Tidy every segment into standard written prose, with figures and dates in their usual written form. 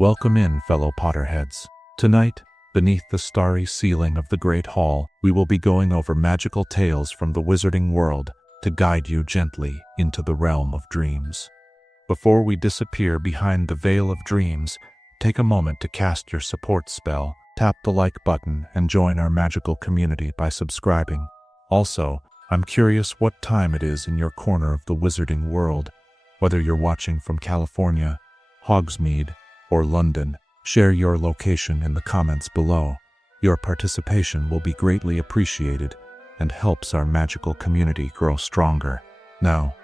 Welcome in, fellow Potterheads. Tonight, beneath the starry ceiling of the Great Hall, we will be going over magical tales from the wizarding world to guide you gently into the realm of dreams. Before we disappear behind the veil of dreams, take a moment to cast your support spell, tap the like button, and join our magical community by subscribing. Also, I'm curious what time it is in your corner of the wizarding world. Whether you're watching from California, Hogsmeade, or London, share your location in the comments below. Your participation will be greatly appreciated and helps our magical community grow stronger. Now,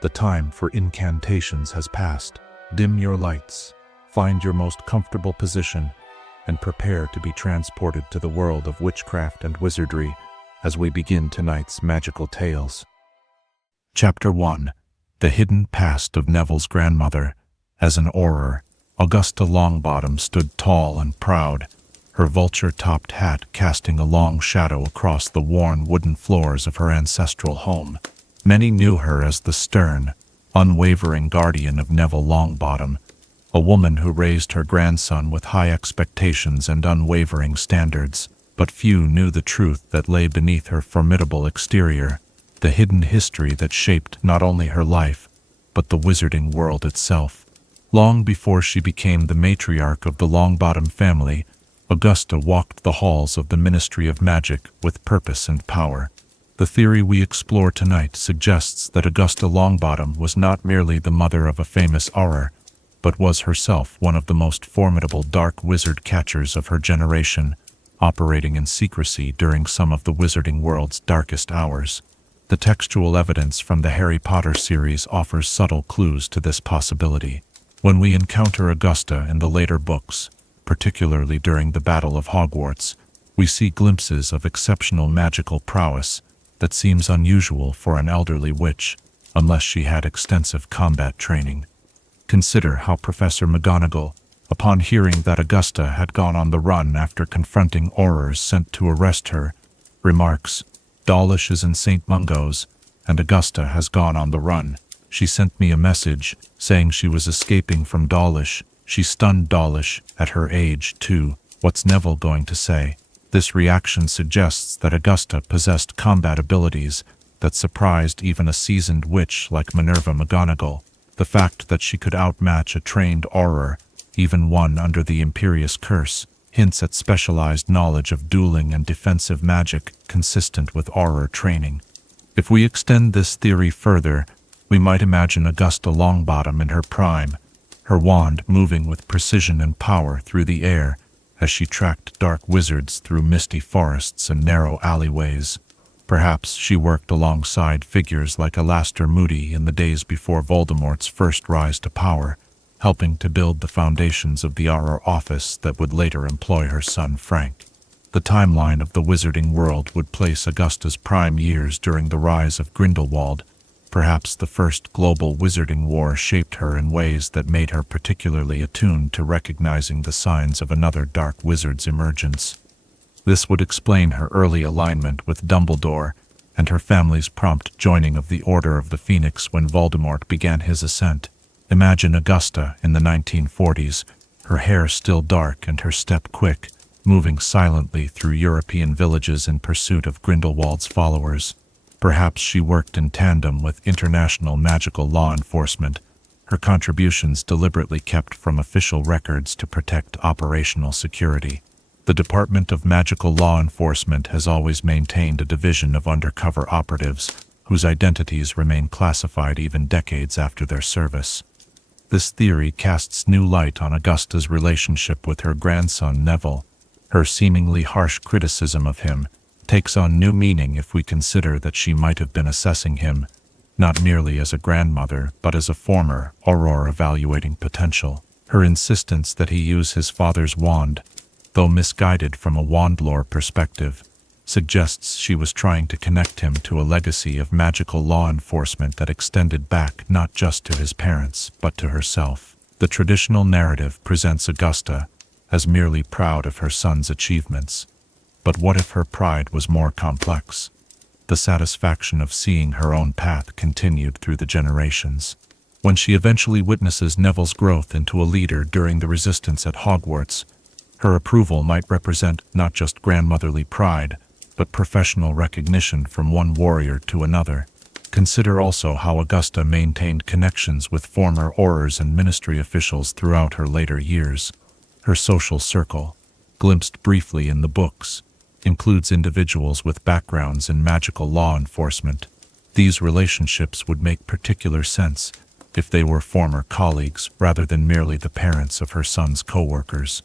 the time for incantations has passed. Dim your lights, find your most comfortable position, and prepare to be transported to the world of witchcraft and wizardry as we begin tonight's magical tales. Chapter 1. The Hidden Past of Neville's Grandmother. As an Auror, Augusta Longbottom stood tall and proud, her vulture-topped hat casting a long shadow across the worn wooden floors of her ancestral home. Many knew her as the stern, unwavering guardian of Neville Longbottom, a woman who raised her grandson with high expectations and unwavering standards, but few knew the truth that lay beneath her formidable exterior, the hidden history that shaped not only her life, but the wizarding world itself. Long before she became the matriarch of the Longbottom family, Augusta walked the halls of the Ministry of Magic with purpose and power. The theory we explore tonight suggests that Augusta Longbottom was not merely the mother of a famous Auror, but was herself one of the most formidable dark wizard catchers of her generation, operating in secrecy during some of the wizarding world's darkest hours. The textual evidence from the Harry Potter series offers subtle clues to this possibility. When we encounter Augusta in the later books, particularly during the Battle of Hogwarts, we see glimpses of exceptional magical prowess that seems unusual for an elderly witch, unless she had extensive combat training. Consider how Professor McGonagall, upon hearing that Augusta had gone on the run after confronting Aurors sent to arrest her, remarks, "Dawlish is in St. Mungo's, and Augusta has gone on the run. She sent me a message saying she was escaping from Dawlish. She stunned Dawlish at her age, too. What's Neville going to say?" This reaction suggests that Augusta possessed combat abilities that surprised even a seasoned witch like Minerva McGonagall. The fact that she could outmatch a trained Auror, even one under the Imperious Curse, hints at specialized knowledge of dueling and defensive magic consistent with Auror training. If we extend this theory further, we might imagine Augusta Longbottom in her prime, her wand moving with precision and power through the air as she tracked dark wizards through misty forests and narrow alleyways. Perhaps she worked alongside figures like Alastor Moody in the days before Voldemort's first rise to power, helping to build the foundations of the Auror office that would later employ her son Frank. The timeline of the wizarding world would place Augusta's prime years during the rise of Grindelwald. Perhaps the first global wizarding war shaped her in ways that made her particularly attuned to recognizing the signs of another dark wizard's emergence. This would explain her early alignment with Dumbledore and her family's prompt joining of the Order of the Phoenix when Voldemort began his ascent. Imagine Augusta in the 1940s, her hair still dark and her step quick, moving silently through European villages in pursuit of Grindelwald's followers. Perhaps she worked in tandem with international magical law enforcement, her contributions deliberately kept from official records to protect operational security. The Department of Magical Law Enforcement has always maintained a division of undercover operatives whose identities remain classified even decades after their service. This theory casts new light on Augusta's relationship with her grandson Neville. Her seemingly harsh criticism of him takes on new meaning if we consider that she might have been assessing him, not merely as a grandmother, but as a former Auror evaluating potential. Her insistence that he use his father's wand, though misguided from a wandlore perspective, suggests she was trying to connect him to a legacy of magical law enforcement that extended back not just to his parents, but to herself. The traditional narrative presents Augusta as merely proud of her son's achievements. But what if her pride was more complex? The satisfaction of seeing her own path continued through the generations. When she eventually witnesses Neville's growth into a leader during the resistance at Hogwarts, her approval might represent not just grandmotherly pride, but professional recognition from one warrior to another. Consider also how Augusta maintained connections with former Aurors and Ministry officials throughout her later years. Her social circle, glimpsed briefly in the books, includes individuals with backgrounds in magical law enforcement. These relationships would make particular sense if they were former colleagues rather than merely the parents of her son's co-workers.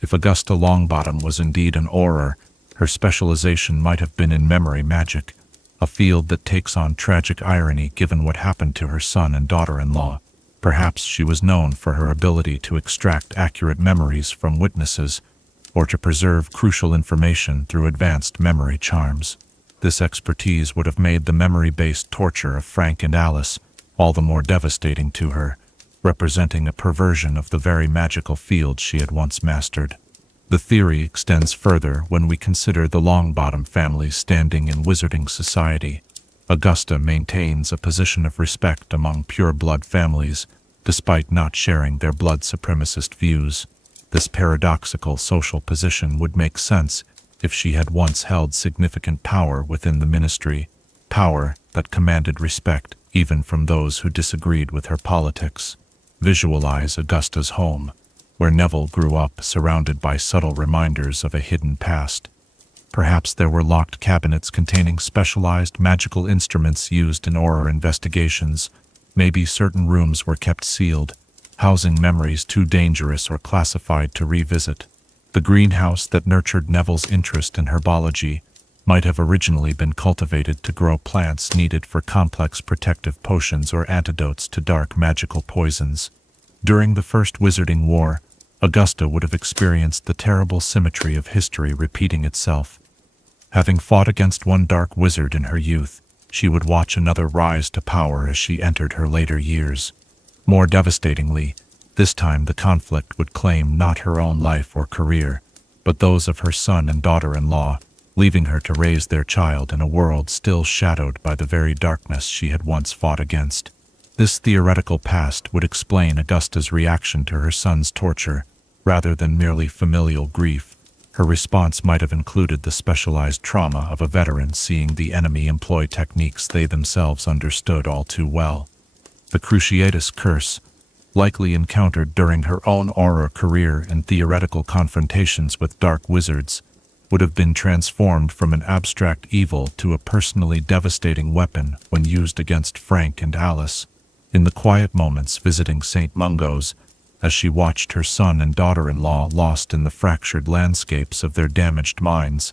If Augusta Longbottom was indeed an Auror, her specialization might have been in memory magic, a field that takes on tragic irony given what happened to her son and daughter-in-law. Perhaps she was known for her ability to extract accurate memories from witnesses, or to preserve crucial information through advanced memory charms. This expertise would have made the memory-based torture of Frank and Alice all the more devastating to her, representing a perversion of the very magical field she had once mastered. The theory extends further when we consider the Longbottom family's standing in wizarding society. Augusta maintains a position of respect among pure-blood families, despite not sharing their blood supremacist views. This paradoxical social position would make sense if she had once held significant power within the ministry, power that commanded respect even from those who disagreed with her politics. Visualize Augusta's home, where Neville grew up surrounded by subtle reminders of a hidden past. Perhaps there were locked cabinets containing specialized magical instruments used in Auror investigations. Maybe certain rooms were kept sealed, housing memories too dangerous or classified to revisit. The greenhouse that nurtured Neville's interest in herbology might have originally been cultivated to grow plants needed for complex protective potions or antidotes to dark magical poisons. During the First Wizarding War, Augusta would have experienced the terrible symmetry of history repeating itself. Having fought against one dark wizard in her youth, she would watch another rise to power as she entered her later years. More devastatingly, this time the conflict would claim not her own life or career, but those of her son and daughter-in-law, leaving her to raise their child in a world still shadowed by the very darkness she had once fought against. This theoretical past would explain Augusta's reaction to her son's torture, rather than merely familial grief. Her response might have included the specialized trauma of a veteran seeing the enemy employ techniques they themselves understood all too well. The Cruciatus Curse, likely encountered during her own Auror career in theoretical confrontations with dark wizards, would have been transformed from an abstract evil to a personally devastating weapon when used against Frank and Alice. In the quiet moments visiting St. Mungo's, as she watched her son and daughter-in-law lost in the fractured landscapes of their damaged minds,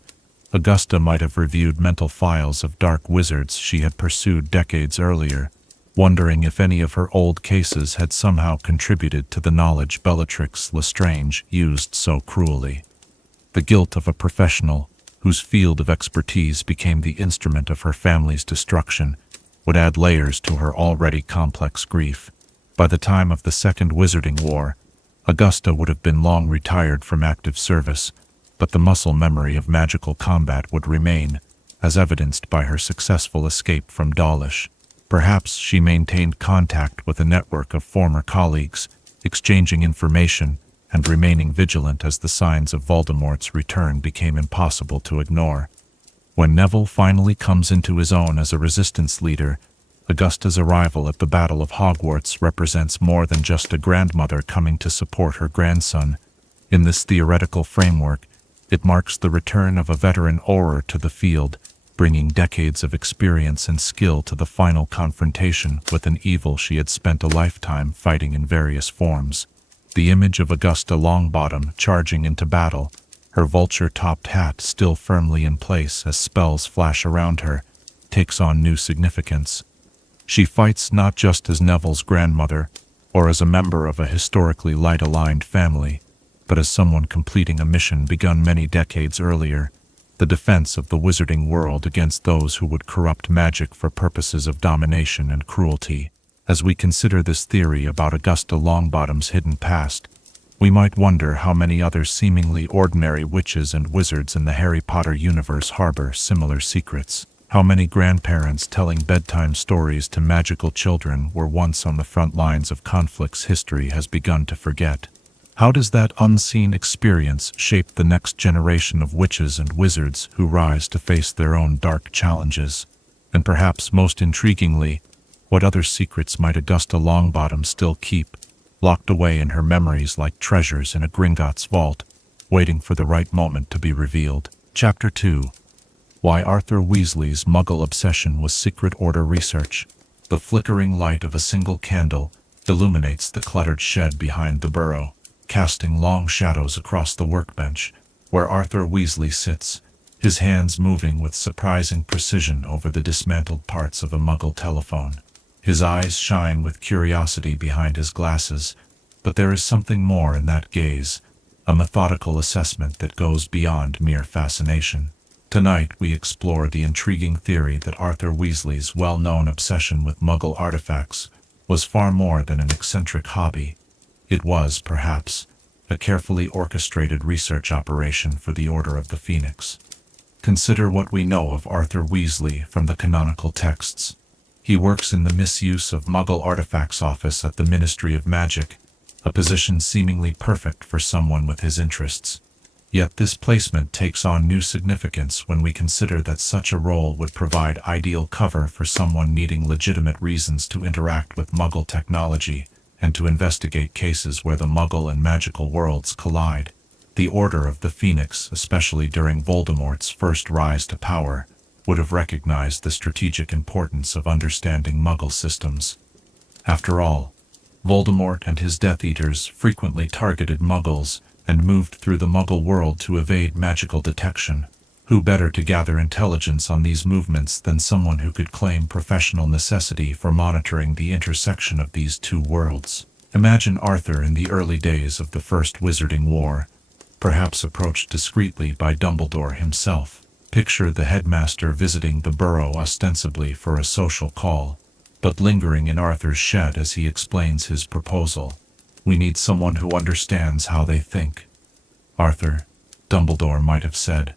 Augusta might have reviewed mental files of dark wizards she had pursued decades earlier, wondering if any of her old cases had somehow contributed to the knowledge Bellatrix Lestrange used so cruelly. The guilt of a professional, whose field of expertise became the instrument of her family's destruction, would add layers to her already complex grief. By the time of the Second Wizarding War, Augusta would have been long retired from active service, but the muscle memory of magical combat would remain, as evidenced by her successful escape from Dawlish. Perhaps she maintained contact with a network of former colleagues, exchanging information and remaining vigilant as the signs of Voldemort's return became impossible to ignore. When Neville finally comes into his own as a resistance leader, Augusta's arrival at the Battle of Hogwarts represents more than just a grandmother coming to support her grandson. In this theoretical framework, it marks the return of a veteran Auror to the field, bringing decades of experience and skill to the final confrontation with an evil she had spent a lifetime fighting in various forms. The image of Augusta Longbottom charging into battle, her vulture-topped hat still firmly in place as spells flash around her, takes on new significance. She fights not just as Neville's grandmother, or as a member of a historically light-aligned family, but as someone completing a mission begun many decades earlier, the defense of the wizarding world against those who would corrupt magic for purposes of domination and cruelty. As we consider this theory about Augusta Longbottom's hidden past, we might wonder how many other seemingly ordinary witches and wizards in the Harry Potter universe harbor similar secrets. How many grandparents telling bedtime stories to magical children were once on the front lines of conflicts history has begun to forget? How does that unseen experience shape the next generation of witches and wizards who rise to face their own dark challenges? And perhaps most intriguingly, what other secrets might Augusta Longbottom still keep, locked away in her memories like treasures in a Gringotts vault, waiting for the right moment to be revealed? Chapter 2. Why Arthur Weasley's Muggle obsession was secret order research. The flickering light of a single candle illuminates the cluttered shed behind the burrow, casting long shadows across the workbench where Arthur Weasley sits, his hands moving with surprising precision over the dismantled parts of a Muggle telephone. His eyes shine with curiosity behind his glasses, but there is something more in that gaze, a methodical assessment that goes beyond mere fascination. Tonight we explore the intriguing theory that Arthur Weasley's well-known obsession with Muggle artifacts was far more than an eccentric hobby. It was, perhaps, a carefully orchestrated research operation for the Order of the Phoenix. Consider what we know of Arthur Weasley from the canonical texts. He works in the Misuse of Muggle Artifacts office at the Ministry of Magic, a position seemingly perfect for someone with his interests. Yet this placement takes on new significance when we consider that such a role would provide ideal cover for someone needing legitimate reasons to interact with Muggle technology and to investigate cases where the Muggle and magical worlds collide. The Order of the Phoenix, especially during Voldemort's first rise to power, would have recognized the strategic importance of understanding Muggle systems. After all, Voldemort and his Death Eaters frequently targeted Muggles and moved through the Muggle world to evade magical detection. Who better to gather intelligence on these movements than someone who could claim professional necessity for monitoring the intersection of these two worlds? Imagine Arthur in the early days of the First Wizarding War, perhaps approached discreetly by Dumbledore himself. Picture the headmaster visiting the burrow ostensibly for a social call, but lingering in Arthur's shed as he explains his proposal. We need someone who understands how they think. Arthur, Dumbledore might have said,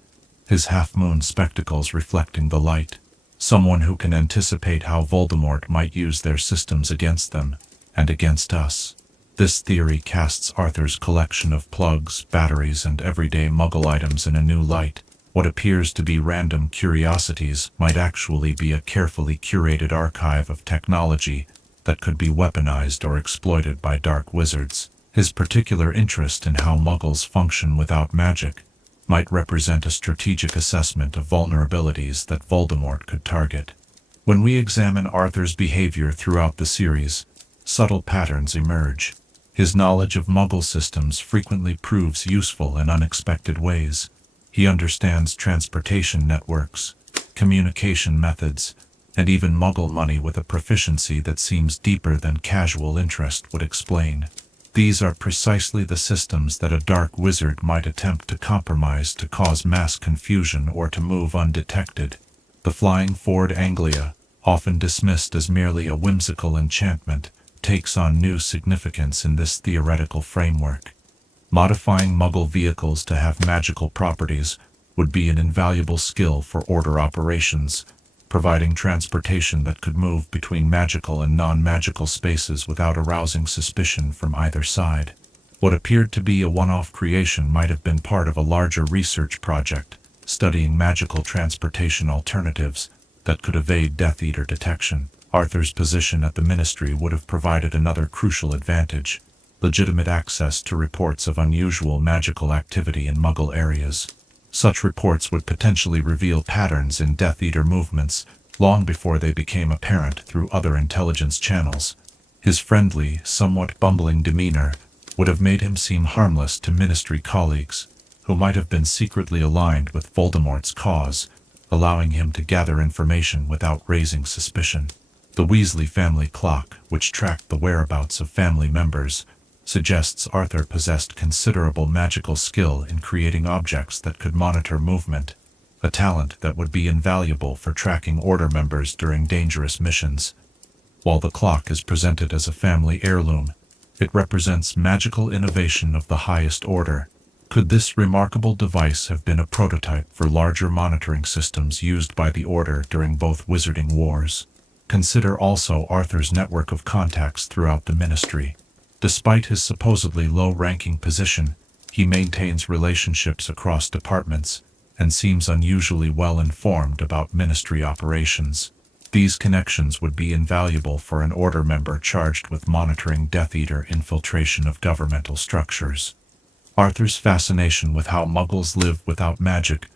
his half-moon spectacles reflecting the light. Someone who can anticipate how Voldemort might use their systems against them, and against us. This theory casts Arthur's collection of plugs, batteries, and everyday Muggle items in a new light. What appears to be random curiosities might actually be a carefully curated archive of technology that could be weaponized or exploited by dark wizards. His particular interest in how Muggles function without magic might represent a strategic assessment of vulnerabilities that Voldemort could target. When we examine Arthur's behavior throughout the series, subtle patterns emerge. His knowledge of Muggle systems frequently proves useful in unexpected ways. He understands transportation networks, communication methods, and even Muggle money with a proficiency that seems deeper than casual interest would explain. These are precisely the systems that a dark wizard might attempt to compromise to cause mass confusion or to move undetected. The Flying Ford Anglia, often dismissed as merely a whimsical enchantment, takes on new significance in this theoretical framework. Modifying Muggle vehicles to have magical properties would be an invaluable skill for Order operations, providing transportation that could move between magical and non-magical spaces without arousing suspicion from either side. What appeared to be a one-off creation might have been part of a larger research project, studying magical transportation alternatives that could evade Death Eater detection. Arthur's position at the Ministry would have provided another crucial advantage: legitimate access to reports of unusual magical activity in Muggle areas. Such reports would potentially reveal patterns in Death Eater movements long before they became apparent through other intelligence channels. His friendly, somewhat bumbling demeanor would have made him seem harmless to Ministry colleagues, who might have been secretly aligned with Voldemort's cause, allowing him to gather information without raising suspicion. The Weasley family clock, which tracked the whereabouts of family members, suggests Arthur possessed considerable magical skill in creating objects that could monitor movement, a talent that would be invaluable for tracking Order members during dangerous missions. While the clock is presented as a family heirloom, it represents magical innovation of the highest order, Could this remarkable device have been a prototype for larger monitoring systems used by the Order during both Wizarding Wars? Consider also Arthur's network of contacts throughout the Ministry. Despite his supposedly low-ranking position, he maintains relationships across departments and seems unusually well-informed about Ministry operations. These connections would be invaluable for an Order member charged with monitoring Death Eater infiltration of governmental structures. Arthur's fascination with how Muggles live without magic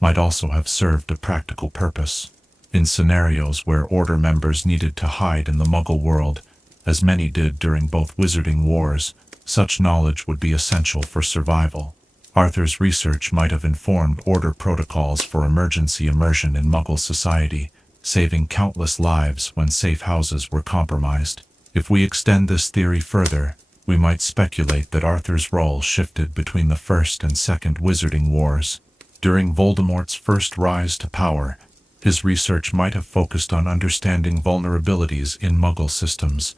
might also have served a practical purpose. In scenarios where Order members needed to hide in the Muggle world, as many did during both Wizarding Wars, such knowledge would be essential for survival. Arthur's research might have informed Order protocols for emergency immersion in Muggle society, saving countless lives when safe houses were compromised. If we extend this theory further, we might speculate that Arthur's role shifted between the First and Second Wizarding Wars. During Voldemort's first rise to power, his research might have focused on understanding vulnerabilities in Muggle systems.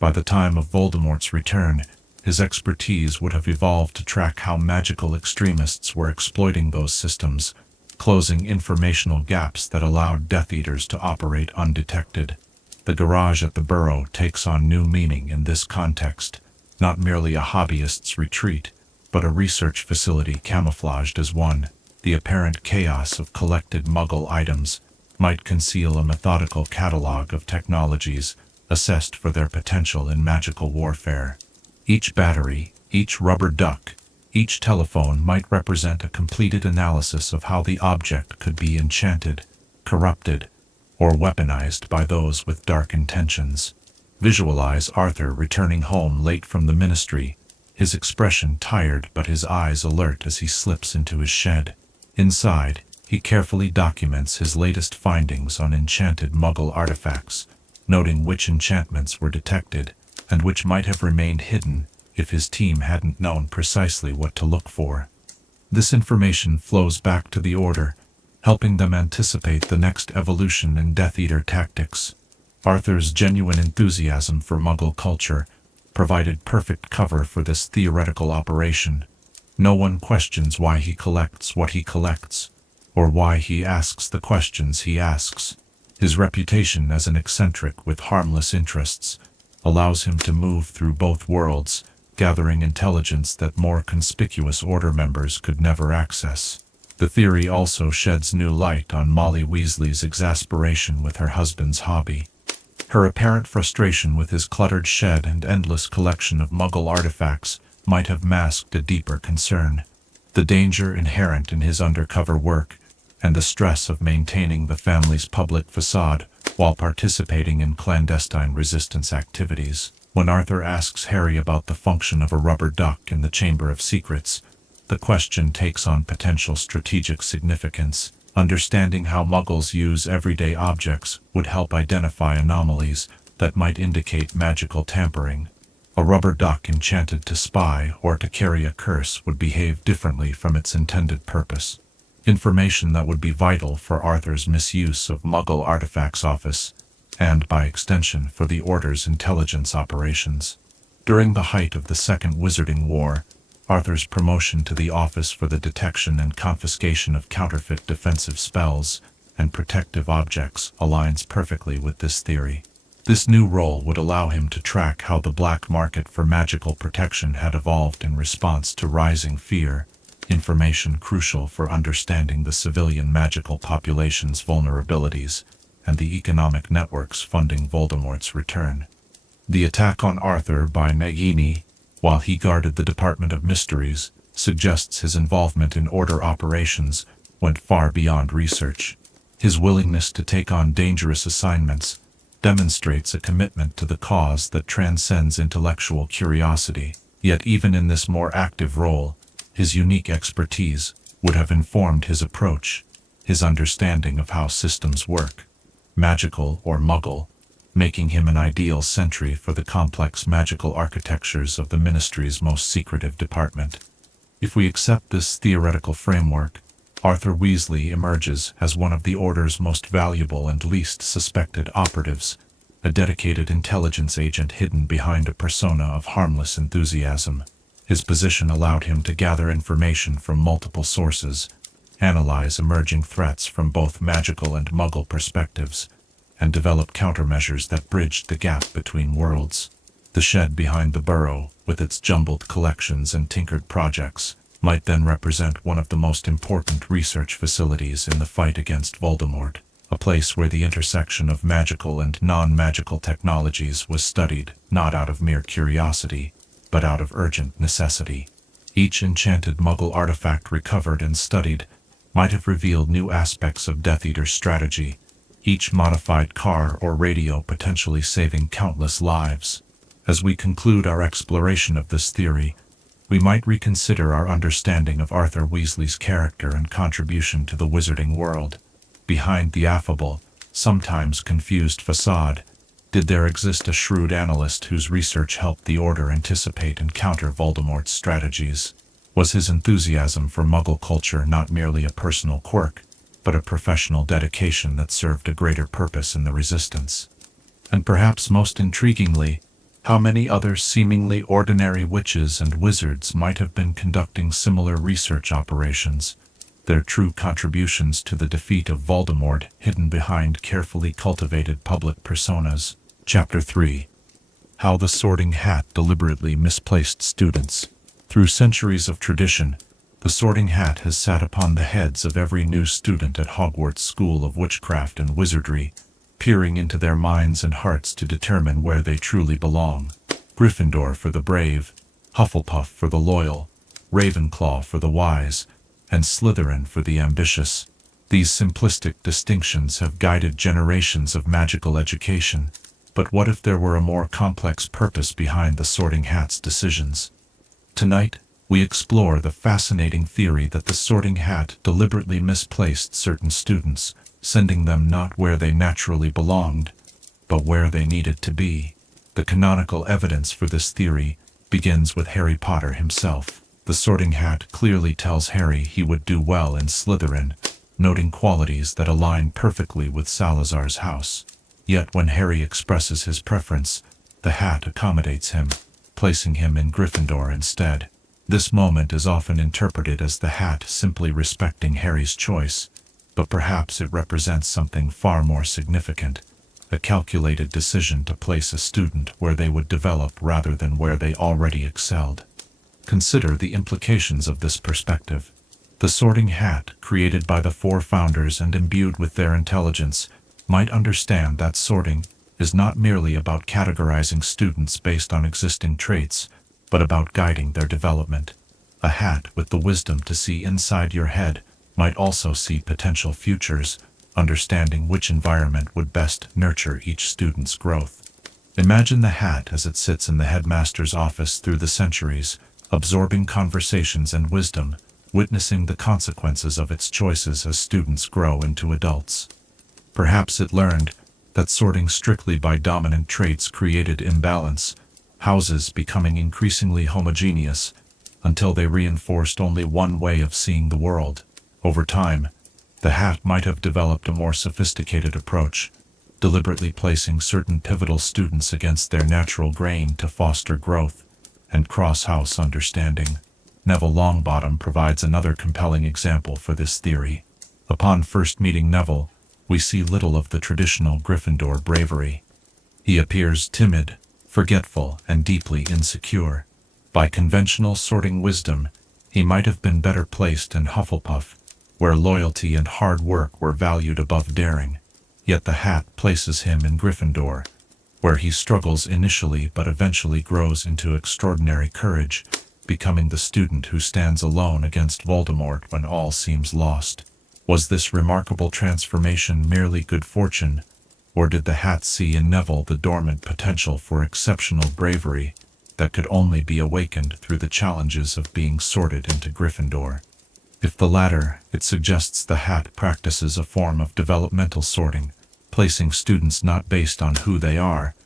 By the time of Voldemort's return, his expertise would have evolved to track how magical extremists were exploiting those systems, closing informational gaps that allowed Death Eaters to operate undetected. The garage at the Burrow takes on new meaning in this context, not merely a hobbyist's retreat, but a research facility camouflaged as one. The apparent chaos of collected Muggle items might conceal a methodical catalog of technologies assessed for their potential in magical warfare. Each battery, each rubber duck, each telephone might represent a completed analysis of how the object could be enchanted, corrupted, or weaponized by those with dark intentions. Visualize Arthur returning home late from the Ministry, his expression tired but his eyes alert as he slips into his shed. Inside, he carefully documents his latest findings on enchanted Muggle artifacts, noting which enchantments were detected and which might have remained hidden if his team hadn't known precisely what to look for. This information flows back to the Order, helping them anticipate the next evolution in Death Eater tactics. Arthur's genuine enthusiasm for Muggle culture provided perfect cover for this theoretical operation. No one questions why he collects what he collects, or why he asks the questions he asks. His reputation as an eccentric with harmless interests allows him to move through both worlds, gathering intelligence that more conspicuous Order members could never access. The theory also sheds new light on Molly Weasley's exasperation with her husband's hobby. Her apparent frustration with his cluttered shed and endless collection of Muggle artifacts might have masked a deeper concern. The danger inherent in his undercover work, and the stress of maintaining the family's public facade while participating in clandestine resistance activities. When Arthur asks Harry about the function of a rubber duck in the Chamber of Secrets, the question takes on potential strategic significance. Understanding how Muggles use everyday objects would help identify anomalies that might indicate magical tampering. A rubber duck enchanted to spy or to carry a curse would behave differently from its intended purpose. Information that would be vital for Arthur's misuse of Muggle Artifacts Office, and by extension for the Order's intelligence operations. During the height of the Second Wizarding War, Arthur's promotion to the Office for the Detection and Confiscation of Counterfeit Defensive Spells and Protective Objects aligns perfectly with this theory. This new role would allow him to track how the black market for magical protection had evolved in response to rising fear, information crucial for understanding the civilian magical population's vulnerabilities and the economic networks funding Voldemort's return. The attack on Arthur by Nagini, while he guarded the Department of Mysteries, suggests his involvement in Order operations went far beyond research. His willingness to take on dangerous assignments demonstrates a commitment to the cause that transcends intellectual curiosity. Yet even in this more active role, his unique expertise would have informed his approach, his understanding of how systems work, magical or Muggle, making him an ideal sentry for the complex magical architectures of the Ministry's most secretive department. If we accept this theoretical framework, Arthur Weasley emerges as one of the Order's most valuable and least suspected operatives, a dedicated intelligence agent hidden behind a persona of harmless enthusiasm. His position allowed him to gather information from multiple sources, analyze emerging threats from both magical and Muggle perspectives, and develop countermeasures that bridged the gap between worlds. The shed behind the burrow, with its jumbled collections and tinkered projects, might then represent one of the most important research facilities in the fight against Voldemort, a place where the intersection of magical and non-magical technologies was studied not out of mere curiosity, but out of urgent necessity. Each enchanted Muggle artifact recovered and studied might have revealed new aspects of Death Eater's strategy, each modified car or radio potentially saving countless lives. As we conclude our exploration of this theory, we might reconsider our understanding of Arthur Weasley's character and contribution to the wizarding world. Behind the affable, sometimes confused facade, did there exist a shrewd analyst whose research helped the Order anticipate and counter Voldemort's strategies? Was his enthusiasm for Muggle culture not merely a personal quirk, but a professional dedication that served a greater purpose in the Resistance? And perhaps most intriguingly, how many other seemingly ordinary witches and wizards might have been conducting similar research operations, their true contributions to the defeat of Voldemort hidden behind carefully cultivated public personas? Chapter 3. How the Sorting Hat deliberately misplaced students. Through centuries of tradition, the Sorting Hat has sat upon the heads of every new student at Hogwarts School of Witchcraft and Wizardry, peering into their minds and hearts to determine where they truly belong. Gryffindor for the brave, Hufflepuff for the loyal, Ravenclaw for the wise, and Slytherin for the ambitious. These simplistic distinctions have guided generations of magical education, but what if there were a more complex purpose behind the Sorting Hat's decisions? Tonight, we explore the fascinating theory that the Sorting Hat deliberately misplaced certain students, sending them not where they naturally belonged, but where they needed to be. The canonical evidence for this theory begins with Harry Potter himself. The Sorting Hat clearly tells Harry he would do well in Slytherin, noting qualities that align perfectly with Salazar's house. Yet when Harry expresses his preference, the Hat accommodates him, placing him in Gryffindor instead. This moment is often interpreted as the Hat simply respecting Harry's choice, but perhaps it represents something far more significant, a calculated decision to place a student where they would develop rather than where they already excelled. Consider the implications of this perspective. The Sorting Hat, created by the four founders and imbued with their intelligence, might understand that sorting is not merely about categorizing students based on existing traits, but about guiding their development. A hat with the wisdom to see inside your head might also see potential futures, understanding which environment would best nurture each student's growth. Imagine the Hat as it sits in the headmaster's office through the centuries, absorbing conversations and wisdom, witnessing the consequences of its choices as students grow into adults. Perhaps it learned that sorting strictly by dominant traits created imbalance, houses becoming increasingly homogeneous, until they reinforced only one way of seeing the world. Over time, the Hat might have developed a more sophisticated approach, deliberately placing certain pivotal students against their natural grain to foster growth and cross-house understanding. Neville Longbottom provides another compelling example for this theory. Upon first meeting Neville, we see little of the traditional Gryffindor bravery. He appears timid, forgetful, and deeply insecure. By conventional sorting wisdom, he might have been better placed in Hufflepuff, where loyalty and hard work were valued above daring. Yet the Hat places him in Gryffindor, where he struggles initially but eventually grows into extraordinary courage, becoming the student who stands alone against Voldemort when all seems lost. Was this remarkable transformation merely good fortune, or did the Hat see in Neville the dormant potential for exceptional bravery that could only be awakened through the challenges of being sorted into Gryffindor? If the latter, it suggests the Hat practices a form of developmental sorting, placing students not based on who they are,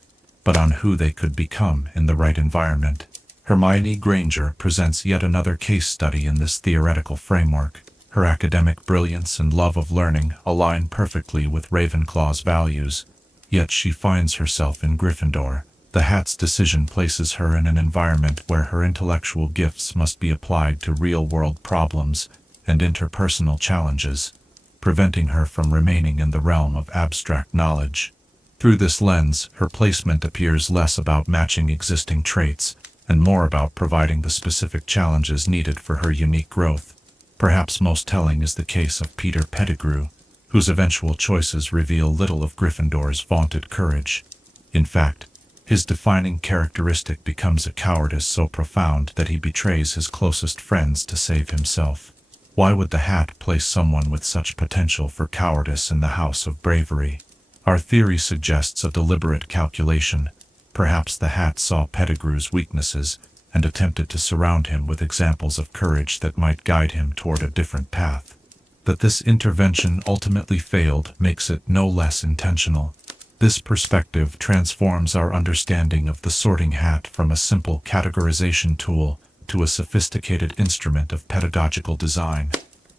but on who they could become in the right environment. Hermione Granger presents yet another case study in this theoretical framework. Her academic brilliance and love of learning align perfectly with Ravenclaw's values, yet she finds herself in Gryffindor, The hat's decision places her in an environment where her intellectual gifts must be applied to real-world problems and interpersonal challenges, preventing her from remaining in the realm of abstract knowledge. Through this lens, her placement appears less about matching existing traits and more about providing the specific challenges needed for her unique growth. Perhaps most telling is the case of Peter Pettigrew, whose eventual choices reveal little of Gryffindor's vaunted courage. In fact, his defining characteristic becomes a cowardice so profound that he betrays his closest friends to save himself. Why would the hat place someone with such potential for cowardice in the House of Bravery? Our theory suggests a deliberate calculation. Perhaps the hat saw Pettigrew's weaknesses and attempted to surround him with examples of courage that might guide him toward a different path. That this intervention ultimately failed makes it no less intentional. This perspective transforms our understanding of the sorting hat from a simple categorization tool to a sophisticated instrument of pedagogical design.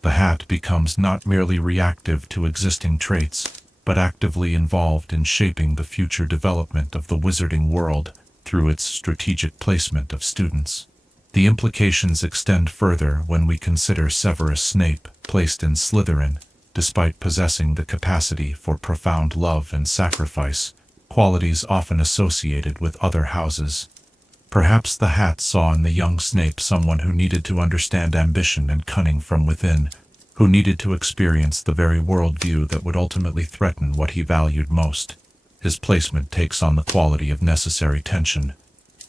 The hat becomes not merely reactive to existing traits, but actively involved in shaping the future development of the wizarding world through its strategic placement of students. The implications extend further when we consider Severus Snape, placed in Slytherin, despite possessing the capacity for profound love and sacrifice, qualities often associated with other houses. Perhaps the hat saw in the young Snape someone who needed to understand ambition and cunning from within, who needed to experience the very worldview that would ultimately threaten what he valued most. His placement takes on the quality of necessary tension,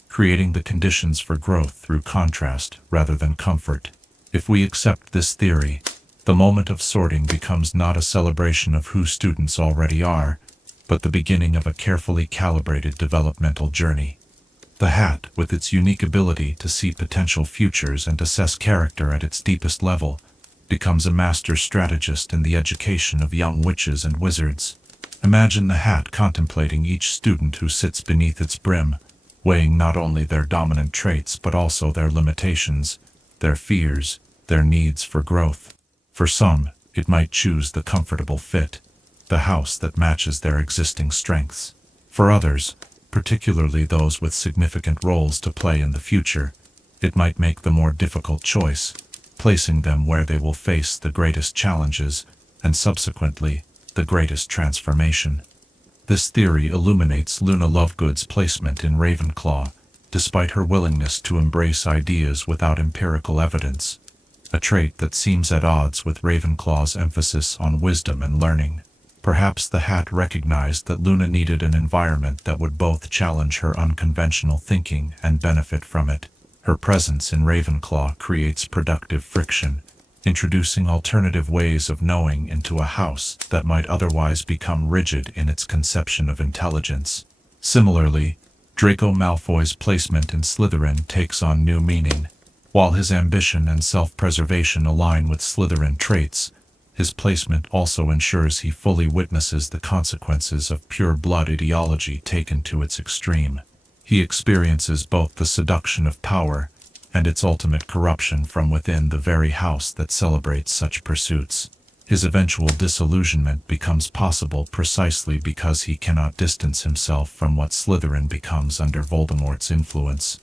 creating the conditions for growth through contrast rather than comfort. If we accept this theory, the moment of sorting becomes not a celebration of who students already are, but the beginning of a carefully calibrated developmental journey. The hat, with its unique ability to see potential futures and assess character at its deepest level, becomes a master strategist in the education of young witches and wizards. Imagine the hat contemplating each student who sits beneath its brim, weighing not only their dominant traits but also their limitations, their fears, their needs for growth. For some, it might choose the comfortable fit, the house that matches their existing strengths. For others, particularly those with significant roles to play in the future, it might make the more difficult choice, placing them where they will face the greatest challenges and subsequently the greatest transformation. This theory illuminates Luna Lovegood's placement in Ravenclaw, despite her willingness to embrace ideas without empirical evidence, a trait that seems at odds with Ravenclaw's emphasis on wisdom and learning. Perhaps the hat recognized that Luna needed an environment that would both challenge her unconventional thinking and benefit from it. Her presence in Ravenclaw creates productive friction, introducing alternative ways of knowing into a house that might otherwise become rigid in its conception of intelligence. Similarly, Draco Malfoy's placement in Slytherin takes on new meaning. While his ambition and self-preservation align with Slytherin traits, his placement also ensures he fully witnesses the consequences of pure-blood ideology taken to its extreme. He experiences both the seduction of power and its ultimate corruption from within the very house that celebrates such pursuits. His eventual disillusionment becomes possible precisely because he cannot distance himself from what Slytherin becomes under Voldemort's influence.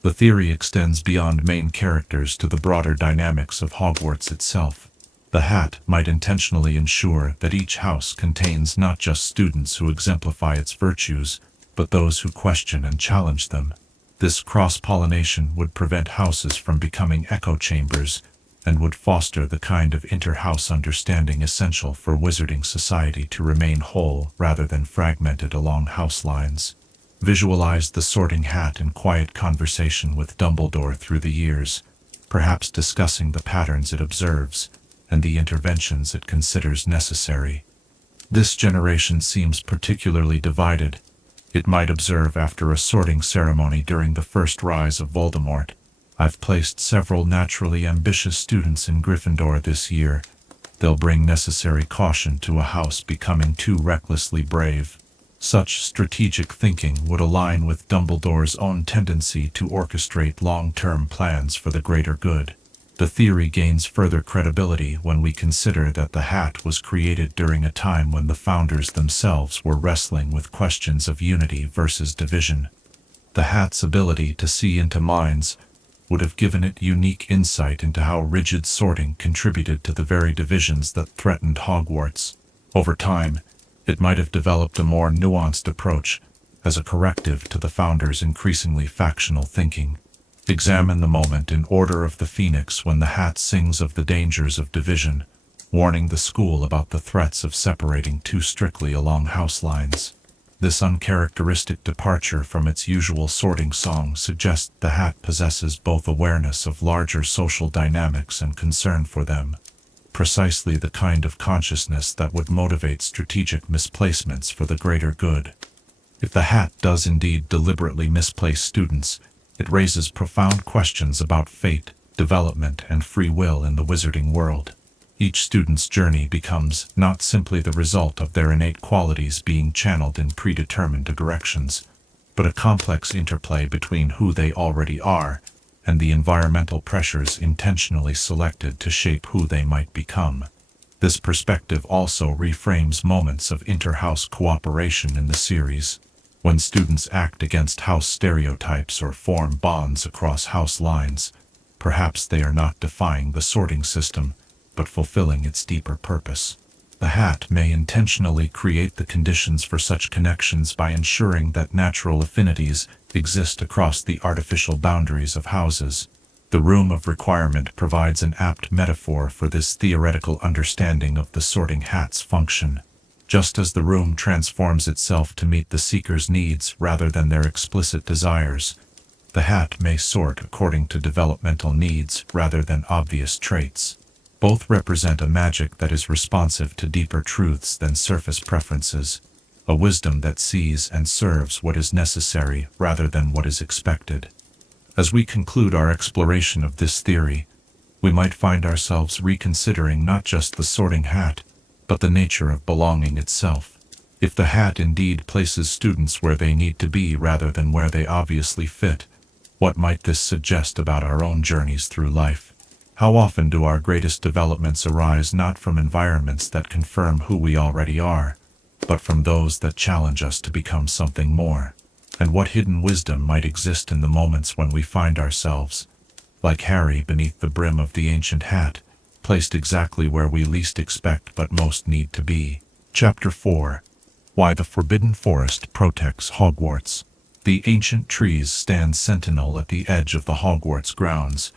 The theory extends beyond main characters to the broader dynamics of Hogwarts itself. The hat might intentionally ensure that each house contains not just students who exemplify its virtues, but those who question and challenge them. This cross-pollination would prevent houses from becoming echo chambers and would foster the kind of inter-house understanding essential for wizarding society to remain whole rather than fragmented along house lines. Visualize the sorting hat in quiet conversation with Dumbledore through the years, perhaps discussing the patterns it observes and the interventions it considers necessary. This generation seems particularly divided. It might observe after a sorting ceremony during the first rise of Voldemort. I've placed several naturally ambitious students in Gryffindor this year. They'll bring necessary caution to a house becoming too recklessly brave. Such strategic thinking would align with Dumbledore's own tendency to orchestrate long-term plans for the greater good. The theory gains further credibility when we consider that the hat was created during a time when the founders themselves were wrestling with questions of unity versus division. The hat's ability to see into minds would have given it unique insight into how rigid sorting contributed to the very divisions that threatened Hogwarts. Over time, it might have developed a more nuanced approach as a corrective to the Founders' increasingly factional thinking. Examine the moment in Order of the Phoenix when the hat sings of the dangers of division, warning the school about the threats of separating too strictly along house lines. This uncharacteristic departure from its usual sorting song suggests the hat possesses both awareness of larger social dynamics and concern for them, precisely the kind of consciousness that would motivate strategic misplacements for the greater good. If the hat does indeed deliberately misplace students, it raises profound questions about fate, development, and free will in the wizarding world. Each student's journey becomes not simply the result of their innate qualities being channeled in predetermined directions, but a complex interplay between who they already are and the environmental pressures intentionally selected to shape who they might become. This perspective also reframes moments of inter-house cooperation in the series. When students act against house stereotypes or form bonds across house lines, perhaps they are not defying the sorting system, but fulfilling its deeper purpose. The hat may intentionally create the conditions for such connections by ensuring that natural affinities exist across the artificial boundaries of houses. The Room of Requirement provides an apt metaphor for this theoretical understanding of the sorting hat's function. Just as the room transforms itself to meet the seeker's needs rather than their explicit desires, the hat may sort according to developmental needs rather than obvious traits. Both represent a magic that is responsive to deeper truths than surface preferences, a wisdom that sees and serves what is necessary rather than what is expected. As we conclude our exploration of this theory, we might find ourselves reconsidering not just the sorting hat, but the nature of belonging itself. If the hat indeed places students where they need to be rather than where they obviously fit, what might this suggest about our own journeys through life? How often do our greatest developments arise not from environments that confirm who we already are, but from those that challenge us to become something more? And what hidden wisdom might exist in the moments when we find ourselves, like Harry beneath the brim of the ancient hat, placed exactly where we least expect but most need to be? Chapter 4. Why the Forbidden Forest Protects Hogwarts. The ancient trees stand sentinel at the edge of the Hogwarts grounds,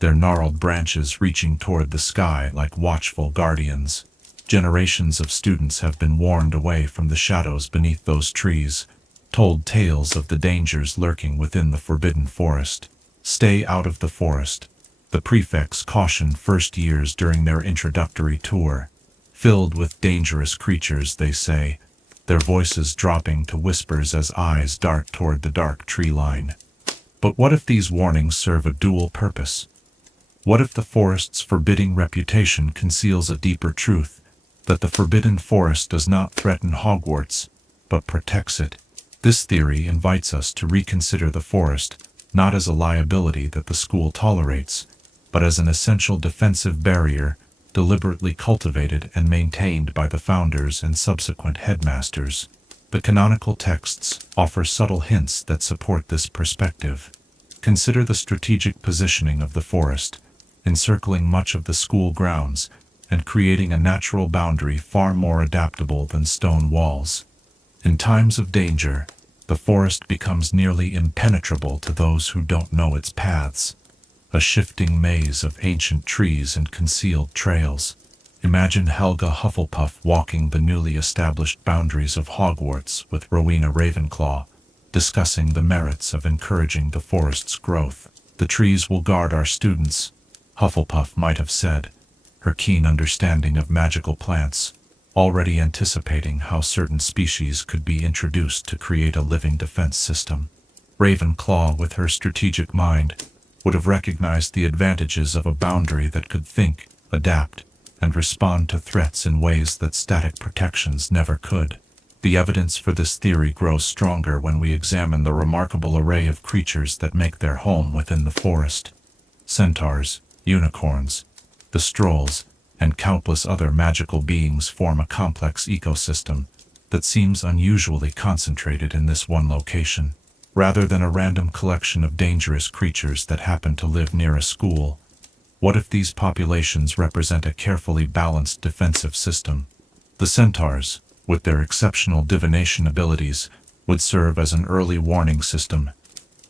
their gnarled branches reaching toward the sky like watchful guardians. Generations of students have been warned away from the shadows beneath those trees, told tales of the dangers lurking within the Forbidden Forest. Stay out of the forest, the prefects caution first years during their introductory tour. Filled with dangerous creatures, they say, their voices dropping to whispers as eyes dart toward the dark tree line. But what if these warnings serve a dual purpose? What if the forest's forbidding reputation conceals a deeper truth, that the Forbidden Forest does not threaten Hogwarts, but protects it? This theory invites us to reconsider the forest, not as a liability that the school tolerates, but as an essential defensive barrier, deliberately cultivated and maintained by the founders and subsequent headmasters. The canonical texts offer subtle hints that support this perspective. Consider the strategic positioning of the forest, encircling much of the school grounds and creating a natural boundary far more adaptable than stone walls. In times of danger, the forest becomes nearly impenetrable to those who don't know its paths, a shifting maze of ancient trees and concealed trails. Imagine Helga Hufflepuff walking the newly established boundaries of Hogwarts with Rowena Ravenclaw, discussing the merits of encouraging the forest's growth. "The trees will guard our students," Hufflepuff might have said, her keen understanding of magical plants, already anticipating how certain species could be introduced to create a living defense system. Ravenclaw, with her strategic mind, would have recognized the advantages of a boundary that could think, adapt, and respond to threats in ways that static protections never could. The evidence for this theory grows stronger when we examine the remarkable array of creatures that make their home within the forest. Centaurs, unicorns, the Strolls, and countless other magical beings form a complex ecosystem that seems unusually concentrated in this one location. rather than a random collection of dangerous creatures that happen to live near a school. What if these populations represent a carefully balanced defensive system? The Centaurs, with their exceptional divination abilities, would serve as an early warning system,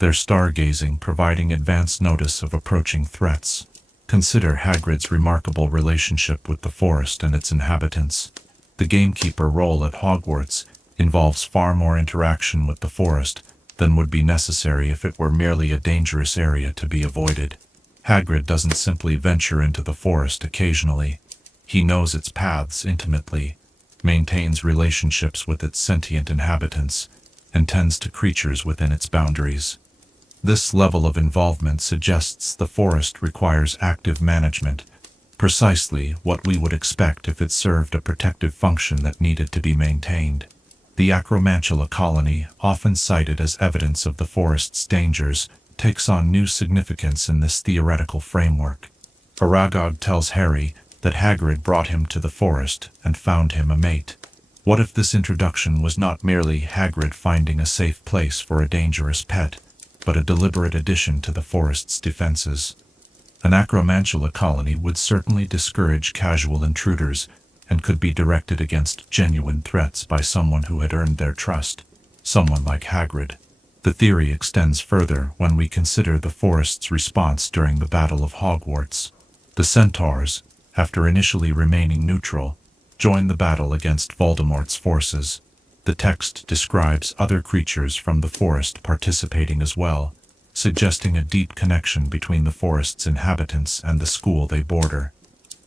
their stargazing providing advance notice of approaching threats. Consider Hagrid's remarkable relationship with the forest and its inhabitants. The gamekeeper role at Hogwarts involves far more interaction with the forest than would be necessary if it were merely a dangerous area to be avoided. Hagrid doesn't simply venture into the forest occasionally. He knows its paths intimately, maintains relationships with its sentient inhabitants, and tends to creatures within its boundaries. This level of involvement suggests the forest requires active management, precisely what we would expect if it served a protective function that needed to be maintained. The Acromantula colony, often cited as evidence of the forest's dangers, takes on new significance in this theoretical framework. Aragog tells Harry that Hagrid brought him to the forest and found him a mate. What if this introduction was not merely Hagrid finding a safe place for a dangerous pet, but a deliberate addition to the forest's defenses? An Acromantula colony would certainly discourage casual intruders and could be directed against genuine threats by someone who had earned their trust, someone like Hagrid. The theory extends further when we consider the forest's response during the Battle of Hogwarts. The Centaurs, after initially remaining neutral, joined the battle against Voldemort's forces. The text describes other creatures from the forest participating as well, suggesting a deep connection between the forest's inhabitants and the school they border.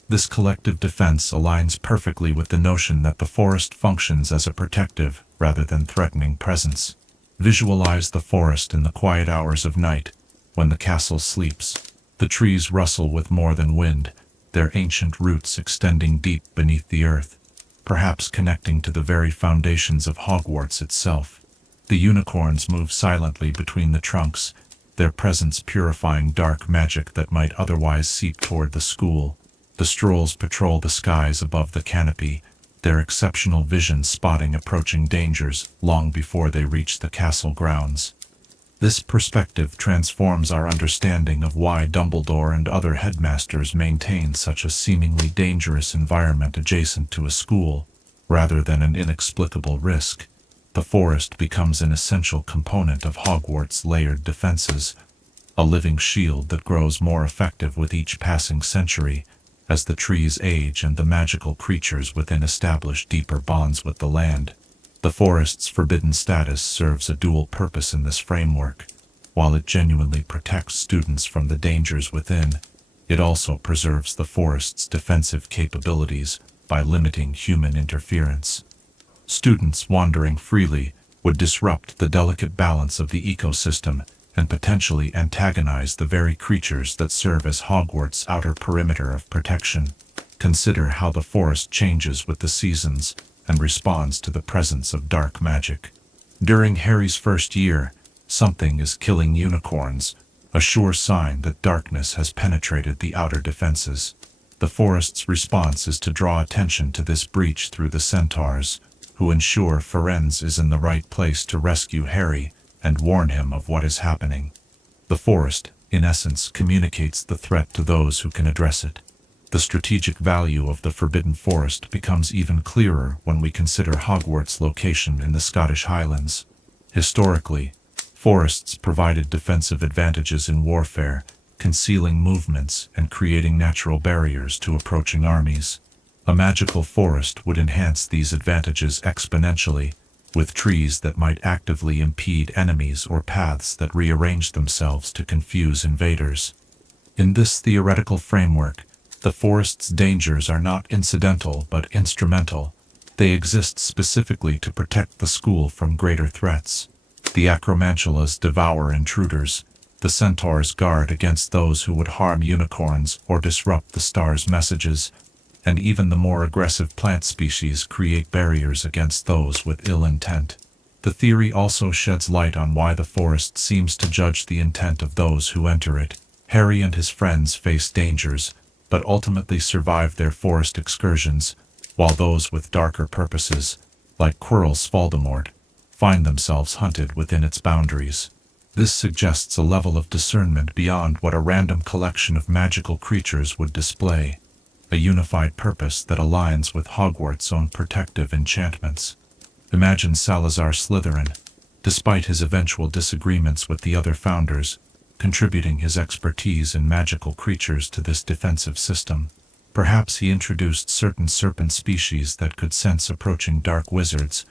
This collective defense aligns perfectly with the notion that the forest functions as a protective rather than threatening presence. Visualize the forest in the quiet hours of night, when the castle sleeps. The trees rustle with more than wind, their ancient roots extending deep beneath the earth, perhaps connecting to the very foundations of Hogwarts itself. The unicorns move silently between the trunks, their presence purifying dark magic that might otherwise seep toward the school. The strolls patrol the skies above the canopy, their exceptional vision spotting approaching dangers long before they reach the castle grounds. This perspective transforms our understanding of why Dumbledore and other headmasters maintain such a seemingly dangerous environment adjacent to a school, rather than an inexplicable risk. The forest becomes an essential component of Hogwarts' layered defenses, a living shield that grows more effective with each passing century, as the trees age and the magical creatures within establish deeper bonds with the land. The forest's forbidden status serves a dual purpose in this framework. While it genuinely protects students from the dangers within, it also preserves the forest's defensive capabilities by limiting human interference. Students wandering freely would disrupt the delicate balance of the ecosystem and potentially antagonize the very creatures that serve as Hogwarts' outer perimeter of protection. Consider how the forest changes with the seasons and responds to the presence of dark magic. During Harry's first year, something is killing unicorns, a sure sign that darkness has penetrated the outer defenses. The forest's response is to draw attention to this breach through the Centaurs, who ensure Firenze is in the right place to rescue Harry and warn him of what is happening. The forest, in essence, communicates the threat to those who can address it. The strategic value of the Forbidden Forest becomes even clearer when we consider Hogwarts' location in the Scottish Highlands. Historically, forests provided defensive advantages in warfare, concealing movements and creating natural barriers to approaching armies. A magical forest would enhance these advantages exponentially, with trees that might actively impede enemies or paths that rearrange themselves to confuse invaders. In this theoretical framework, the forest's dangers are not incidental but instrumental. They exist specifically to protect the school from greater threats. The Acromantulas devour intruders, the Centaurs guard against those who would harm unicorns or disrupt the star's messages, and even the more aggressive plant species create barriers against those with ill intent. The theory also sheds light on why the forest seems to judge the intent of those who enter it. Harry and his friends face dangers, but ultimately survive their forest excursions, while those with darker purposes, like Quirrell's Voldemort, find themselves hunted within its boundaries. This suggests a level of discernment beyond what a random collection of magical creatures would display, a unified purpose that aligns with Hogwarts' own protective enchantments. Imagine Salazar Slytherin, despite his eventual disagreements with the other founders, contributing his expertise in magical creatures to this defensive system. Perhaps he introduced certain serpent species that could sense approaching dark wizards,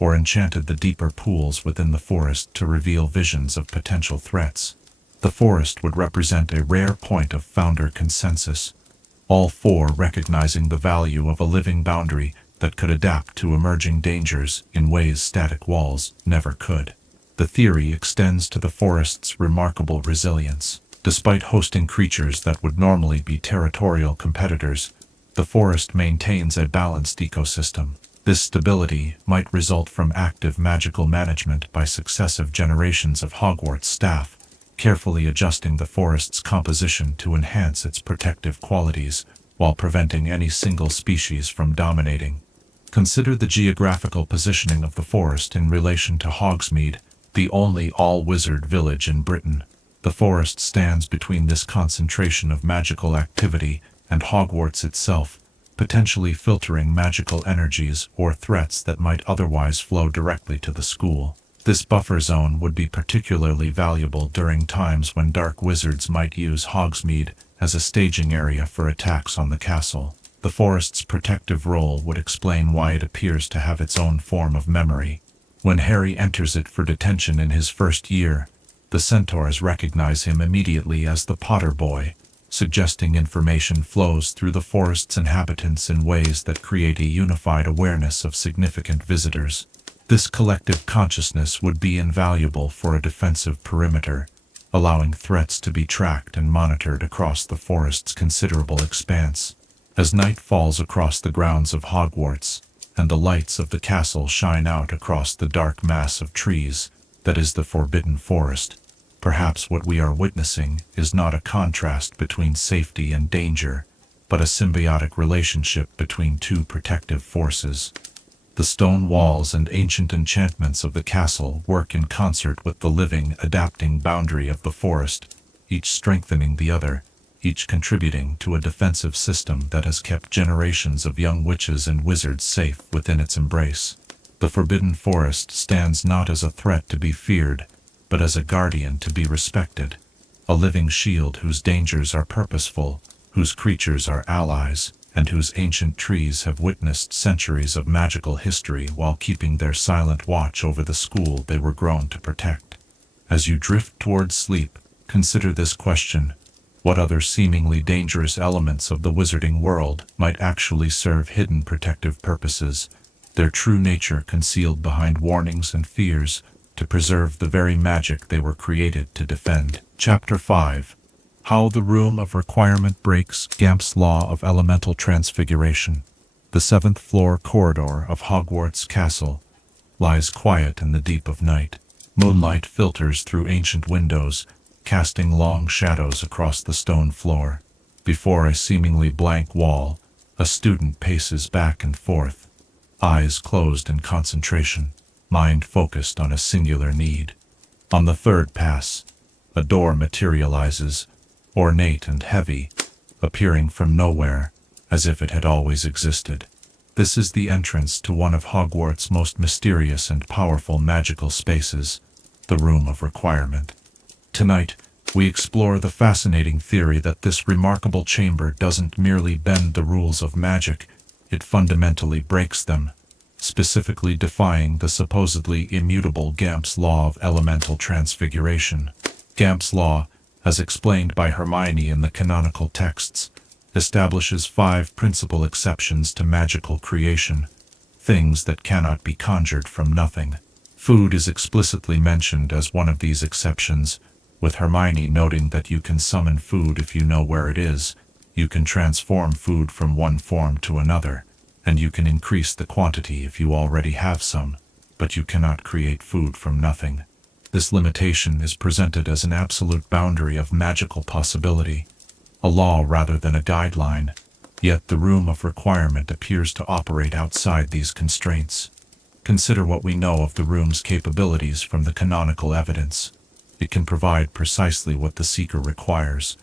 or enchanted the deeper pools within the forest to reveal visions of potential threats. The forest would represent a rare point of founder consensus, all four recognizing the value of a living boundary that could adapt to emerging dangers in ways static walls never could. The theory extends to the forest's remarkable resilience. Despite hosting creatures that would normally be territorial competitors, the forest maintains a balanced ecosystem. This stability might result from active magical management by successive generations of Hogwarts staff, carefully adjusting the forest's composition to enhance its protective qualities while preventing any single species from dominating. Consider the geographical positioning of the forest in relation to Hogsmeade, the only all-wizard village in Britain. The forest stands between this concentration of magical activity and Hogwarts itself, potentially filtering magical energies or threats that might otherwise flow directly to the school. This buffer zone would be particularly valuable during times when dark wizards might use Hogsmeade as a staging area for attacks on the castle. The forest's protective role would explain why it appears to have its own form of memory. When Harry enters it for detention in his first year, the Centaurs recognize him immediately as the Potter Boy, suggesting information flows through the forest's inhabitants in ways that create a unified awareness of significant visitors. This collective consciousness would be invaluable for a defensive perimeter, allowing threats to be tracked and monitored across the forest's considerable expanse. As night falls across the grounds of Hogwarts, and the lights of the castle shine out across the dark mass of trees that is the Forbidden Forest, perhaps what we are witnessing is not a contrast between safety and danger, but a symbiotic relationship between two protective forces. The stone walls and ancient enchantments of the castle work in concert with the living, adapting boundary of the forest, each strengthening the other, each contributing to a defensive system that has kept generations of young witches and wizards safe within its embrace. The Forbidden Forest stands not as a threat to be feared, but as a guardian to be respected, a living shield whose dangers are purposeful, whose creatures are allies, and whose ancient trees have witnessed centuries of magical history while keeping their silent watch over the school they were grown to protect. As you drift towards sleep, consider this question: what other seemingly dangerous elements of the wizarding world might actually serve hidden protective purposes, their true nature concealed behind warnings and fears, to preserve the very magic they were created to defend? Chapter 5. How the Room of Requirement Breaks Gamp's Law of Elemental Transfiguration. The 7th floor corridor of Hogwarts Castle lies quiet in the deep of night. Moonlight filters through ancient windows, casting long shadows across the stone floor. Before a seemingly blank wall, a student paces back and forth, eyes closed in concentration, mind focused on a singular need. On the third pass, a door materializes, ornate and heavy, appearing from nowhere, as if it had always existed. This is the entrance to one of Hogwarts' most mysterious and powerful magical spaces, the Room of Requirement. Tonight, we explore the fascinating theory that this remarkable chamber doesn't merely bend the rules of magic, it fundamentally breaks them, specifically defying the supposedly immutable Gamp's Law of Elemental Transfiguration. Gamp's Law, as explained by Hermione in the canonical texts, establishes 5 principal exceptions to magical creation, things that cannot be conjured from nothing. Food is explicitly mentioned as one of these exceptions, with Hermione noting that you can summon food if you know where it is, you can transform food from one form to another, and you can increase the quantity if you already have some, but you cannot create food from nothing. This limitation is presented as an absolute boundary of magical possibility, a law rather than a guideline, yet the Room of Requirement appears to operate outside these constraints. Consider what we know of the room's capabilities from the canonical evidence. It can provide precisely what the seeker requires,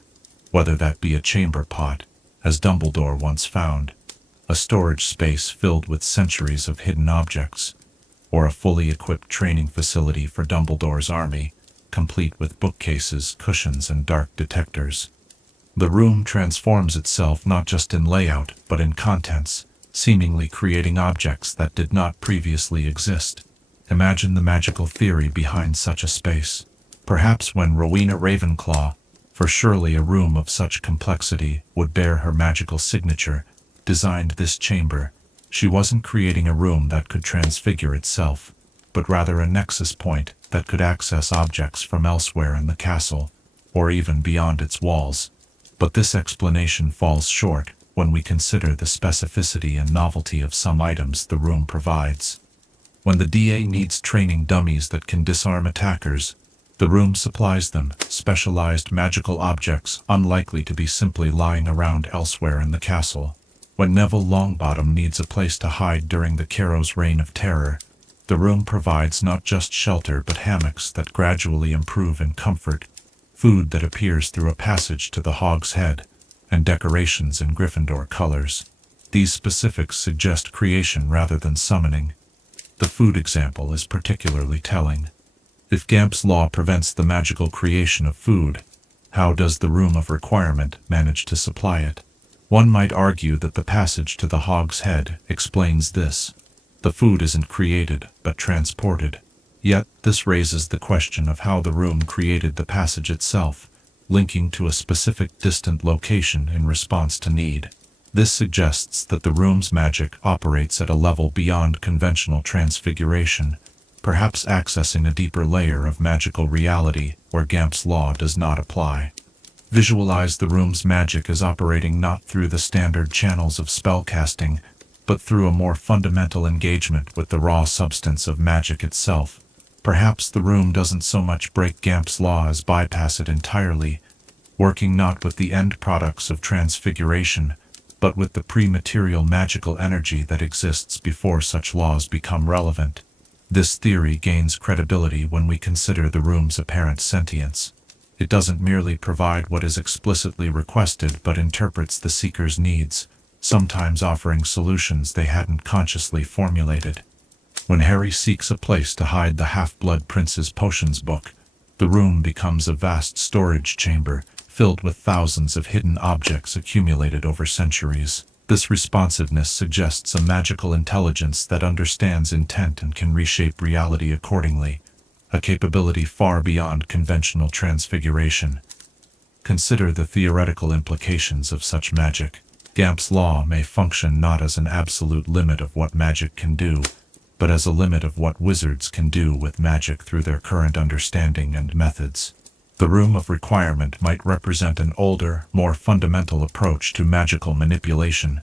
whether that be a chamber pot, as Dumbledore once found, a storage space filled with centuries of hidden objects, or a fully equipped training facility for Dumbledore's army, complete with bookcases, cushions, and dark detectors. The room transforms itself not just in layout, but in contents, seemingly creating objects that did not previously exist. Imagine the magical theory behind such a space. Perhaps when Rowena Ravenclaw, for surely a room of such complexity would bear her magical signature, designed this chamber, she wasn't creating a room that could transfigure itself, but rather a nexus point that could access objects from elsewhere in the castle, or even beyond its walls. But this explanation falls short when we consider the specificity and novelty of some items the room provides. When the DA needs training dummies that can disarm attackers, the room supplies them, specialized magical objects unlikely to be simply lying around elsewhere in the castle. When Neville Longbottom needs a place to hide during the Carrow's reign of terror, the room provides not just shelter but hammocks that gradually improve in comfort, food that appears through a passage to the Hog's Head, and decorations in Gryffindor colors. These specifics suggest creation rather than summoning. The food example is particularly telling. If Gamp's law prevents the magical creation of food, how does the Room of Requirement manage to supply it? One might argue that the passage to the Hog's Head explains this. The food isn't created, but transported. Yet, this raises the question of how the room created the passage itself, linking to a specific distant location in response to need. This suggests that the room's magic operates at a level beyond conventional transfiguration, perhaps accessing a deeper layer of magical reality where Gamp's law does not apply. Visualize the room's magic as operating not through the standard channels of spellcasting, but through a more fundamental engagement with the raw substance of magic itself. Perhaps the room doesn't so much break Gamp's law as bypass it entirely, working not with the end products of transfiguration, but with the pre-material magical energy that exists before such laws become relevant. This theory gains credibility when we consider the room's apparent sentience. It doesn't merely provide what is explicitly requested but interprets the seeker's needs, sometimes offering solutions they hadn't consciously formulated. When Harry seeks a place to hide the Half-Blood Prince's potions book, the room becomes a vast storage chamber, filled with thousands of hidden objects accumulated over centuries. This responsiveness suggests a magical intelligence that understands intent and can reshape reality accordingly, a capability far beyond conventional transfiguration. Consider the theoretical implications of such magic. Gamp's law may function not as an absolute limit of what magic can do, but as a limit of what wizards can do with magic through their current understanding and methods. The Room of Requirement might represent an older, more fundamental approach to magical manipulation,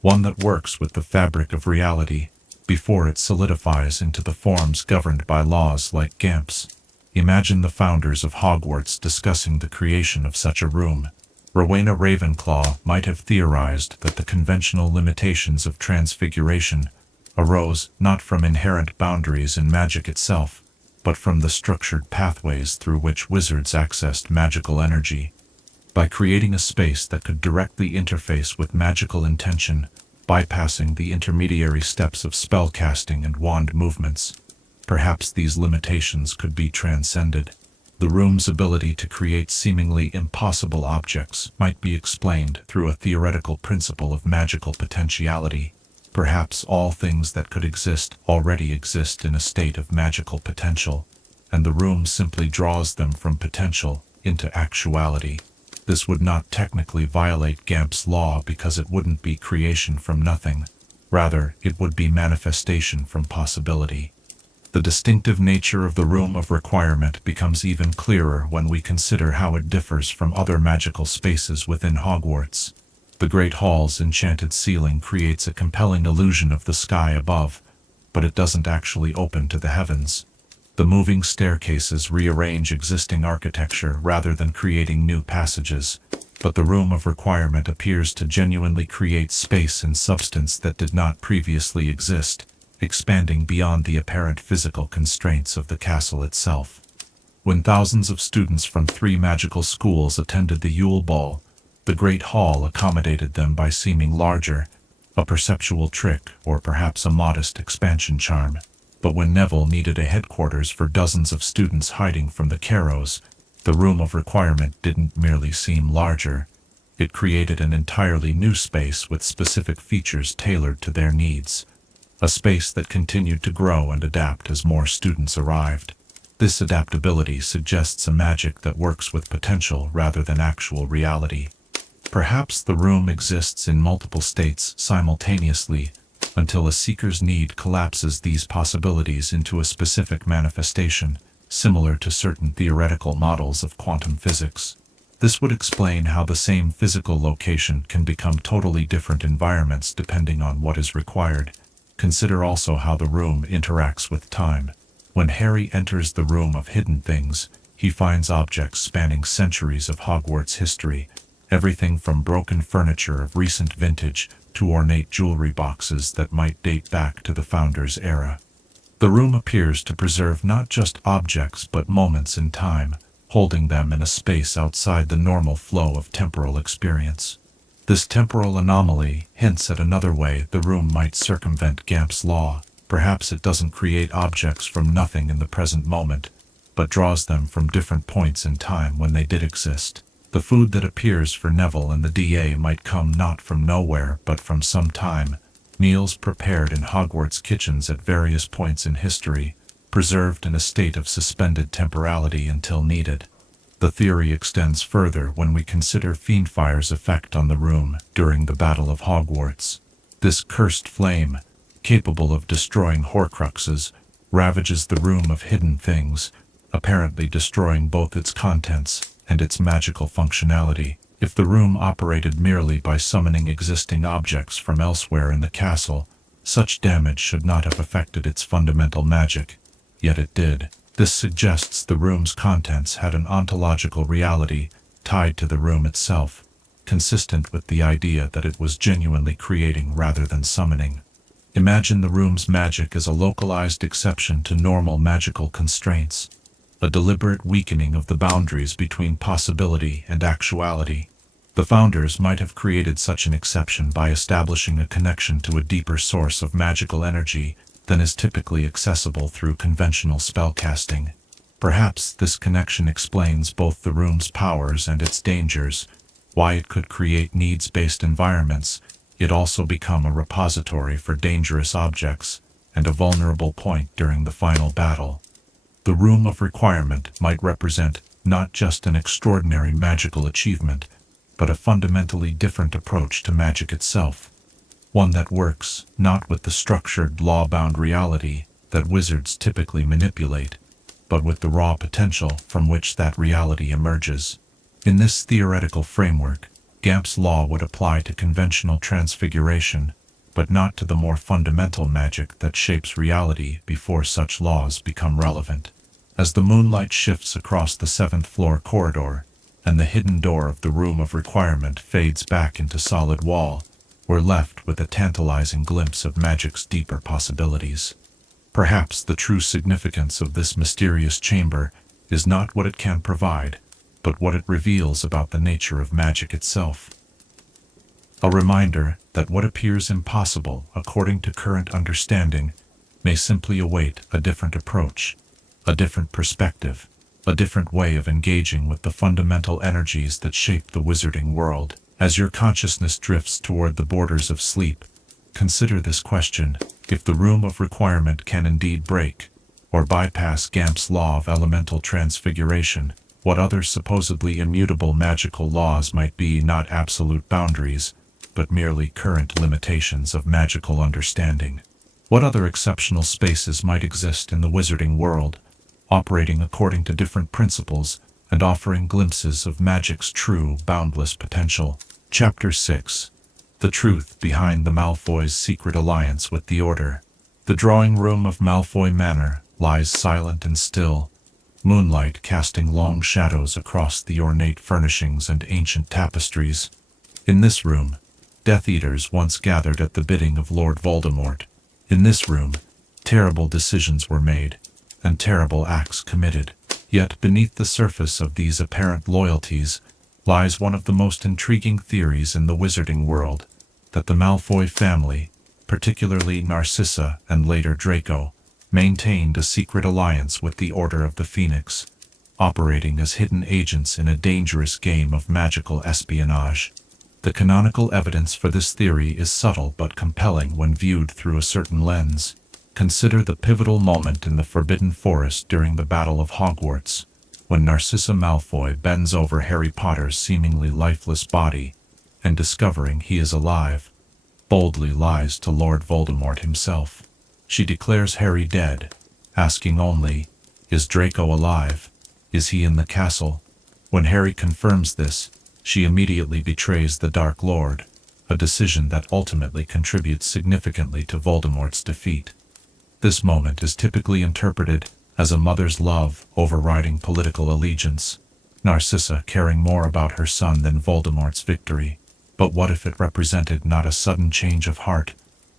one that works with the fabric of reality before it solidifies into the forms governed by laws like Gamp's. Imagine the founders of Hogwarts discussing the creation of such a room. Rowena Ravenclaw might have theorized that the conventional limitations of transfiguration arose not from inherent boundaries in magic itself, but from the structured pathways through which wizards accessed magical energy. By creating a space that could directly interface with magical intention, bypassing the intermediary steps of spellcasting and wand movements, perhaps these limitations could be transcended. The room's ability to create seemingly impossible objects might be explained through a theoretical principle of magical potentiality. Perhaps all things that could exist already exist in a state of magical potential, and the room simply draws them from potential into actuality. This would not technically violate Gamp's law because it wouldn't be creation from nothing. Rather, it would be manifestation from possibility. The distinctive nature of the Room of Requirement becomes even clearer when we consider how it differs from other magical spaces within Hogwarts. The Great Hall's enchanted ceiling creates a compelling illusion of the sky above, but it doesn't actually open to the heavens. The moving staircases rearrange existing architecture rather than creating new passages, but the Room of Requirement appears to genuinely create space and substance that did not previously exist, expanding beyond the apparent physical constraints of the castle itself. When thousands of students from 3 magical schools attended the Yule Ball, the Great Hall accommodated them by seeming larger, a perceptual trick or perhaps a modest expansion charm. But when Neville needed a headquarters for dozens of students hiding from the Carrows, the Room of Requirement didn't merely seem larger. It created an entirely new space with specific features tailored to their needs. A space that continued to grow and adapt as more students arrived. This adaptability suggests a magic that works with potential rather than actual reality. Perhaps the room exists in multiple states simultaneously, until a seeker's need collapses these possibilities into a specific manifestation, similar to certain theoretical models of quantum physics. This would explain how the same physical location can become totally different environments depending on what is required. Consider also how the room interacts with time. When Harry enters the Room of Hidden Things, he finds objects spanning centuries of Hogwarts history, everything from broken furniture of recent vintage to ornate jewelry boxes that might date back to the Founder's era. The room appears to preserve not just objects but moments in time, holding them in a space outside the normal flow of temporal experience. This temporal anomaly hints at another way the room might circumvent Gamp's law. Perhaps it doesn't create objects from nothing in the present moment, but draws them from different points in time when they did exist. The food that appears for Neville and the DA might come not from nowhere but from some time, meals prepared in Hogwarts kitchens at various points in history, preserved in a state of suspended temporality until needed. The theory extends further when we consider Fiendfire's effect on the room during the Battle of Hogwarts. This cursed flame, capable of destroying Horcruxes, ravages the Room of Hidden Things, apparently destroying both its contents and its magical functionality. If the room operated merely by summoning existing objects from elsewhere in the castle, such damage should not have affected its fundamental magic. Yet it did. This suggests the room's contents had an ontological reality tied to the room itself, consistent with the idea that it was genuinely creating rather than summoning. Imagine the room's magic as a localized exception to normal magical constraints, a deliberate weakening of the boundaries between possibility and actuality. The Founders might have created such an exception by establishing a connection to a deeper source of magical energy than is typically accessible through conventional spellcasting. Perhaps this connection explains both the room's powers and its dangers, why it could create needs-based environments, yet also become a repository for dangerous objects, and a vulnerable point during the final battle. The Room of Requirement might represent not just an extraordinary magical achievement, but a fundamentally different approach to magic itself. One that works not with the structured, law-bound reality that wizards typically manipulate, but with the raw potential from which that reality emerges. In this theoretical framework, Gamp's law would apply to conventional transfiguration, but not to the more fundamental magic that shapes reality before such laws become relevant. As the moonlight shifts across the 7th floor corridor, and the hidden door of the Room of Requirement fades back into solid wall, we're left with a tantalizing glimpse of magic's deeper possibilities. Perhaps the true significance of this mysterious chamber is not what it can provide, but what it reveals about the nature of magic itself. A reminder that what appears impossible according to current understanding may simply await a different approach, a different perspective, a different way of engaging with the fundamental energies that shape the wizarding world. As your consciousness drifts toward the borders of sleep, consider this question: if the Room of Requirement can indeed break, or bypass Gamp's law of elemental transfiguration, what other supposedly immutable magical laws might be not absolute boundaries, but merely current limitations of magical understanding? What other exceptional spaces might exist in the wizarding world, operating according to different principles and offering glimpses of magic's true, boundless potential? Chapter 6. The Truth Behind the Malfoys' Secret Alliance with the Order. The drawing room of Malfoy Manor lies silent and still, moonlight casting long shadows across the ornate furnishings and ancient tapestries. In this room, Death Eaters once gathered at the bidding of Lord Voldemort. In this room, Terrible decisions were made, and terrible acts committed. Yet beneath the surface of these apparent loyalties lies one of the most intriguing theories in the wizarding world, that the Malfoy family, particularly Narcissa and later Draco, maintained a secret alliance with the Order of the Phoenix, operating as hidden agents in a dangerous game of magical espionage. The canonical evidence for this theory is subtle but compelling when viewed through a certain lens. Consider the pivotal moment in the Forbidden Forest during the Battle of Hogwarts, when Narcissa Malfoy bends over Harry Potter's seemingly lifeless body, and discovering he is alive, boldly lies to Lord Voldemort himself. She declares Harry dead, asking only, "Is Draco alive? Is he in the castle?" When Harry confirms this, she immediately betrays the Dark Lord, a decision that ultimately contributes significantly to Voldemort's defeat. This moment is typically interpreted as a mother's love overriding political allegiance, Narcissa caring more about her son than Voldemort's victory. But what if it represented not a sudden change of heart,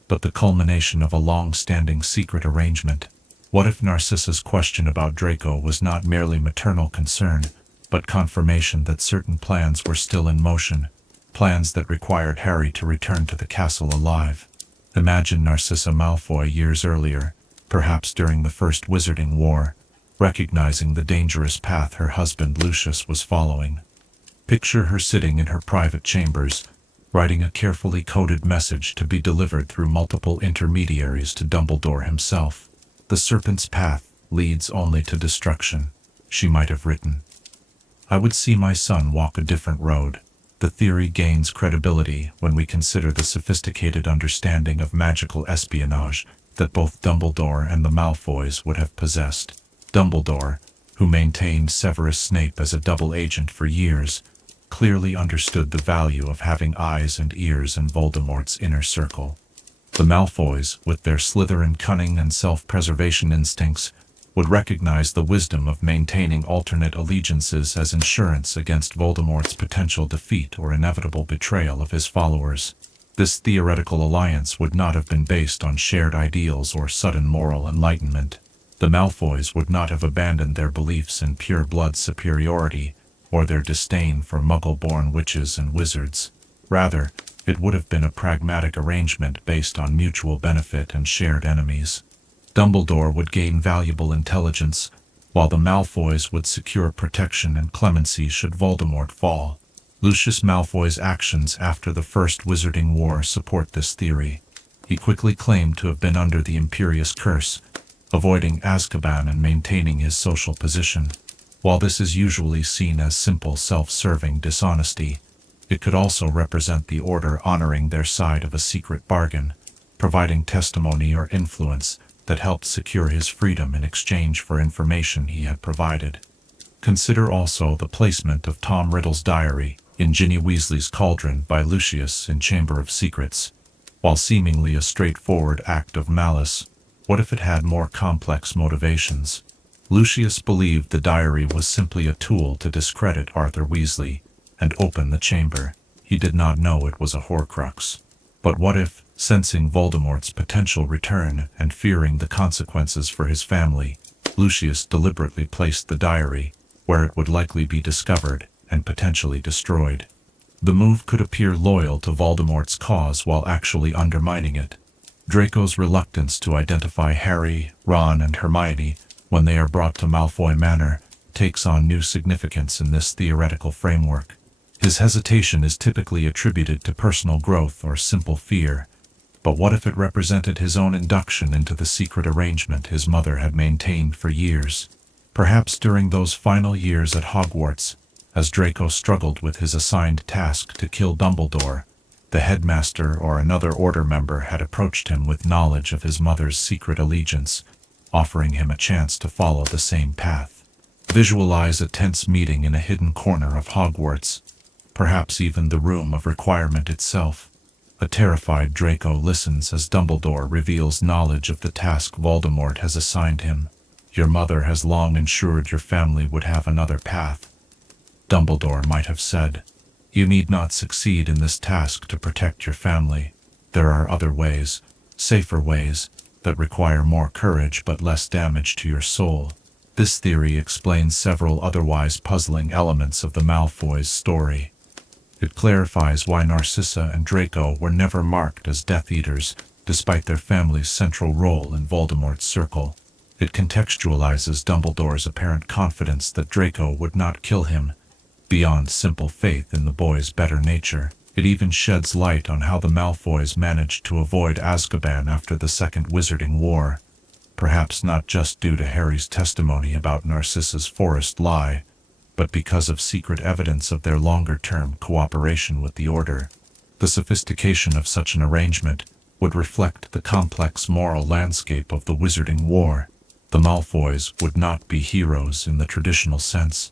but the culmination of a long-standing secret arrangement? What if Narcissa's question about Draco was not merely maternal concern, but confirmation that certain plans were still in motion, plans that required Harry to return to the castle alive? Imagine Narcissa Malfoy years earlier, perhaps during the First Wizarding War, recognizing the dangerous path her husband Lucius was following. Picture her sitting in her private chambers, writing a carefully coded message to be delivered through multiple intermediaries to Dumbledore himself. "The serpent's path leads only to destruction," she might have written. "I would see my son walk a different road." The theory gains credibility when we consider the sophisticated understanding of magical espionage that both Dumbledore and the Malfoys would have possessed. Dumbledore, who maintained Severus Snape as a double agent for years, clearly understood the value of having eyes and ears in Voldemort's inner circle. The Malfoys, with their Slytherin cunning and self-preservation instincts, would recognize the wisdom of maintaining alternate allegiances as insurance against Voldemort's potential defeat or inevitable betrayal of his followers. This theoretical alliance would not have been based on shared ideals or sudden moral enlightenment. The Malfoys would not have abandoned their beliefs in pure-blood superiority or their disdain for Muggle-born witches and wizards. Rather, it would have been a pragmatic arrangement based on mutual benefit and shared enemies. Dumbledore would gain valuable intelligence, while the Malfoys would secure protection and clemency should Voldemort fall. Lucius Malfoy's actions after the First Wizarding War support this theory. He quickly claimed to have been under the Imperious Curse, avoiding Azkaban and maintaining his social position. While this is usually seen as simple self-serving dishonesty, it could also represent the Order honoring their side of a secret bargain, providing testimony or influence that helped secure his freedom in exchange for information he had provided. Consider also the placement of Tom Riddle's diary in Ginny Weasley's cauldron by Lucius in Chamber of Secrets. While seemingly a straightforward act of malice, what if it had more complex motivations? Lucius believed the diary was simply a tool to discredit Arthur Weasley and open the chamber. He did not know it was a Horcrux. But what if, sensing Voldemort's potential return and fearing the consequences for his family, Lucius deliberately placed the diary where it would likely be discovered and potentially destroyed? The move could appear loyal to Voldemort's cause while actually undermining it. Draco's reluctance to identify Harry, Ron, and Hermione when they are brought to Malfoy Manor takes on new significance in this theoretical framework. His hesitation is typically attributed to personal growth or simple fear, but what if it represented his own induction into the secret arrangement his mother had maintained for years? Perhaps during those final years at Hogwarts, as Draco struggled with his assigned task to kill Dumbledore, the headmaster or another Order member had approached him with knowledge of his mother's secret allegiance, offering him a chance to follow the same path. Visualize a tense meeting in a hidden corner of Hogwarts, perhaps even the room of requirement itself. A terrified Draco listens as Dumbledore reveals knowledge of the task Voldemort has assigned him. "Your mother has long ensured your family would have another path," Dumbledore might have said. "You need not succeed in this task to protect your family. There are other ways, safer ways, that require more courage but less damage to your soul. This theory explains several otherwise puzzling elements of the Malfoys' story. It clarifies why Narcissa and Draco were never marked as Death Eaters, despite their family's central role in Voldemort's circle. It contextualizes Dumbledore's apparent confidence that Draco would not kill him, beyond simple faith in the boy's better nature. It even sheds light on how the Malfoys managed to avoid Azkaban after the Second Wizarding War, perhaps not just due to Harry's testimony about Narcissa's forest lie, but because of secret evidence of their longer-term cooperation with the Order. The sophistication of such an arrangement would reflect the complex moral landscape of the Wizarding War. The Malfoys would not be heroes in the traditional sense.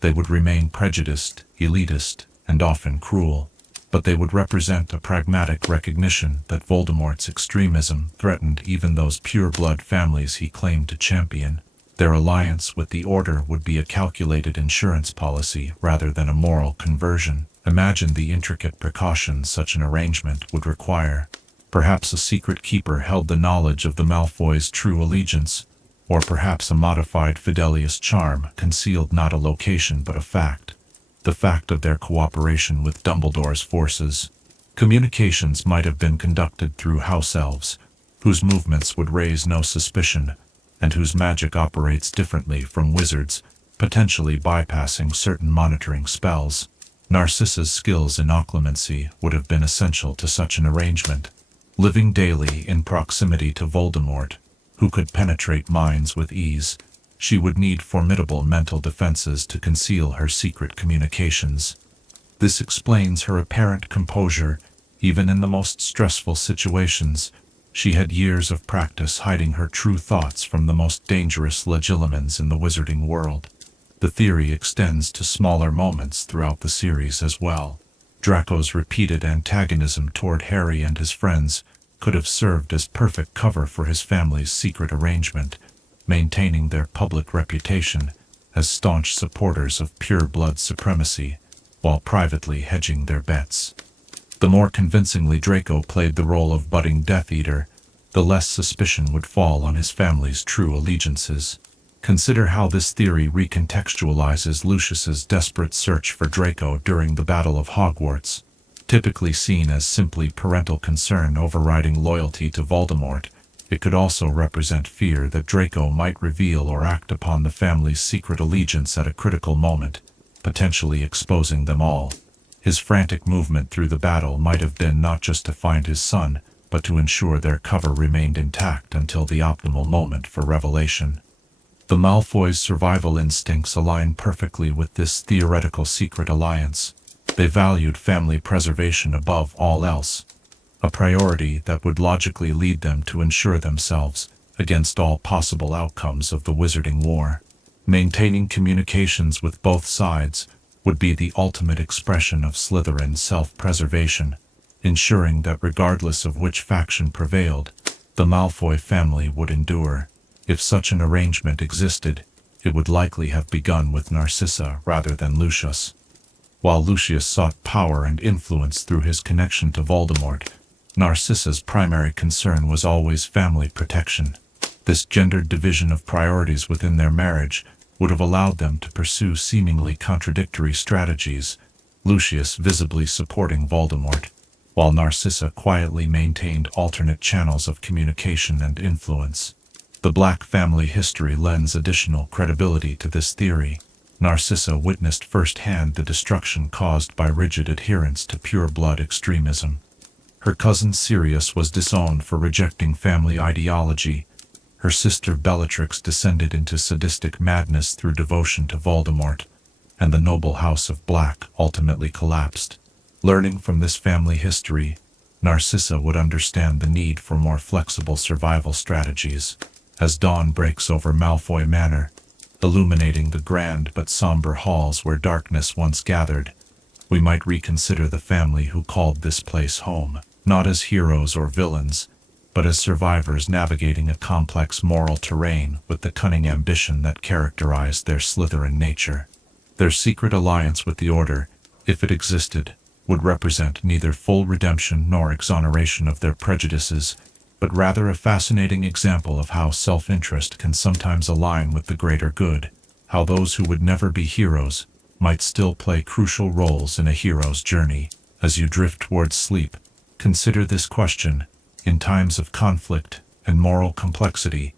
They would remain prejudiced, elitist, and often cruel. But they would represent a pragmatic recognition that Voldemort's extremism threatened even those pure-blood families he claimed to champion. Their alliance with the Order would be a calculated insurance policy rather than a moral conversion. Imagine the intricate precautions such an arrangement would require. Perhaps a secret keeper held the knowledge of the Malfoys' true allegiance, or perhaps a modified Fidelius charm concealed not a location but a fact. The fact of their cooperation with Dumbledore's forces. Communications might have been conducted through house elves, whose movements would raise no suspicion, and whose magic operates differently from wizards, potentially bypassing certain monitoring spells. Narcissa's skills in occlumency would have been essential to such an arrangement. Living daily in proximity to Voldemort, who could penetrate minds with ease, she would need formidable mental defenses to conceal her secret communications. This explains her apparent composure, even in the most stressful situations. She had years of practice hiding her true thoughts from the most dangerous legilimens in the wizarding world. The theory extends to smaller moments throughout the series as well. Draco's repeated antagonism toward Harry and his friends could have served as perfect cover for his family's secret arrangement, maintaining their public reputation as staunch supporters of pure-blood supremacy, while privately hedging their bets. The more convincingly Draco played the role of budding Death Eater, the less suspicion would fall on his family's true allegiances. Consider how this theory recontextualizes Lucius's desperate search for Draco during the Battle of Hogwarts. Typically seen as simply parental concern overriding loyalty to Voldemort, it could also represent fear that Draco might reveal or act upon the family's secret allegiance at a critical moment, potentially exposing them all. His frantic movement through the battle might have been not just to find his son, but to ensure their cover remained intact until the optimal moment for revelation. The Malfoys' survival instincts align perfectly with this theoretical secret alliance. They valued family preservation above all else, a priority that would logically lead them to ensure themselves against all possible outcomes of the Wizarding War. Maintaining communications with both sides would be the ultimate expression of Slytherin's self-preservation, ensuring that regardless of which faction prevailed, the Malfoy family would endure. If such an arrangement existed, it would likely have begun with Narcissa rather than Lucius. While Lucius sought power and influence through his connection to Voldemort, Narcissa's primary concern was always family protection. This gendered division of priorities within their marriage would have allowed them to pursue seemingly contradictory strategies, Lucius visibly supporting Voldemort, while Narcissa quietly maintained alternate channels of communication and influence. The Black family history lends additional credibility to this theory. Narcissa witnessed firsthand the destruction caused by rigid adherence to pure-blood extremism. Her cousin Sirius was disowned for rejecting family ideology. Her sister Bellatrix descended into sadistic madness through devotion to Voldemort, and the noble House of Black ultimately collapsed. Learning from this family history, Narcissa would understand the need for more flexible survival strategies. As dawn breaks over Malfoy Manor, illuminating the grand but somber halls where darkness once gathered, we might reconsider the family who called this place home, not as heroes or villains, but as survivors navigating a complex moral terrain with the cunning ambition that characterized their Slytherin nature. Their secret alliance with the Order, if it existed, would represent neither full redemption nor exoneration of their prejudices, but rather a fascinating example of how self-interest can sometimes align with the greater good, how those who would never be heroes might still play crucial roles in a hero's journey. As you drift towards sleep, consider this question: in times of conflict and moral complexity,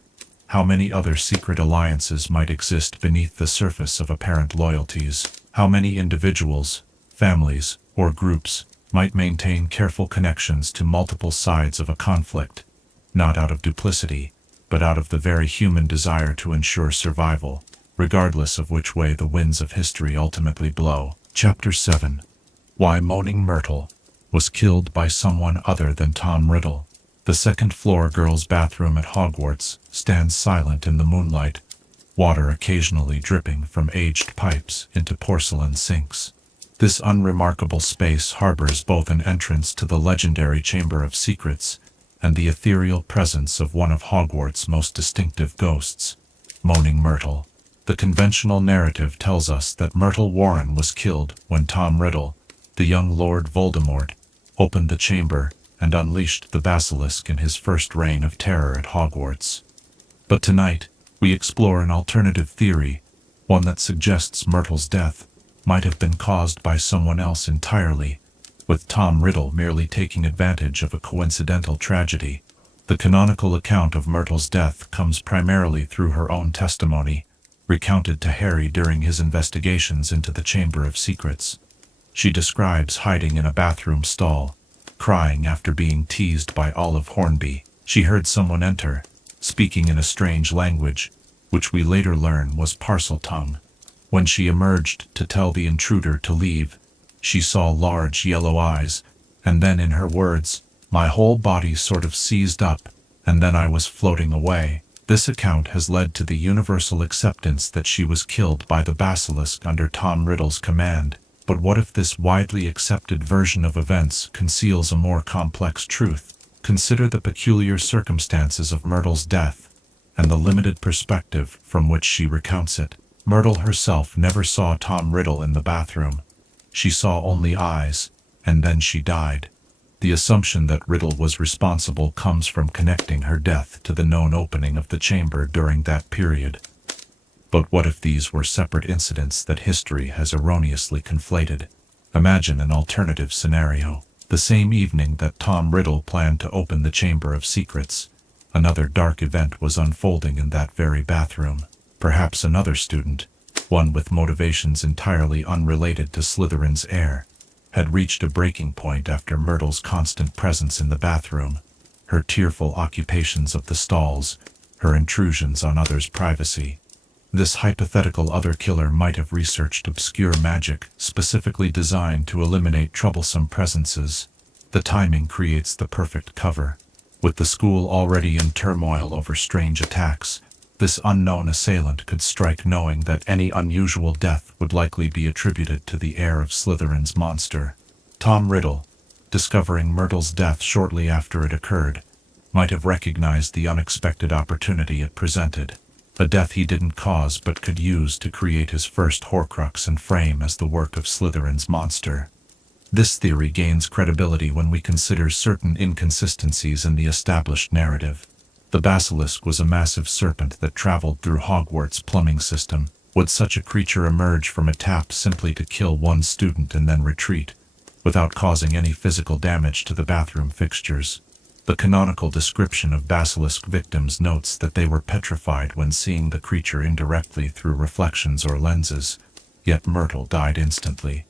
how many other secret alliances might exist beneath the surface of apparent loyalties? How many individuals, families, or groups might maintain careful connections to multiple sides of a conflict, not out of duplicity, but out of the very human desire to ensure survival, regardless of which way the winds of history ultimately blow? Chapter 7. Why Moaning Myrtle was killed by someone other than Tom Riddle. The second-floor girls' bathroom at Hogwarts stands silent in the moonlight, water occasionally dripping from aged pipes into porcelain sinks. This unremarkable space harbors both an entrance to the legendary Chamber of Secrets and the ethereal presence of one of Hogwarts' most distinctive ghosts, Moaning Myrtle. The conventional narrative tells us that Myrtle Warren was killed when Tom Riddle, the young Lord Voldemort, opened the chamber and unleashed the basilisk in his first reign of terror at Hogwarts. But tonight, we explore an alternative theory, one that suggests Myrtle's death might have been caused by someone else entirely, with Tom Riddle merely taking advantage of a coincidental tragedy. The canonical account of Myrtle's death comes primarily through her own testimony, recounted to Harry during his investigations into the Chamber of Secrets. She describes hiding in a bathroom stall, crying after being teased by Olive Hornby. She heard someone enter, speaking in a strange language, which we later learn was Parcel tongue. When she emerged to tell the intruder to leave, she saw large yellow eyes, and then, in her words, "My whole body sort of seized up, and then I was floating away." This account has led to the universal acceptance that she was killed by the basilisk under Tom Riddle's command. But what if this widely accepted version of events conceals a more complex truth? Consider the peculiar circumstances of Myrtle's death, and the limited perspective from which she recounts it. Myrtle herself never saw Tom Riddle in the bathroom. She saw only eyes, and then she died. The assumption that Riddle was responsible comes from connecting her death to the known opening of the chamber during that period. But what if these were separate incidents that history has erroneously conflated? Imagine an alternative scenario. The same evening that Tom Riddle planned to open the Chamber of Secrets, another dark event was unfolding in that very bathroom. Perhaps another student, one with motivations entirely unrelated to Slytherin's heir, had reached a breaking point after Myrtle's constant presence in the bathroom, her tearful occupations of the stalls, her intrusions on others' privacy. This hypothetical other killer might have researched obscure magic specifically designed to eliminate troublesome presences. The timing creates the perfect cover. With the school already in turmoil over strange attacks, this unknown assailant could strike knowing that any unusual death would likely be attributed to the heir of Slytherin's monster. Tom Riddle, discovering Myrtle's death shortly after it occurred, might have recognized the unexpected opportunity it presented. A death he didn't cause but could use to create his first Horcrux and frame as the work of Slytherin's monster. This theory gains credibility when we consider certain inconsistencies in the established narrative. The basilisk was a massive serpent that traveled through Hogwarts' plumbing system. Would such a creature emerge from a tap simply to kill one student and then retreat, without causing any physical damage to the bathroom fixtures? The canonical description of basilisk victims notes that they were petrified when seeing the creature indirectly through reflections or lenses, yet Myrtle died instantly.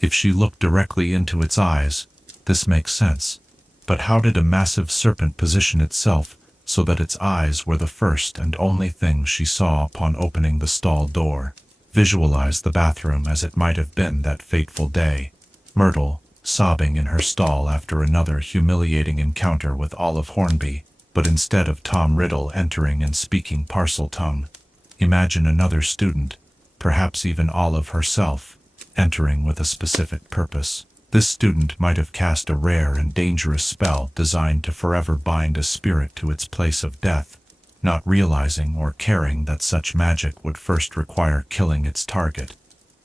If she looked directly into its eyes, this makes sense. But how did a massive serpent position itself so that its eyes were the first and only thing she saw upon opening the stall door? Visualize the bathroom as it might have been that fateful day. Myrtle, sobbing in her stall after another humiliating encounter with Olive Hornby, but instead of Tom Riddle entering and speaking Parcel tongue, imagine another student, perhaps even Olive herself, entering with a specific purpose. This student might have cast a rare and dangerous spell designed to forever bind a spirit to its place of death, not realizing or caring that such magic would first require killing its target.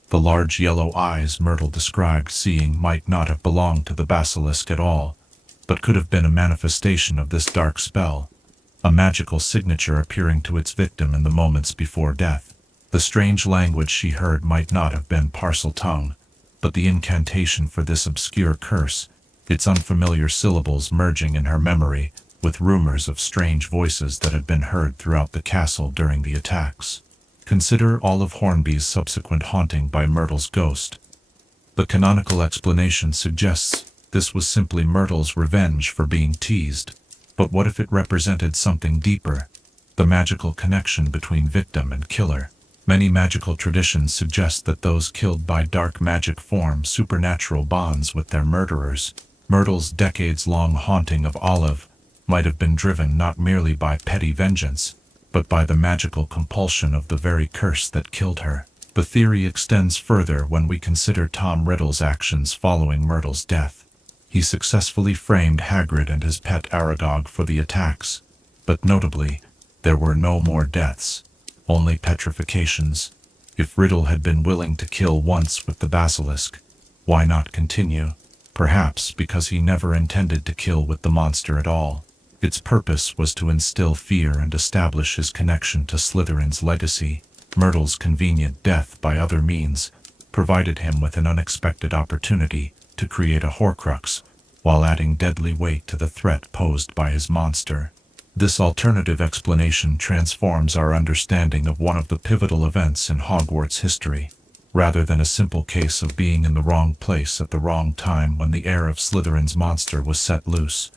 The large yellow eyes Myrtle described seeing might not have belonged to the basilisk at all, but could have been a manifestation of this dark spell, a magical signature appearing to its victim in the moments before death. The strange language she heard might not have been Parcel tongue, but the incantation for this obscure curse, its unfamiliar syllables merging in her memory with rumors of strange voices that had been heard throughout the castle during the attacks. Consider Olive Hornby's subsequent haunting by Myrtle's ghost. The canonical explanation suggests this was simply Myrtle's revenge for being teased. But what if it represented something deeper? The magical connection between victim and killer. Many magical traditions suggest that those killed by dark magic form supernatural bonds with their murderers. Myrtle's decades-long haunting of Olive might have been driven not merely by petty vengeance, but by the magical compulsion of the very curse that killed her. The theory extends further when we consider Tom Riddle's actions following Myrtle's death. He successfully framed Hagrid and his pet Aragog for the attacks, but notably, there were no more deaths, only petrifications. If Riddle had been willing to kill once with the basilisk, why not continue? Perhaps because he never intended to kill with the monster at all. Its purpose was to instill fear and establish his connection to Slytherin's legacy. Myrtle's convenient death by other means provided him with an unexpected opportunity to create a Horcrux, while adding deadly weight to the threat posed by his monster. This alternative explanation transforms our understanding of one of the pivotal events in Hogwarts history. Rather than a simple case of being in the wrong place at the wrong time when the heir of Slytherin's monster was set loose,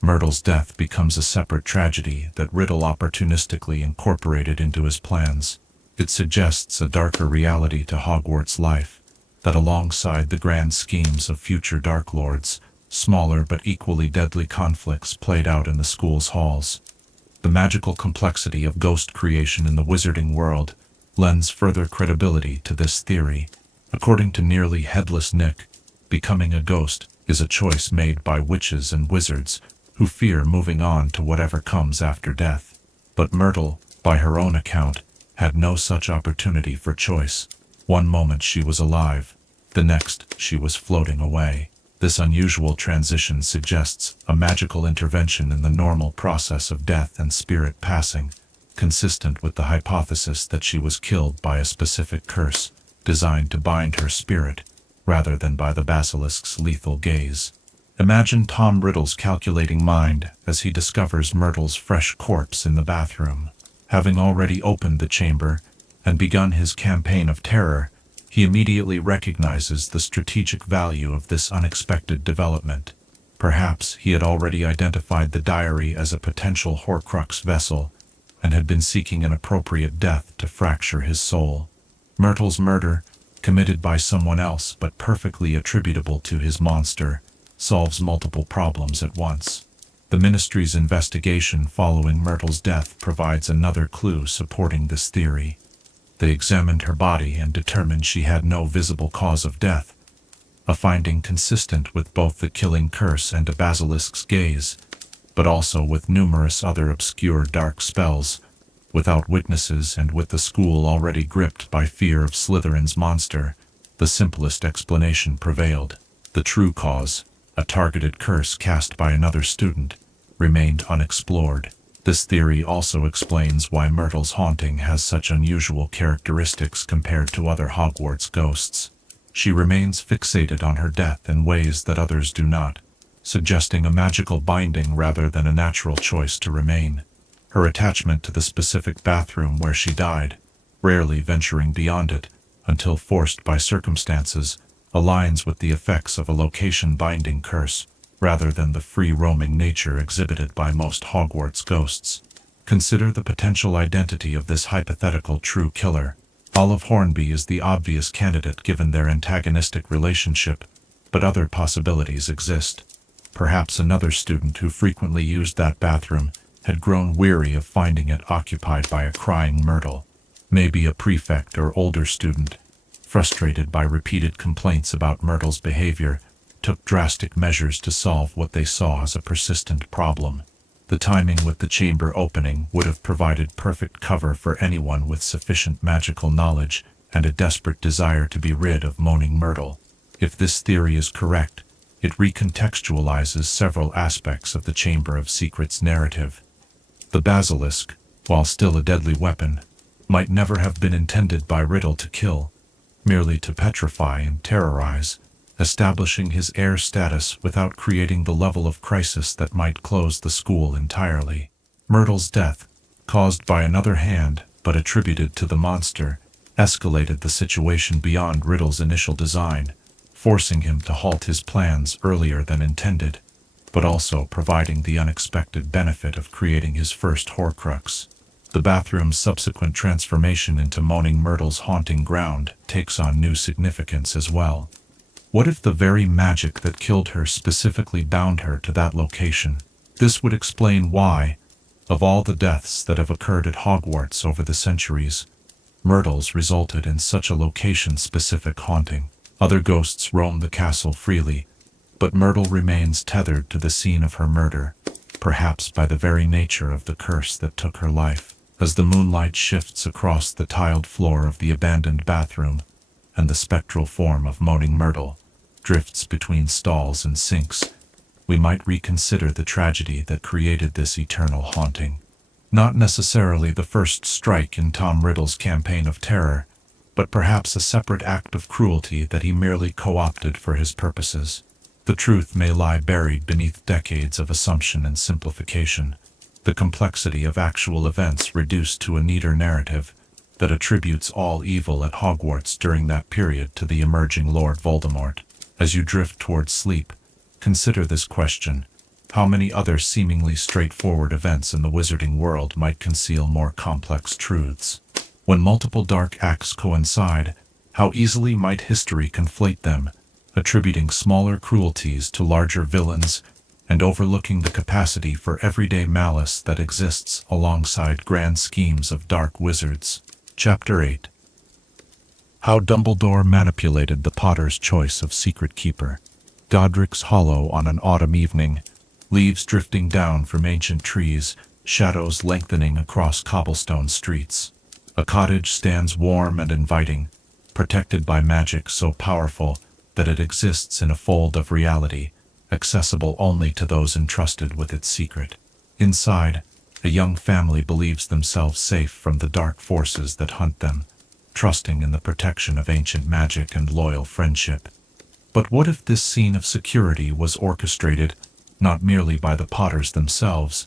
Myrtle's death becomes a separate tragedy that Riddle opportunistically incorporated into his plans. It suggests a darker reality to Hogwarts life, that alongside the grand schemes of future Dark Lords, smaller but equally deadly conflicts played out in the school's halls. The magical complexity of ghost creation in the wizarding world lends further credibility to this theory. According to Nearly Headless Nick, becoming a ghost is a choice made by witches and wizards who fear moving on to whatever comes after death. But Myrtle, by her own account, had no such opportunity for choice. One moment she was alive, the next she was floating away. This unusual transition suggests a magical intervention in the normal process of death and spirit passing, consistent with the hypothesis that she was killed by a specific curse designed to bind her spirit, rather than by the basilisk's lethal gaze. Imagine Tom Riddle's calculating mind as he discovers Myrtle's fresh corpse in the bathroom. Having already opened the chamber and begun his campaign of terror, he immediately recognizes the strategic value of this unexpected development. Perhaps he had already identified the diary as a potential Horcrux vessel and had been seeking an appropriate death to fracture his soul. Myrtle's murder, committed by someone else but perfectly attributable to his monster, solves multiple problems at once. The Ministry's investigation following Myrtle's death provides another clue supporting this theory. They examined her body and determined she had no visible cause of death, a finding consistent with both the killing curse and a basilisk's gaze, but also with numerous other obscure dark spells. Without witnesses and with the school already gripped by fear of Slytherin's monster, the simplest explanation prevailed. The true cause, a targeted curse cast by another student, remained unexplored. This theory also explains why Myrtle's haunting has such unusual characteristics compared to other Hogwarts ghosts. She remains fixated on her death in ways that others do not, suggesting a magical binding rather than a natural choice to remain. Her attachment to the specific bathroom where she died, rarely venturing beyond it until forced by circumstances, aligns with the effects of a location-binding curse, rather than the free-roaming nature exhibited by most Hogwarts ghosts. Consider the potential identity of this hypothetical true killer. Olive Hornby is the obvious candidate given their antagonistic relationship, but other possibilities exist. Perhaps another student who frequently used that bathroom had grown weary of finding it occupied by a crying Myrtle. Maybe a prefect or older student, frustrated by repeated complaints about Myrtle's behavior, took drastic measures to solve what they saw as a persistent problem. The timing with the chamber opening would have provided perfect cover for anyone with sufficient magical knowledge and a desperate desire to be rid of Moaning Myrtle. If this theory is correct, it recontextualizes several aspects of the Chamber of Secrets narrative. The basilisk, while still a deadly weapon, might never have been intended by Riddle to kill, merely to petrify and terrorize, establishing his heir status without creating the level of crisis that might close the school entirely. Myrtle's death, caused by another hand but attributed to the monster, escalated the situation beyond Riddle's initial design, forcing him to halt his plans earlier than intended, but also providing the unexpected benefit of creating his first Horcrux. The bathroom's subsequent transformation into Moaning Myrtle's haunting ground takes on new significance as well. What if the very magic that killed her specifically bound her to that location? This would explain why, of all the deaths that have occurred at Hogwarts over the centuries, Myrtle's resulted in such a location-specific haunting. Other ghosts roam the castle freely, but Myrtle remains tethered to the scene of her murder, perhaps by the very nature of the curse that took her life. As the moonlight shifts across the tiled floor of the abandoned bathroom, and the spectral form of Moaning Myrtle drifts between stalls and sinks, we might reconsider the tragedy that created this eternal haunting. Not necessarily the first strike in Tom Riddle's campaign of terror, but perhaps a separate act of cruelty that he merely co-opted for his purposes. The truth may lie buried beneath decades of assumption and simplification, the complexity of actual events reduced to a neater narrative that attributes all evil at Hogwarts during that period to the emerging Lord Voldemort. As you drift towards sleep, consider this question: how many other seemingly straightforward events in the wizarding world might conceal more complex truths? When multiple dark acts coincide, how easily might history conflate them, attributing smaller cruelties to larger villains and overlooking the capacity for everyday malice that exists alongside grand schemes of dark wizards. Chapter 8. How Dumbledore Manipulated the Potter's Choice of Secret Keeper. Godric's Hollow on an autumn evening, leaves drifting down from ancient trees, shadows lengthening across cobblestone streets. A cottage stands warm and inviting, protected by magic so powerful that it exists in a fold of reality, accessible only to those entrusted with its secret. Inside, a young family believes themselves safe from the dark forces that hunt them, trusting in the protection of ancient magic and loyal friendship. But what if this scene of security was orchestrated not merely by the Potters themselves,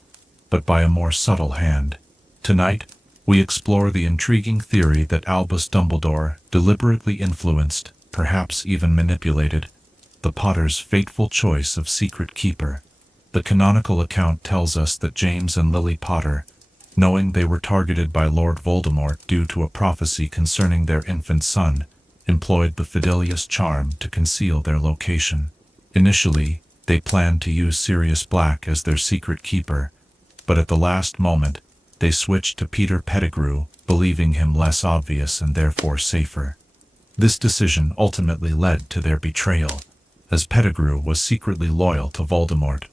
but by a more subtle hand? Tonight, we explore the intriguing theory that Albus Dumbledore deliberately influenced, perhaps even manipulated, the Potter's fateful choice of secret keeper. The canonical account tells us that James and Lily Potter, knowing they were targeted by Lord Voldemort due to a prophecy concerning their infant son, employed the Fidelius charm to conceal their location. Initially, they planned to use Sirius Black as their secret keeper, but at the last moment, they switched to Peter Pettigrew, believing him less obvious and therefore safer. This decision ultimately led to their betrayal, as Pettigrew was secretly loyal to Voldemort.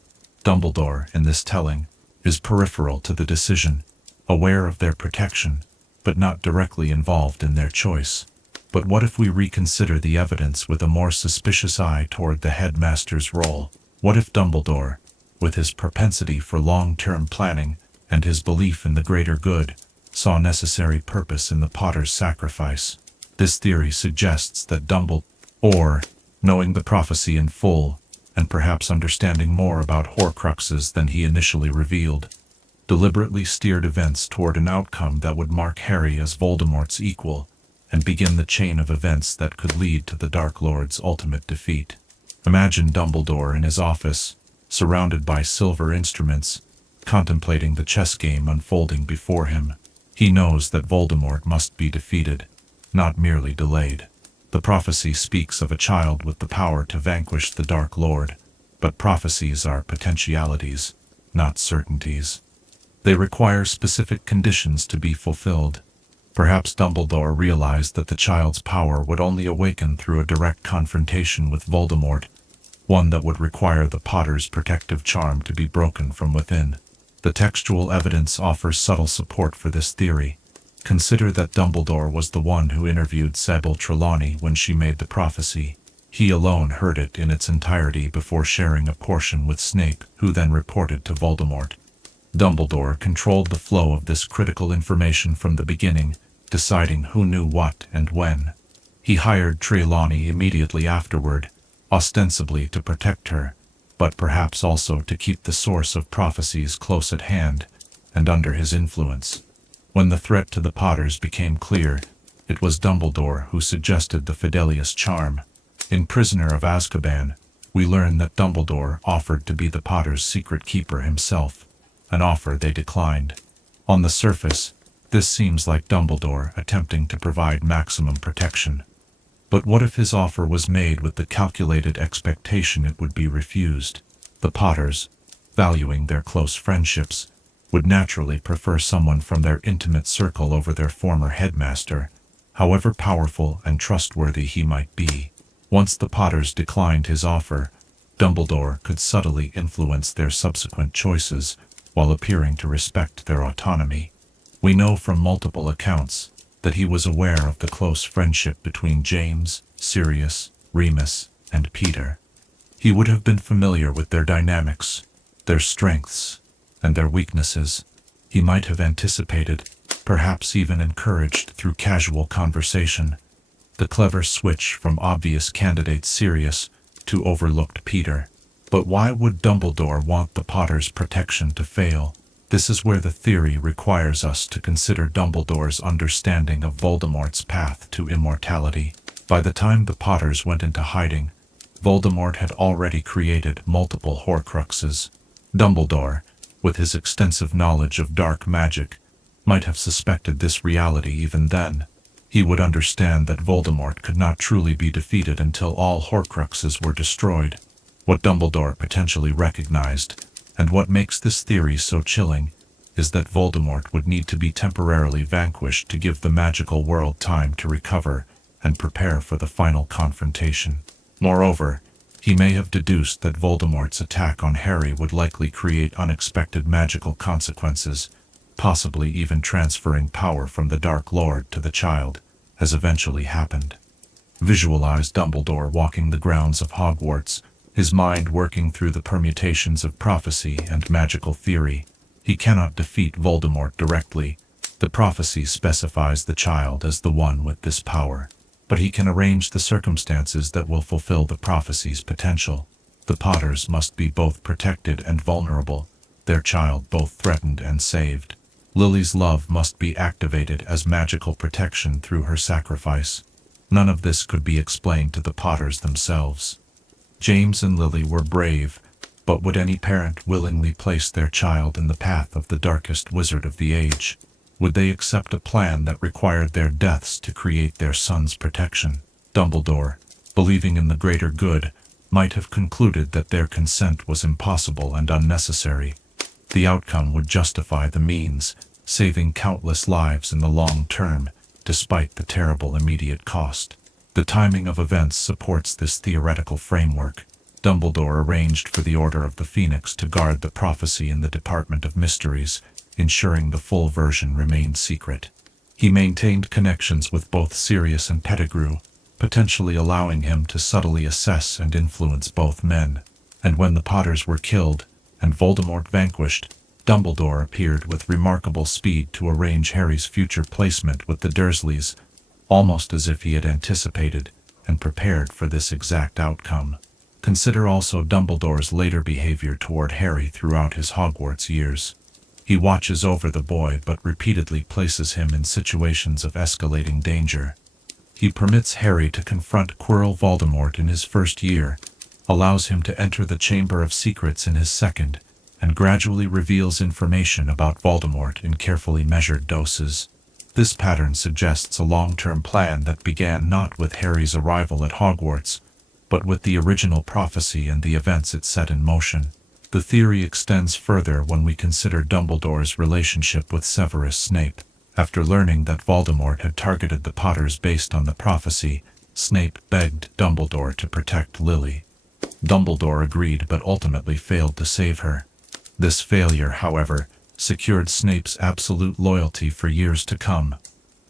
Dumbledore, in this telling, is peripheral to the decision, aware of their protection, but not directly involved in their choice. But what if we reconsider the evidence with a more suspicious eye toward the headmaster's role? What if Dumbledore, with his propensity for long-term planning and his belief in the greater good, saw necessary purpose in the Potter's sacrifice? This theory suggests that Dumbledore, knowing the prophecy in full, and perhaps understanding more about Horcruxes than he initially revealed, deliberately steered events toward an outcome that would mark Harry as Voldemort's equal, and begin the chain of events that could lead to the Dark Lord's ultimate defeat. Imagine Dumbledore in his office, surrounded by silver instruments, contemplating the chess game unfolding before him. He knows that Voldemort must be defeated, not merely delayed. The prophecy speaks of a child with the power to vanquish the Dark Lord, but prophecies are potentialities, not certainties. They require specific conditions to be fulfilled. Perhaps Dumbledore realized that the child's power would only awaken through a direct confrontation with Voldemort, one that would require the Potter's protective charm to be broken from within. The textual evidence offers subtle support for this theory. Consider that Dumbledore was the one who interviewed Sybil Trelawney when she made the prophecy. He alone heard it in its entirety before sharing a portion with Snape, who then reported to Voldemort. Dumbledore controlled the flow of this critical information from the beginning, deciding who knew what and when. He hired Trelawney immediately afterward, ostensibly to protect her, but perhaps also to keep the source of prophecies close at hand and under his influence. When the threat to the Potters became clear, it was Dumbledore who suggested the Fidelius charm. In Prisoner of Azkaban, we learn that Dumbledore offered to be the Potters' secret keeper himself, an offer they declined. On the surface, this seems like Dumbledore attempting to provide maximum protection. But what if his offer was made with the calculated expectation it would be refused? The Potters, valuing their close friendships, would naturally prefer someone from their intimate circle over their former headmaster, however powerful and trustworthy he might be. Once the Potters declined his offer, Dumbledore could subtly influence their subsequent choices while appearing to respect their autonomy. We know from multiple accounts that he was aware of the close friendship between James, Sirius, Remus, and Peter. He would have been familiar with their dynamics, their strengths, and their weaknesses. He might have anticipated, perhaps even encouraged through casual conversation, the clever switch from obvious candidate Sirius to overlooked Peter. But why would Dumbledore want the Potters' protection to fail? This is where the theory requires us to consider Dumbledore's understanding of Voldemort's path to immortality. By the time the Potters went into hiding, Voldemort had already created multiple Horcruxes. Dumbledore, with his extensive knowledge of dark magic, might have suspected this reality even then. He would understand that Voldemort could not truly be defeated until all Horcruxes were destroyed. What Dumbledore potentially recognized, and what makes this theory so chilling, is that Voldemort would need to be temporarily vanquished to give the magical world time to recover and prepare for the final confrontation. Moreover, he may have deduced that Voldemort's attack on Harry would likely create unexpected magical consequences, possibly even transferring power from the Dark Lord to the child, as eventually happened. Visualize Dumbledore walking the grounds of Hogwarts, his mind working through the permutations of prophecy and magical theory. He cannot defeat Voldemort directly. The prophecy specifies the child as the one with this power, but he can arrange the circumstances that will fulfill the prophecy's potential. The Potters must be both protected and vulnerable, their child both threatened and saved. Lily's love must be activated as magical protection through her sacrifice. None of this could be explained to the Potters themselves. James and Lily were brave, but would any parent willingly place their child in the path of the darkest wizard of the age? Would they accept a plan that required their deaths to create their son's protection? Dumbledore, believing in the greater good, might have concluded that their consent was impossible and unnecessary. The outcome would justify the means, saving countless lives in the long term, despite the terrible immediate cost. The timing of events supports this theoretical framework. Dumbledore arranged for the Order of the Phoenix to guard the prophecy in the Department of Mysteries, ensuring the full version remained secret. He maintained connections with both Sirius and Pettigrew, potentially allowing him to subtly assess and influence both men. And when the Potters were killed, and Voldemort vanquished, Dumbledore appeared with remarkable speed to arrange Harry's future placement with the Dursleys, almost as if he had anticipated and prepared for this exact outcome. Consider also Dumbledore's later behavior toward Harry throughout his Hogwarts years. He watches over the boy but repeatedly places him in situations of escalating danger. He permits Harry to confront Quirrell Voldemort in his first year, allows him to enter the Chamber of Secrets in his second, and gradually reveals information about Voldemort in carefully measured doses. This pattern suggests a long-term plan that began not with Harry's arrival at Hogwarts, but with the original prophecy and the events it set in motion. The theory extends further when we consider Dumbledore's relationship with Severus Snape. After learning that Voldemort had targeted the Potters based on the prophecy, Snape begged Dumbledore to protect Lily. Dumbledore agreed but ultimately failed to save her. This failure, however, secured Snape's absolute loyalty for years to come,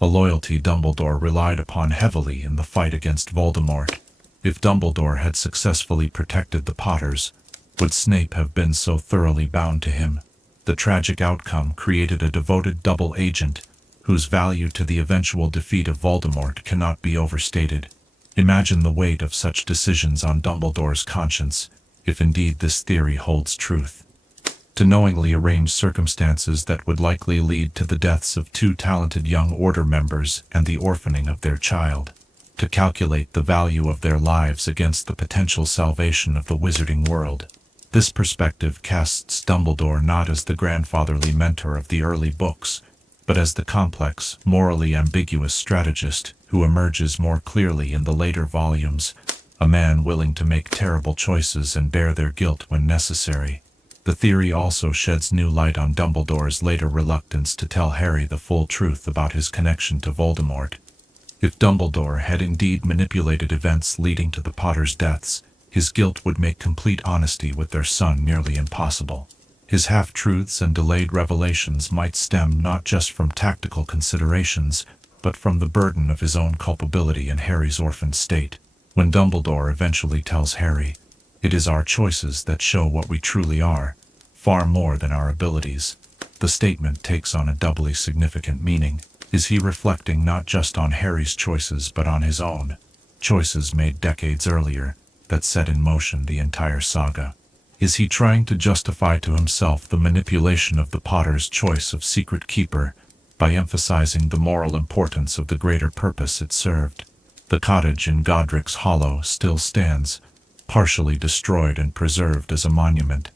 a loyalty Dumbledore relied upon heavily in the fight against Voldemort. If Dumbledore had successfully protected the Potters, would Snape have been so thoroughly bound to him? The tragic outcome created a devoted double agent whose value to the eventual defeat of Voldemort cannot be overstated. Imagine the weight of such decisions on Dumbledore's conscience, if indeed this theory holds truth. To knowingly arrange circumstances that would likely lead to the deaths of two talented young Order members and the orphaning of their child. To calculate the value of their lives against the potential salvation of the wizarding world. This perspective casts Dumbledore not as the grandfatherly mentor of the early books, but as the complex, morally ambiguous strategist who emerges more clearly in the later volumes, a man willing to make terrible choices and bear their guilt when necessary. The theory also sheds new light on Dumbledore's later reluctance to tell Harry the full truth about his connection to Voldemort. If Dumbledore had indeed manipulated events leading to the Potters' deaths, his guilt would make complete honesty with their son nearly impossible. His half-truths and delayed revelations might stem not just from tactical considerations, but from the burden of his own culpability in Harry's orphaned state. When Dumbledore eventually tells Harry, "It is our choices that show what we truly are, far more than our abilities," the statement takes on a doubly significant meaning. Is he reflecting not just on Harry's choices but on his own, choices made decades earlier, that set in motion the entire saga? Is he trying to justify to himself the manipulation of the Potter's choice of Secret Keeper by emphasizing the moral importance of the greater purpose it served? The cottage in Godric's Hollow still stands, partially destroyed and preserved as a monument.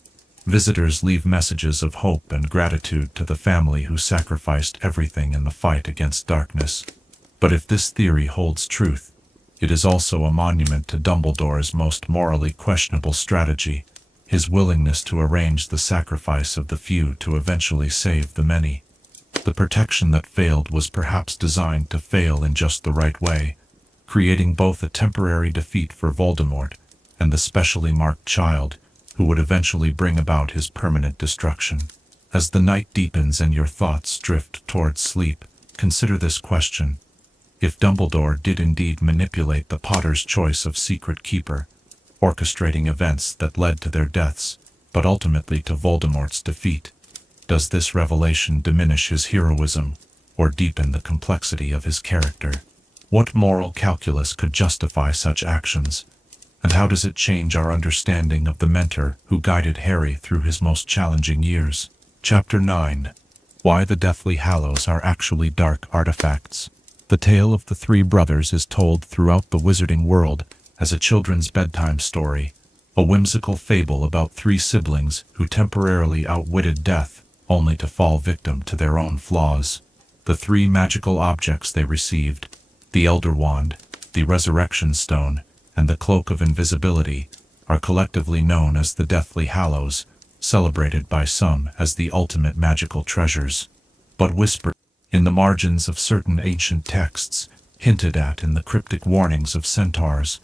Visitors leave messages of hope and gratitude to the family who sacrificed everything in the fight against darkness. But if this theory holds truth, it is also a monument to Dumbledore's most morally questionable strategy, his willingness to arrange the sacrifice of the few to eventually save the many. The protection that failed was perhaps designed to fail in just the right way, creating both a temporary defeat for Voldemort and the specially marked child who would eventually bring about his permanent destruction. As the night deepens and your thoughts drift towards sleep, consider this question. If Dumbledore did indeed manipulate the Potter's choice of Secret Keeper, orchestrating events that led to their deaths, but ultimately to Voldemort's defeat, does this revelation diminish his heroism or deepen the complexity of his character? What moral calculus could justify such actions? And how does it change our understanding of the mentor who guided Harry through his most challenging years? Chapter 9. Why the Deathly Hallows are actually dark artifacts. The tale of the three brothers is told throughout the wizarding world as a children's bedtime story, a whimsical fable about three siblings who temporarily outwitted death only to fall victim to their own flaws. The three magical objects they received, the Elder Wand, the Resurrection Stone, and the Cloak of Invisibility, are collectively known as the Deathly Hallows, celebrated by some as the ultimate magical treasures, but whispered in the margins of certain ancient texts, hinted at in the cryptic warnings of Centaurs,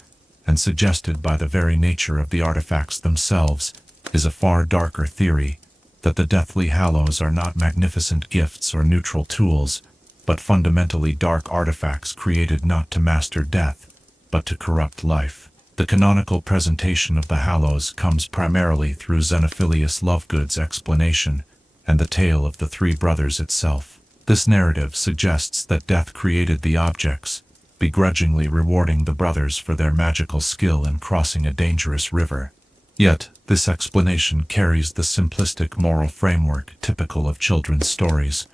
and suggested by the very nature of the artifacts themselves, is a far darker theory that the Deathly Hallows are not magnificent gifts or neutral tools, but fundamentally dark artifacts created not to master death, but to corrupt life. The canonical presentation of the Hallows comes primarily through Xenophilius Lovegood's explanation and the tale of the three brothers itself. This narrative suggests that death created the objects, begrudgingly rewarding the brothers for their magical skill in crossing a dangerous river. Yet, this explanation carries the simplistic moral framework typical of children's stories,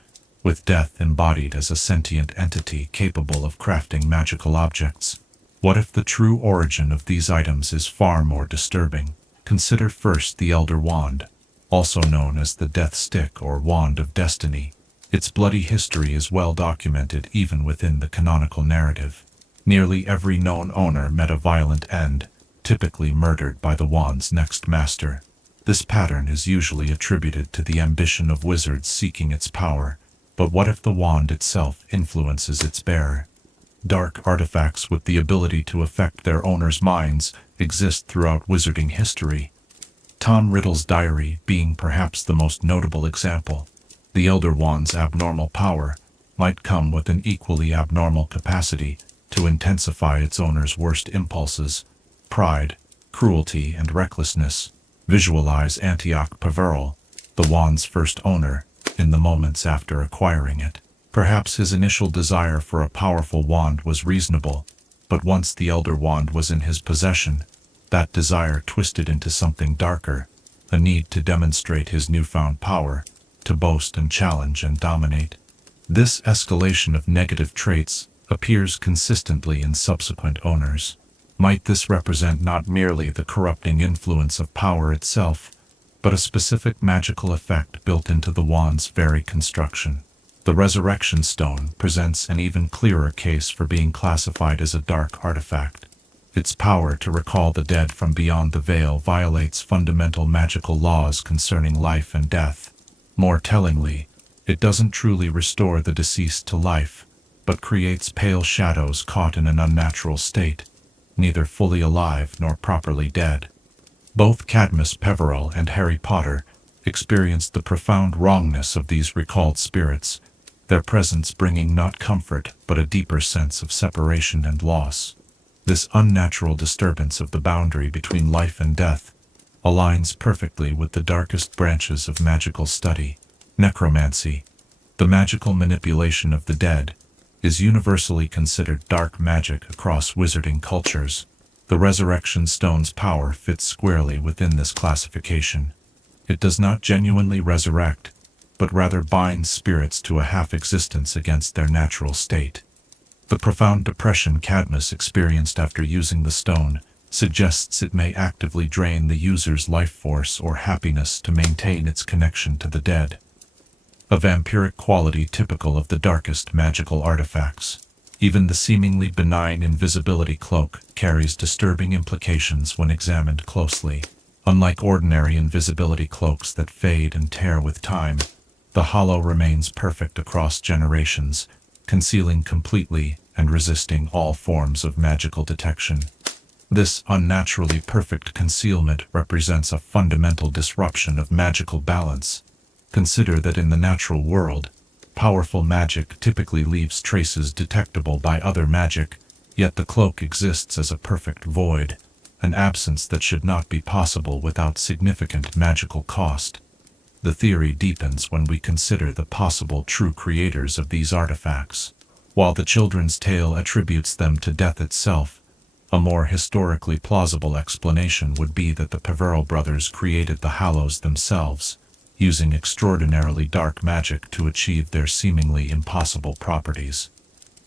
with death embodied as a sentient entity capable of crafting magical objects. What if the true origin of these items is far more disturbing? Consider first the Elder Wand, also known as the Death Stick or Wand of Destiny. Its bloody history is well documented even within the canonical narrative. Nearly every known owner met a violent end, typically murdered by the wand's next master. This pattern is usually attributed to the ambition of wizards seeking its power, but what if the wand itself influences its bearer? Dark artifacts with the ability to affect their owners' minds exist throughout wizarding history. Tom Riddle's diary being perhaps the most notable example. The Elder Wand's abnormal power might come with an equally abnormal capacity to intensify its owner's worst impulses, pride, cruelty, and recklessness. Visualize Antioch Peveril, the wand's first owner, in the moments after acquiring it. Perhaps his initial desire for a powerful wand was reasonable, but once the Elder Wand was in his possession, that desire twisted into something darker, a need to demonstrate his newfound power, to boast and challenge and dominate. This escalation of negative traits appears consistently in subsequent owners. Might this represent not merely the corrupting influence of power itself, but a specific magical effect built into the wand's very construction? The Resurrection Stone presents an even clearer case for being classified as a dark artifact. Its power to recall the dead from beyond the veil violates fundamental magical laws concerning life and death. More tellingly, it doesn't truly restore the deceased to life, but creates pale shadows caught in an unnatural state, neither fully alive nor properly dead. Both Cadmus Peveril and Harry Potter experienced the profound wrongness of these recalled spirits, their presence bringing not comfort but a deeper sense of separation and loss. This unnatural disturbance of the boundary between life and death aligns perfectly with the darkest branches of magical study. Necromancy, the magical manipulation of the dead, is universally considered dark magic across wizarding cultures. The Resurrection Stone's power fits squarely within this classification. It does not genuinely resurrect, but rather binds spirits to a half-existence against their natural state. The profound depression Cadmus experienced after using the stone suggests it may actively drain the user's life force or happiness to maintain its connection to the dead. A vampiric quality typical of the darkest magical artifacts. Even the seemingly benign invisibility cloak carries disturbing implications when examined closely. Unlike ordinary invisibility cloaks that fade and tear with time, the Hallow remains perfect across generations, concealing completely and resisting all forms of magical detection. This unnaturally perfect concealment represents a fundamental disruption of magical balance. Consider that in the natural world, powerful magic typically leaves traces detectable by other magic, yet the cloak exists as a perfect void, an absence that should not be possible without significant magical cost. The theory deepens when we consider the possible true creators of these artifacts. While the children's tale attributes them to death itself, a more historically plausible explanation would be that the Peveril brothers created the Hallows themselves, using extraordinarily dark magic to achieve their seemingly impossible properties.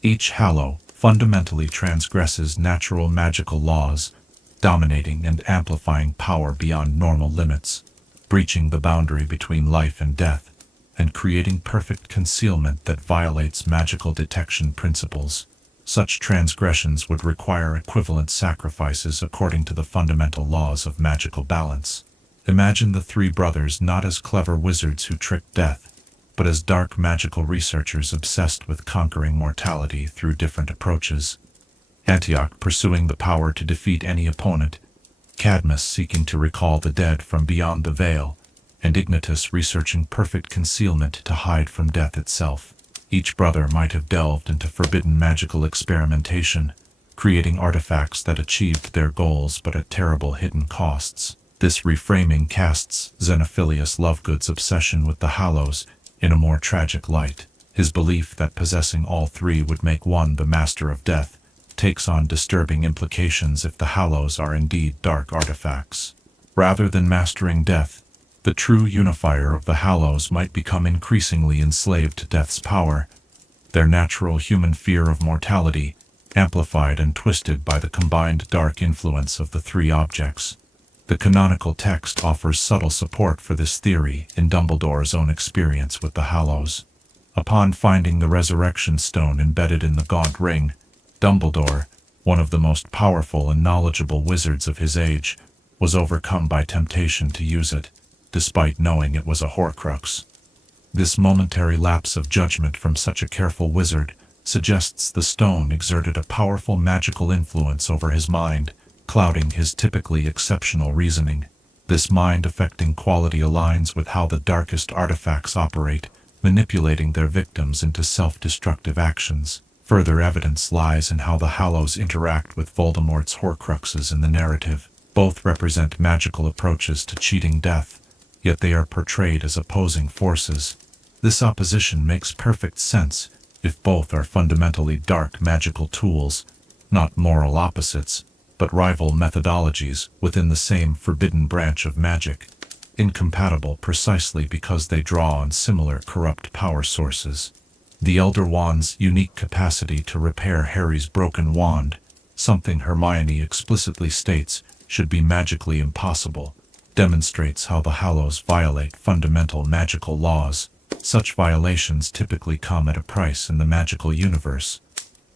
Each Hallow fundamentally transgresses natural magical laws, dominating and amplifying power beyond normal limits, breaching the boundary between life and death, and creating perfect concealment that violates magical detection principles. Such transgressions would require equivalent sacrifices according to the fundamental laws of magical balance. Imagine the three brothers not as clever wizards who tricked death, but as dark magical researchers obsessed with conquering mortality through different approaches. Antioch pursuing the power to defeat any opponent, Cadmus seeking to recall the dead from beyond the veil, and Ignitus researching perfect concealment to hide from death itself. Each brother might have delved into forbidden magical experimentation, creating artifacts that achieved their goals but at terrible hidden costs. This reframing casts Xenophilius Lovegood's obsession with the Hallows in a more tragic light. His belief that possessing all three would make one the master of death takes on disturbing implications if the Hallows are indeed dark artifacts. Rather than mastering death, the true unifier of the Hallows might become increasingly enslaved to death's power, their natural human fear of mortality, amplified and twisted by the combined dark influence of the three objects. The canonical text offers subtle support for this theory in Dumbledore's own experience with the Hallows. Upon finding the Resurrection Stone embedded in the Gaunt Ring, Dumbledore, one of the most powerful and knowledgeable wizards of his age, was overcome by temptation to use it, despite knowing it was a Horcrux. This momentary lapse of judgment from such a careful wizard suggests the stone exerted a powerful magical influence over his mind, clouding his typically exceptional reasoning. This mind-affecting quality aligns with how the darkest artifacts operate, manipulating their victims into self-destructive actions. Further evidence lies in how the Hallows interact with Voldemort's Horcruxes in the narrative. Both represent magical approaches to cheating death, yet they are portrayed as opposing forces. This opposition makes perfect sense if both are fundamentally dark magical tools, not moral opposites, but rival methodologies within the same forbidden branch of magic, incompatible precisely because they draw on similar corrupt power sources. The Elder Wand's unique capacity to repair Harry's broken wand, something Hermione explicitly states should be magically impossible, demonstrates how the Hallows violate fundamental magical laws. Such violations typically come at a price in the magical universe.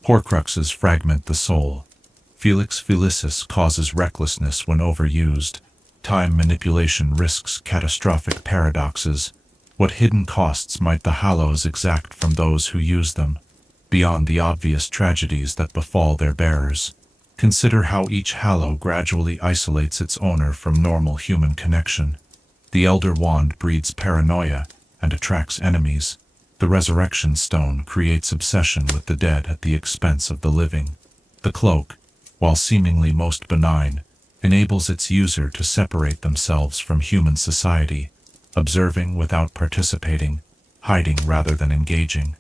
Horcruxes fragment the soul. Felix Felicis causes recklessness when overused. Time manipulation risks catastrophic paradoxes. What hidden costs might the Hallows exact from those who use them, beyond the obvious tragedies that befall their bearers? Consider how each Hallow gradually isolates its owner from normal human connection. The Elder Wand breeds paranoia and attracts enemies. The Resurrection Stone creates obsession with the dead at the expense of the living. The Cloak, while seemingly most benign, enables its user to separate themselves from human society, observing without participating, hiding rather than engaging.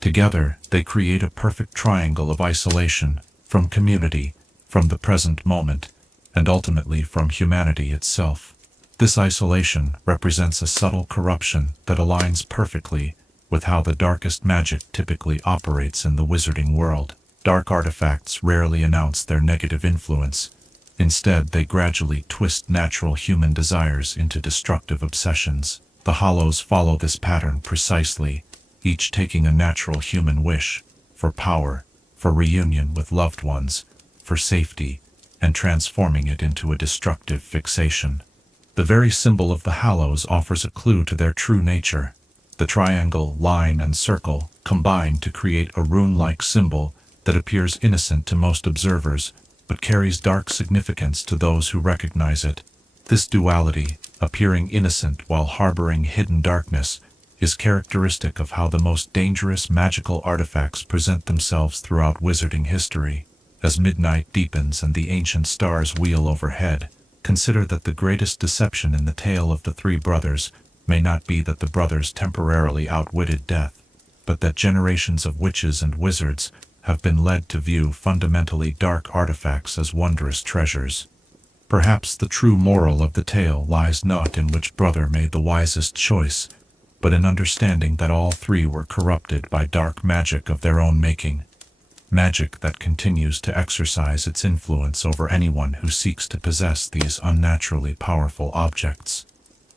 Together, they create a perfect triangle of isolation, from community, from the present moment, and ultimately from humanity itself. This isolation represents a subtle corruption that aligns perfectly with how the darkest magic typically operates in the wizarding world. Dark artifacts rarely announce their negative influence. Instead, they gradually twist natural human desires into destructive obsessions. The Hallows follow this pattern precisely, each taking a natural human wish, for power, for reunion with loved ones, for safety, and transforming it into a destructive fixation. The very symbol of the Hallows offers a clue to their true nature. The triangle, line, and circle combine to create a rune-like symbol that appears innocent to most observers, but carries dark significance to those who recognize it. This duality, appearing innocent while harboring hidden darkness, is characteristic of how the most dangerous magical artifacts present themselves throughout wizarding history. As midnight deepens and the ancient stars wheel overhead, consider that the greatest deception in the tale of the three brothers may not be that the brothers temporarily outwitted death, but that generations of witches and wizards have been led to view fundamentally dark artifacts as wondrous treasures. Perhaps the true moral of the tale lies not in which brother made the wisest choice, but in understanding that all three were corrupted by dark magic of their own making, magic that continues to exercise its influence over anyone who seeks to possess these unnaturally powerful objects.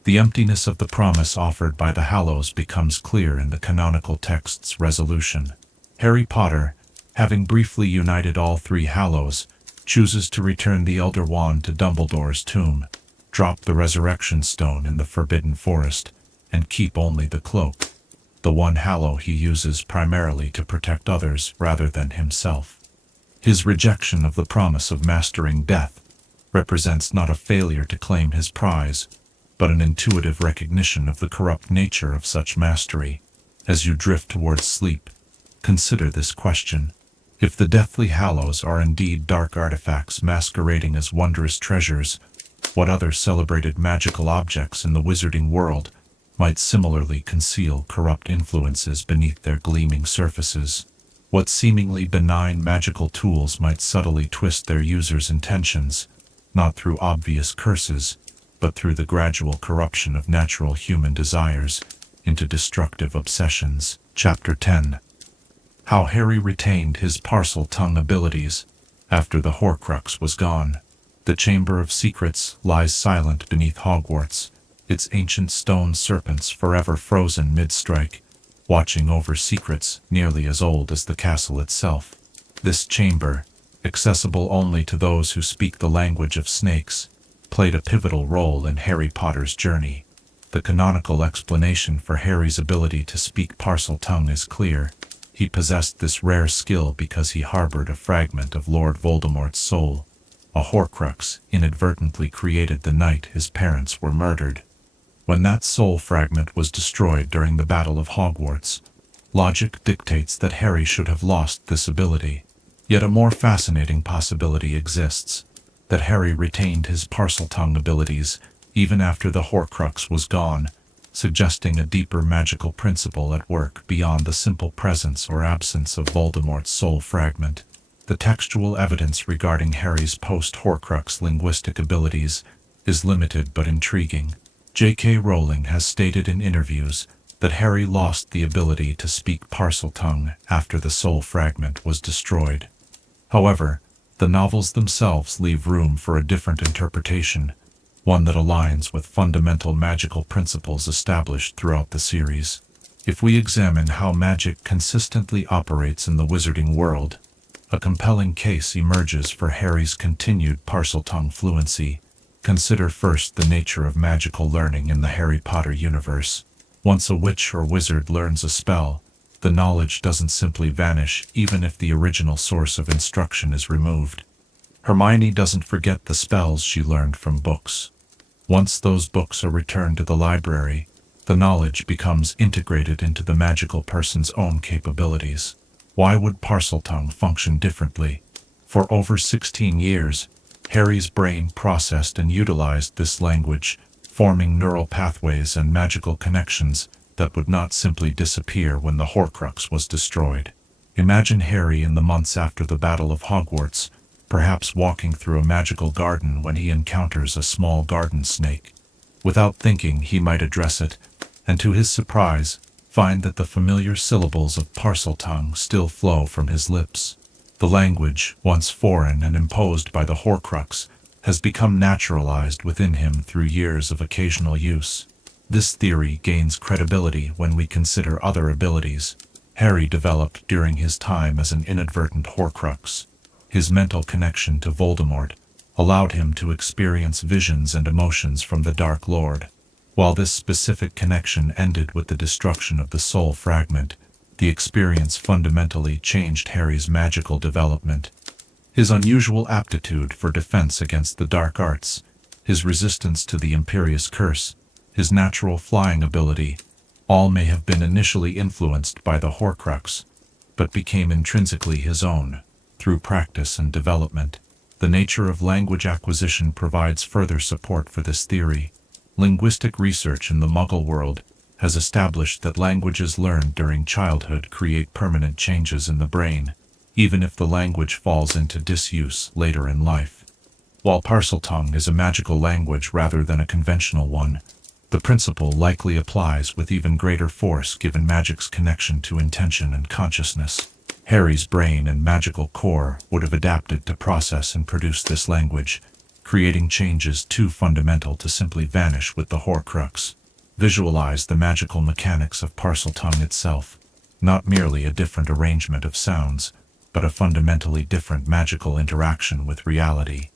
The emptiness of the promise offered by the Hallows becomes clear in the canonical text's resolution. Harry Potter, having briefly united all three Hallows, chooses to return the Elder Wand to Dumbledore's tomb, drop the Resurrection Stone in the Forbidden Forest, and keep only the Cloak, the one Hallow he uses primarily to protect others rather than himself. His rejection of the promise of mastering death represents not a failure to claim his prize, but an intuitive recognition of the corrupt nature of such mastery. As you drift towards sleep, consider this question. If the Deathly Hallows are indeed dark artifacts masquerading as wondrous treasures, what other celebrated magical objects in the wizarding world might similarly conceal corrupt influences beneath their gleaming surfaces? What seemingly benign magical tools might subtly twist their users' intentions, not through obvious curses, but through the gradual corruption of natural human desires into destructive obsessions? Chapter 10. How Harry retained his Parcel tongue abilities after the Horcrux was gone. The Chamber of Secrets lies silent beneath Hogwarts, its ancient stone serpents forever frozen mid-strike, watching over secrets nearly as old as the castle itself. This chamber, accessible only to those who speak the language of snakes, played a pivotal role in Harry Potter's journey. The canonical explanation for Harry's ability to speak Parcel tongue is clear. He possessed this rare skill because he harbored a fragment of Lord Voldemort's soul, a Horcrux inadvertently created the night his parents were murdered. When that soul fragment was destroyed during the Battle of Hogwarts, Logic dictates that Harry should have lost this ability. Yet a more fascinating possibility exists, that Harry retained his Parseltongue abilities even after the Horcrux was gone, suggesting a deeper magical principle at work beyond the simple presence or absence of Voldemort's soul fragment. The textual evidence regarding Harry's post-Horcrux linguistic abilities is limited but intriguing. J.K. Rowling has stated in interviews that Harry lost the ability to speak Parseltongue after the soul fragment was destroyed. However, the novels themselves leave room for a different interpretation, one that aligns with fundamental magical principles established throughout the series. If we examine how magic consistently operates in the wizarding world, a compelling case emerges for Harry's continued Parseltongue fluency. Consider first the nature of magical learning in the Harry Potter universe. Once a witch or wizard learns a spell, the knowledge doesn't simply vanish even if the original source of instruction is removed. Hermione doesn't forget the spells she learned from books. Once those books are returned to the library, the knowledge becomes integrated into the magical person's own capabilities. Why would Parseltongue function differently? For over 16 years, Harry's brain processed and utilized this language, forming neural pathways and magical connections that would not simply disappear when the Horcrux was destroyed. Imagine Harry in the months after the Battle of Hogwarts, perhaps walking through a magical garden when he encounters a small garden snake. Without thinking, he might address it, and to his surprise, find that the familiar syllables of Parseltongue still flow from his lips. The language, once foreign and imposed by the Horcrux, has become naturalized within him through years of occasional use. This theory gains credibility when we consider other abilities Harry developed during his time as an inadvertent Horcrux. His mental connection to Voldemort allowed him to experience visions and emotions from the Dark Lord. While this specific connection ended with the destruction of the soul fragment, the experience fundamentally changed Harry's magical development. His unusual aptitude for defense against the dark arts, his resistance to the Imperious Curse, his natural flying ability, all may have been initially influenced by the Horcrux, but became intrinsically his own, through practice and development. The nature of language acquisition provides further support for this theory. Linguistic research in the Muggle world has established that languages learned during childhood create permanent changes in the brain, even if the language falls into disuse later in life. While Parseltongue is a magical language rather than a conventional one, the principle likely applies with even greater force given magic's connection to intention and consciousness. Harry's brain and magical core would have adapted to process and produce this language, creating changes too fundamental to simply vanish with the Horcrux. Visualize the magical mechanics of Parseltongue itself, not merely a different arrangement of sounds, but a fundamentally different magical interaction with reality.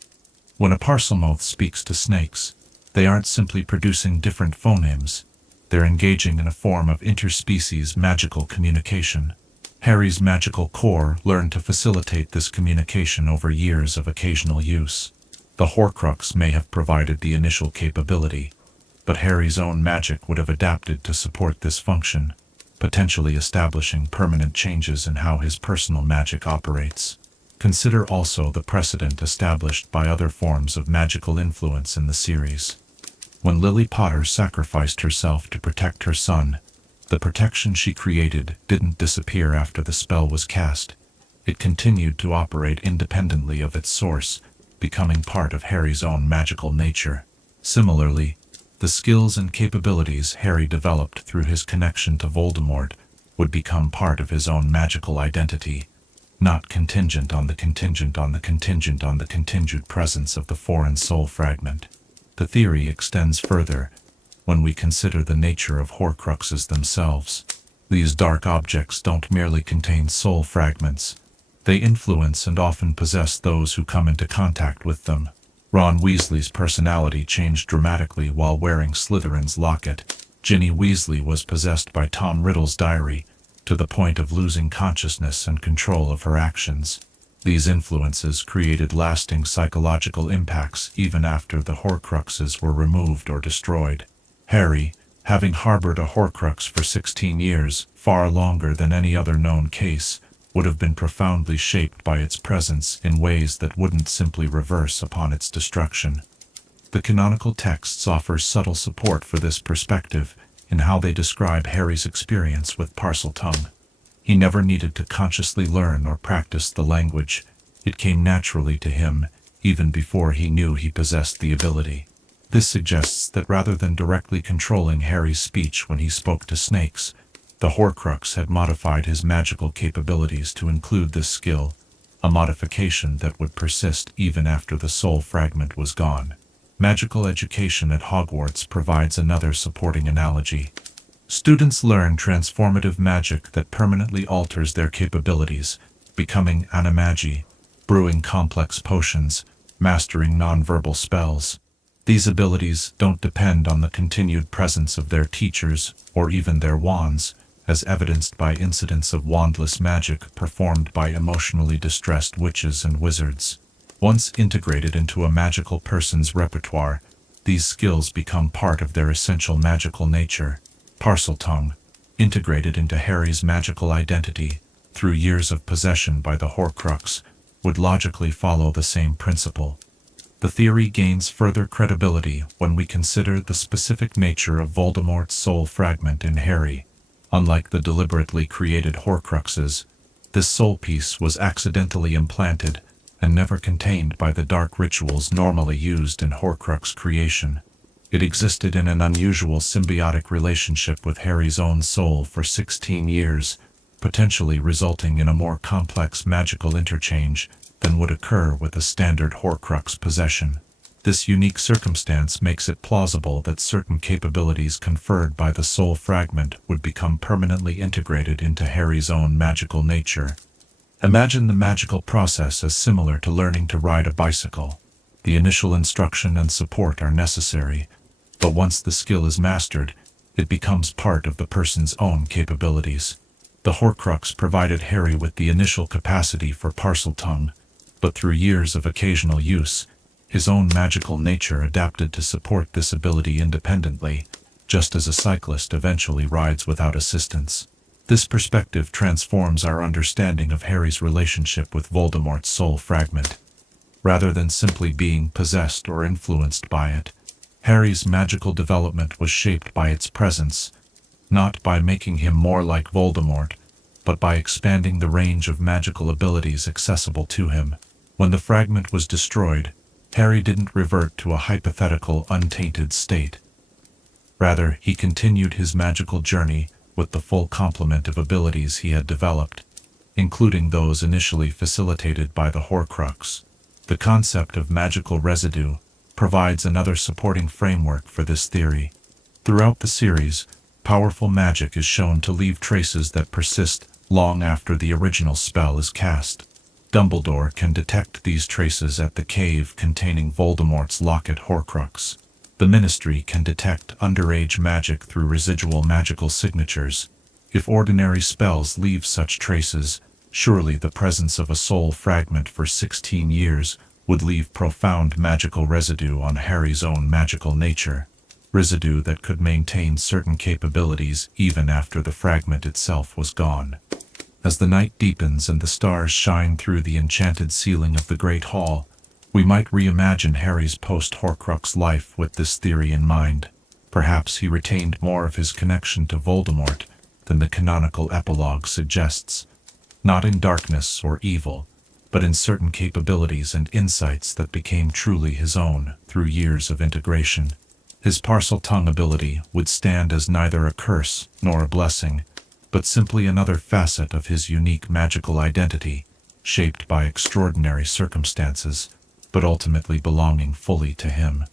When a Parselmoth speaks to snakes, they aren't simply producing different phonemes, they're engaging in a form of interspecies magical communication. Harry's magical core learned to facilitate this communication over years of occasional use. The Horcrux may have provided the initial capability, but Harry's own magic would have adapted to support this function, potentially establishing permanent changes in how his personal magic operates. Consider also the precedent established by other forms of magical influence in the series. When Lily Potter sacrificed herself to protect her son, the protection she created didn't disappear after the spell was cast. It continued to operate independently of its source, becoming part of Harry's own magical nature. Similarly, the skills and capabilities Harry developed through his connection to Voldemort would become part of his own magical identity, not contingent on the contingent presence of the foreign soul fragment. The theory extends further when we consider the nature of Horcruxes themselves. These dark objects don't merely contain soul fragments, they influence and often possess those who come into contact with them. Ron Weasley's personality changed dramatically while wearing Slytherin's locket. Ginny Weasley was possessed by Tom Riddle's diary, to the point of losing consciousness and control of her actions. These influences created lasting psychological impacts even after the Horcruxes were removed or destroyed. Harry, Having harbored a Horcrux for 16 years, far longer than any other known case, would have been profoundly shaped by its presence in ways that wouldn't simply reverse upon its destruction. The canonical texts offer subtle support for this perspective in how they describe Harry's experience with Parcel. He never needed to consciously learn or practice the language. It came naturally to him, even before he knew he possessed the ability. This suggests that rather than directly controlling Harry's speech when he spoke to snakes, the Horcrux had modified his magical capabilities to include this skill, a modification that would persist even after the soul fragment was gone. Magical education at Hogwarts provides another supporting analogy. Students learn transformative magic that permanently alters their capabilities, becoming animagi, brewing complex potions, mastering nonverbal spells. These abilities don't depend on the continued presence of their teachers or even their wands, as evidenced by incidents of wandless magic performed by emotionally distressed witches and wizards. Once integrated into a magical person's repertoire, these skills become part of their essential magical nature. Parcel, integrated into Harry's magical identity through years of possession by the Horcrux, would logically follow the same principle. The theory gains further credibility when we consider the specific nature of Voldemort's soul fragment in Harry. Unlike the deliberately created Horcruxes, this soul piece was accidentally implanted and never contained by the dark rituals normally used in Horcrux creation. It existed in an unusual symbiotic relationship with Harry's own soul for 16 years, potentially resulting in a more complex magical interchange than would occur with a standard Horcrux possession. This unique circumstance makes it plausible that certain capabilities conferred by the soul fragment would become permanently integrated into Harry's own magical nature. Imagine the magical process as similar to learning to ride a bicycle. The initial instruction and support are necessary, but once the skill is mastered, it becomes part of the person's own capabilities. The Horcrux provided Harry with the initial capacity for Parcel, but through years of occasional use, his own magical nature adapted to support this ability independently, just as a cyclist eventually rides without assistance. This perspective transforms our understanding of Harry's relationship with Voldemort's soul fragment. Rather than simply being possessed or influenced by it, Harry's magical development was shaped by its presence, not by making him more like Voldemort, but by expanding the range of magical abilities accessible to him. When the fragment was destroyed, Harry didn't revert to a hypothetical, untainted state. Rather, he continued his magical journey with the full complement of abilities he had developed, including those initially facilitated by the Horcrux. The concept of magical residue provides another supporting framework for this theory. Throughout the series, powerful magic is shown to leave traces that persist long after the original spell is cast. Dumbledore can detect these traces at the cave containing Voldemort's locket Horcrux. The Ministry can detect underage magic through residual magical signatures. If ordinary spells leave such traces, surely the presence of a soul fragment for 16 years would leave profound magical residue on Harry's own magical nature. Residue that could maintain certain capabilities even after the fragment itself was gone. As the night deepens and the stars shine through the enchanted ceiling of the Great Hall, we might reimagine Harry's post-Horcrux life with this theory in mind. Perhaps he retained more of his connection to Voldemort than the canonical epilogue suggests, not in darkness or evil, but in certain capabilities and insights that became truly his own through years of integration. His Parcel ability would stand as neither a curse nor a blessing, but simply another facet of his unique magical identity, shaped by extraordinary circumstances, but ultimately belonging fully to him.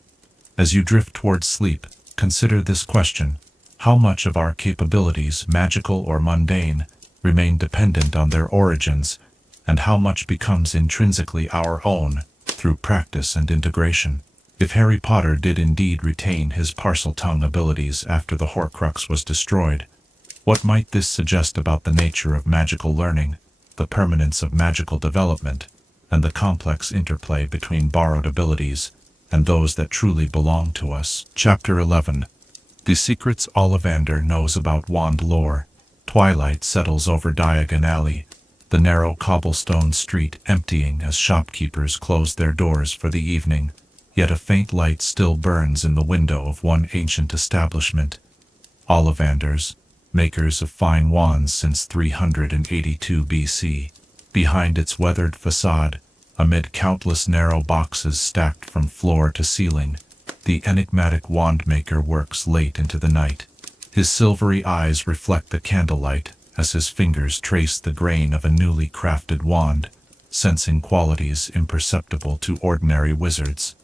As you drift towards sleep, consider this question: how much of our capabilities, magical or mundane, remain dependent on their origins, and how much becomes intrinsically our own through practice and integration? If Harry Potter did indeed retain his Parcel abilities after the Horcrux was destroyed, what might this suggest about the nature of magical learning, the permanence of magical development, and the complex interplay between borrowed abilities and those that truly belong to us? Chapter 11. The secrets Ollivander knows about wand lore. Twilight settles over Diagon Alley, the narrow cobblestone street emptying as shopkeepers close their doors for the evening, yet a faint light still burns in the window of one ancient establishment. Ollivanders, makers of fine wands since 382 BC. Behind its weathered facade, amid countless narrow boxes stacked from floor to ceiling, the enigmatic wandmaker works late into the night. His silvery eyes reflect the candlelight as his fingers trace the grain of a newly crafted wand, sensing qualities imperceptible to ordinary wizards.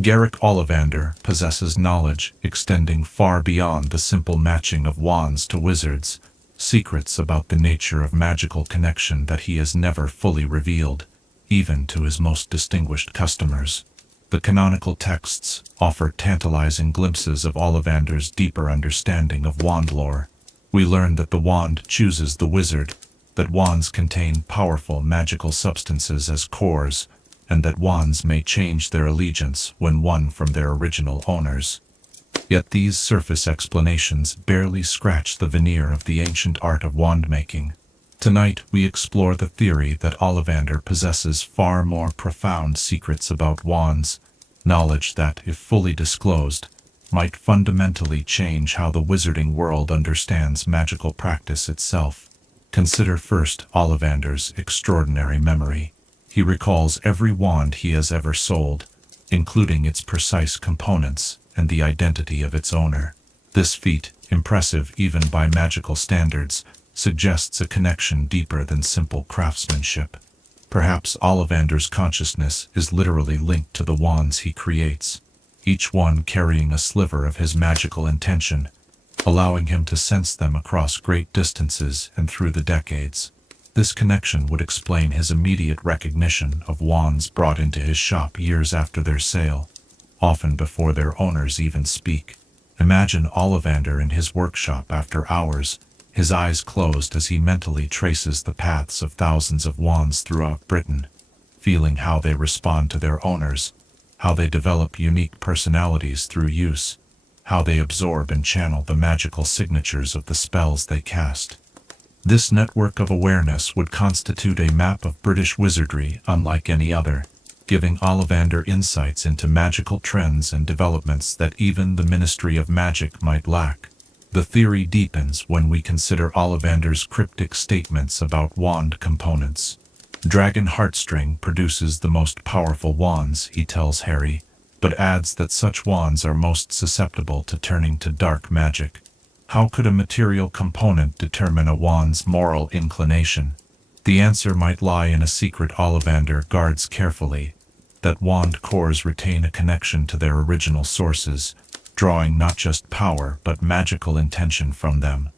Garrick Ollivander possesses knowledge extending far beyond the simple matching of wands to wizards, secrets about the nature of magical connection that he has never fully revealed, even to his most distinguished customers. The canonical texts offer tantalizing glimpses of Ollivander's deeper understanding of wand lore. We learn that the wand chooses the wizard, that wands contain powerful magical substances as cores, and that wands may change their allegiance when won from their original owners. Yet these surface explanations barely scratch the veneer of the ancient art of wand-making. Tonight we explore the theory that Ollivander possesses far more profound secrets about wands, knowledge that, if fully disclosed, might fundamentally change how the wizarding world understands magical practice itself. Consider first Ollivander's extraordinary memory. He recalls every wand he has ever sold, including its precise components and the identity of its owner. This feat, impressive even by magical standards, suggests a connection deeper than simple craftsmanship. Perhaps Ollivander's consciousness is literally linked to the wands he creates, each one carrying a sliver of his magical intention, allowing him to sense them across great distances and through the decades. This connection would explain his immediate recognition of wands brought into his shop years after their sale, often before their owners even speak. Imagine Ollivander in his workshop after hours, his eyes closed as he mentally traces the paths of thousands of wands throughout Britain, feeling how they respond to their owners, how they develop unique personalities through use, how they absorb and channel the magical signatures of the spells they cast. This network of awareness would constitute a map of British wizardry unlike any other, giving Ollivander insights into magical trends and developments that even the Ministry of Magic might lack. The theory deepens when we consider Ollivander's cryptic statements about wand components. Dragon Heartstring produces the most powerful wands, he tells Harry, but adds that such wands are most susceptible to turning to dark magic. How could a material component determine a wand's moral inclination? The answer might lie in a secret Ollivander guards carefully, that wand cores retain a connection to their original sources, drawing not just power but magical intention from them.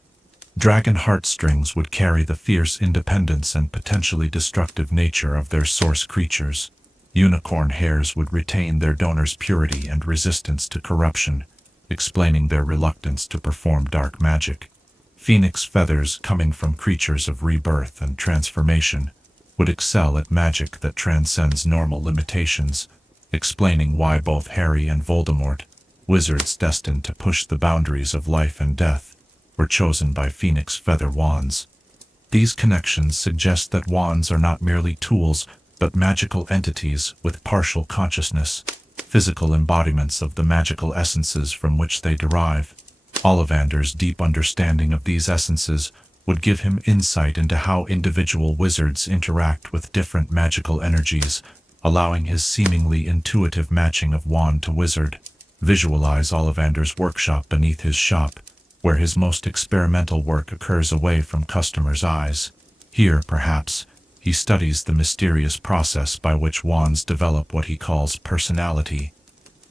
Dragon heartstrings would carry the fierce independence and potentially destructive nature of their source creatures. Unicorn hairs would retain their donor's purity and resistance to corruption, explaining their reluctance to perform dark magic. Phoenix feathers, coming from creatures of rebirth and transformation, would excel at magic that transcends normal limitations, explaining why both Harry and Voldemort, wizards destined to push the boundaries of life and death, were chosen by phoenix feather wands. These connections suggest that wands are not merely tools, but magical entities with partial consciousness, physical embodiments of the magical essences from which they derive. Ollivander's deep understanding of these essences would give him insight into how individual wizards interact with different magical energies, allowing his seemingly intuitive matching of wand to wizard. Visualize Ollivander's workshop beneath his shop, where his most experimental work occurs away from customers' eyes. Here, perhaps, he studies the mysterious process by which wands develop what he calls personality.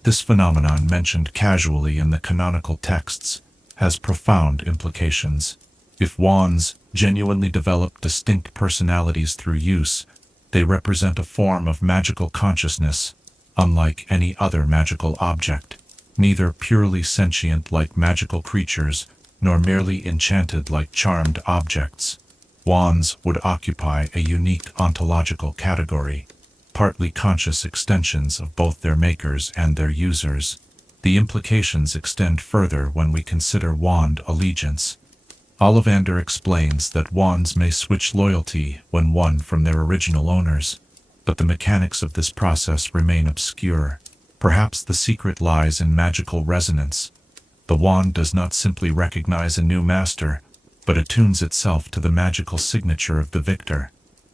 This phenomenon, mentioned casually in the canonical texts, has profound implications. If wands genuinely develop distinct personalities through use, they represent a form of magical consciousness, unlike any other magical object, neither purely sentient like magical creatures, nor merely enchanted like charmed objects. Wands would occupy a unique ontological category, partly conscious extensions of both their makers and their users. The implications extend further when we consider wand allegiance. Ollivander explains that wands may switch loyalty when won from their original owners, but the mechanics of this process remain obscure. Perhaps the secret lies in magical resonance. The wand does not simply recognize a new master, but attunes itself to the magical signature of the victor,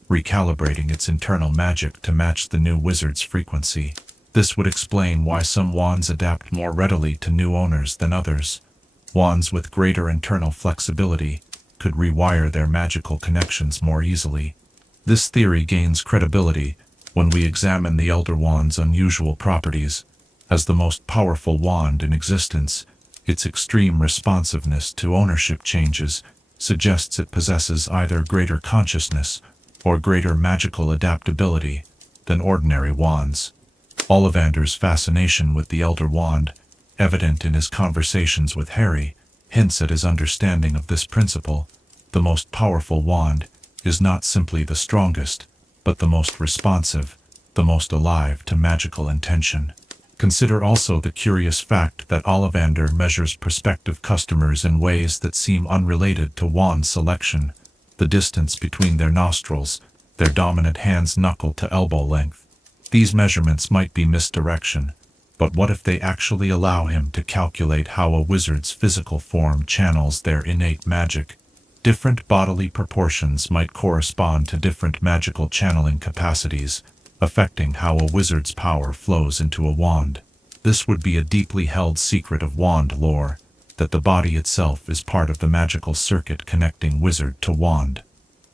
recalibrating its internal magic to match the new wizard's frequency. This would explain why some wands adapt more readily to new owners than others. Wands with greater internal flexibility could rewire their magical connections more easily. This theory gains credibility when we examine the Elder Wand's unusual properties. As the most powerful wand in existence, its extreme responsiveness to ownership changes suggests it possesses either greater consciousness or greater magical adaptability than ordinary wands. Ollivander's fascination with the Elder Wand, evident in his conversations with Harry, hints at his understanding of this principle. The most powerful wand is not simply the strongest, but the most responsive, the most alive to magical intention. Consider also the curious fact that Ollivander measures prospective customers in ways that seem unrelated to wand selection. The distance between their nostrils, their dominant hand's knuckle to elbow length. These measurements might be misdirection, but what if they actually allow him to calculate how a wizard's physical form channels their innate magic? Different bodily proportions might correspond to different magical channeling capacities, affecting how a wizard's power flows into a wand. This would be a deeply held secret of wand lore, that the body itself is part of the magical circuit connecting wizard to wand.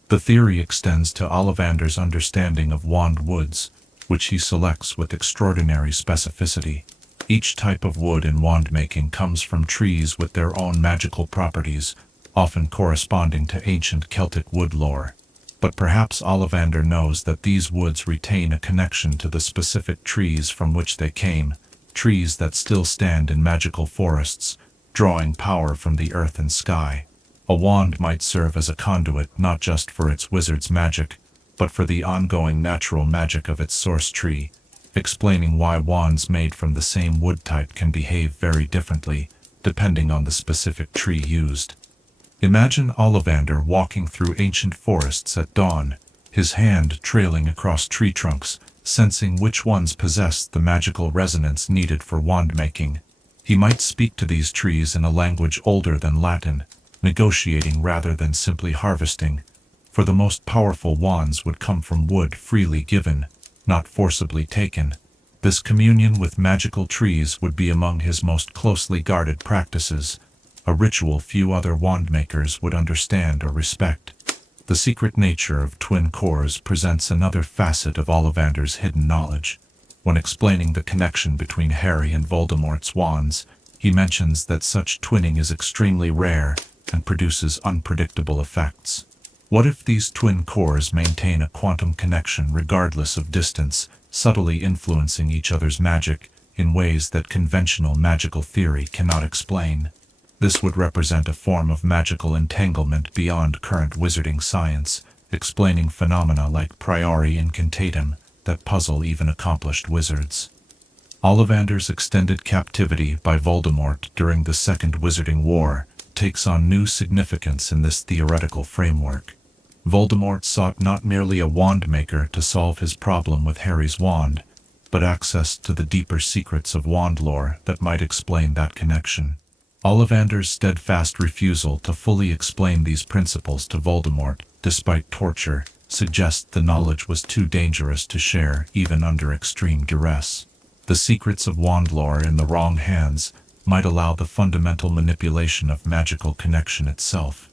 The theory extends to Ollivander's understanding of wand woods, which he selects with extraordinary specificity. Each type of wood in wand making comes from trees with their own magical properties, often corresponding to ancient Celtic wood lore. But perhaps Ollivander knows that these woods retain a connection to the specific trees from which they came, trees that still stand in magical forests, drawing power from the earth and sky. A wand might serve as a conduit not just for its wizard's magic, but for the ongoing natural magic of its source tree, explaining why wands made from the same wood type can behave very differently, depending on the specific tree used. Imagine Ollivander walking through ancient forests at dawn, his hand trailing across tree trunks, sensing which ones possessed the magical resonance needed for wand making. He might speak to these trees in a language older than Latin, negotiating rather than simply harvesting, for the most powerful wands would come from wood freely given, not forcibly taken. This communion with magical trees would be among his most closely guarded practices, a ritual few other wand makers would understand or respect. The secret nature of twin cores presents another facet of Ollivander's hidden knowledge. When explaining the connection between Harry and Voldemort's wands, he mentions that such twinning is extremely rare and produces unpredictable effects. What if these twin cores maintain a quantum connection regardless of distance, subtly influencing each other's magic in ways that conventional magical theory cannot explain? This would represent a form of magical entanglement beyond current wizarding science, explaining phenomena like priori incantatem that puzzle even accomplished wizards. Ollivander's extended captivity by Voldemort during the Second Wizarding War takes on new significance in this theoretical framework. Voldemort sought not merely a wand maker to solve his problem with Harry's wand, but access to the deeper secrets of wand lore that might explain that connection. Ollivander's steadfast refusal to fully explain these principles to Voldemort, despite torture, suggests the knowledge was too dangerous to share even under extreme duress. The secrets of wand lore in the wrong hands might allow the fundamental manipulation of magical connection itself.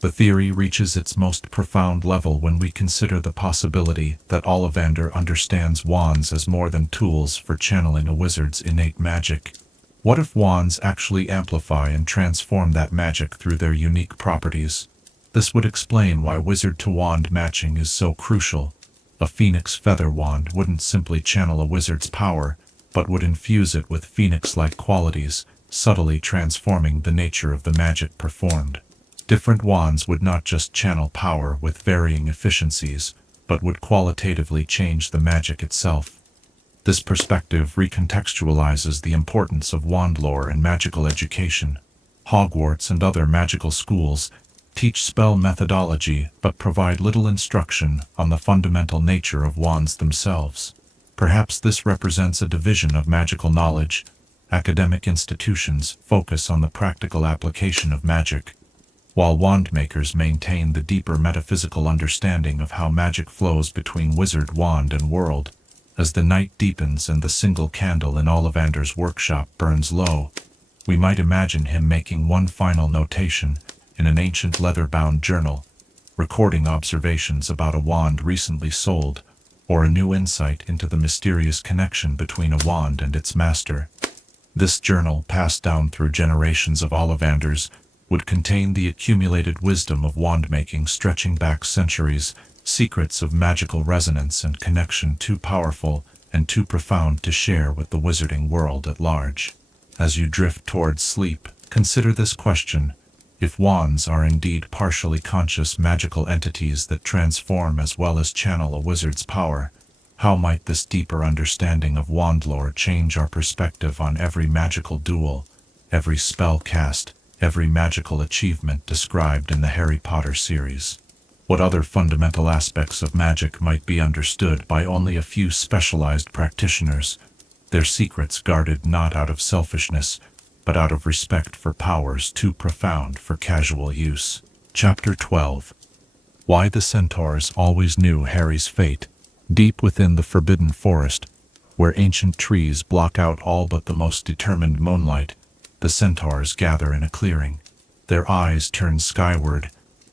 The theory reaches its most profound level when we consider the possibility that Ollivander understands wands as more than tools for channeling a wizard's innate magic. What if wands actually amplify and transform that magic through their unique properties? This would explain why wizard-to-wand matching is so crucial. A phoenix feather wand wouldn't simply channel a wizard's power, but would infuse it with phoenix-like qualities, subtly transforming the nature of the magic performed. Different wands would not just channel power with varying efficiencies, but would qualitatively change the magic itself. This perspective recontextualizes the importance of wand lore and magical education. Hogwarts and other magical schools teach spell methodology but provide little instruction on the fundamental nature of wands themselves. Perhaps this represents a division of magical knowledge. Academic institutions focus on the practical application of magic, while wand makers maintain the deeper metaphysical understanding of how magic flows between wizard, wand, and world. As the night deepens and the single candle in Ollivander's workshop burns low, we might imagine him making one final notation in an ancient leather-bound journal, recording observations about a wand recently sold, or a new insight into the mysterious connection between a wand and its master. This journal, passed down through generations of Ollivanders, would contain the accumulated wisdom of wand-making stretching back centuries, secrets of magical resonance and connection too powerful and too profound to share with the wizarding world at large. As you drift towards sleep, consider this question: if wands are indeed partially conscious magical entities that transform as well as channel a wizard's power, how might this deeper understanding of wand lore change our perspective on every magical duel, every spell cast, every magical achievement described in the Harry Potter series? What other fundamental aspects of magic might be understood by only a few specialized practitioners, their secrets guarded not out of selfishness, but out of respect for powers too profound for casual use? Chapter 12. Why the Centaurs always knew Harry's fate. Deep within the Forbidden Forest, where ancient trees block out all but the most determined moonlight, the Centaurs gather in a clearing. Their eyes turn skyward,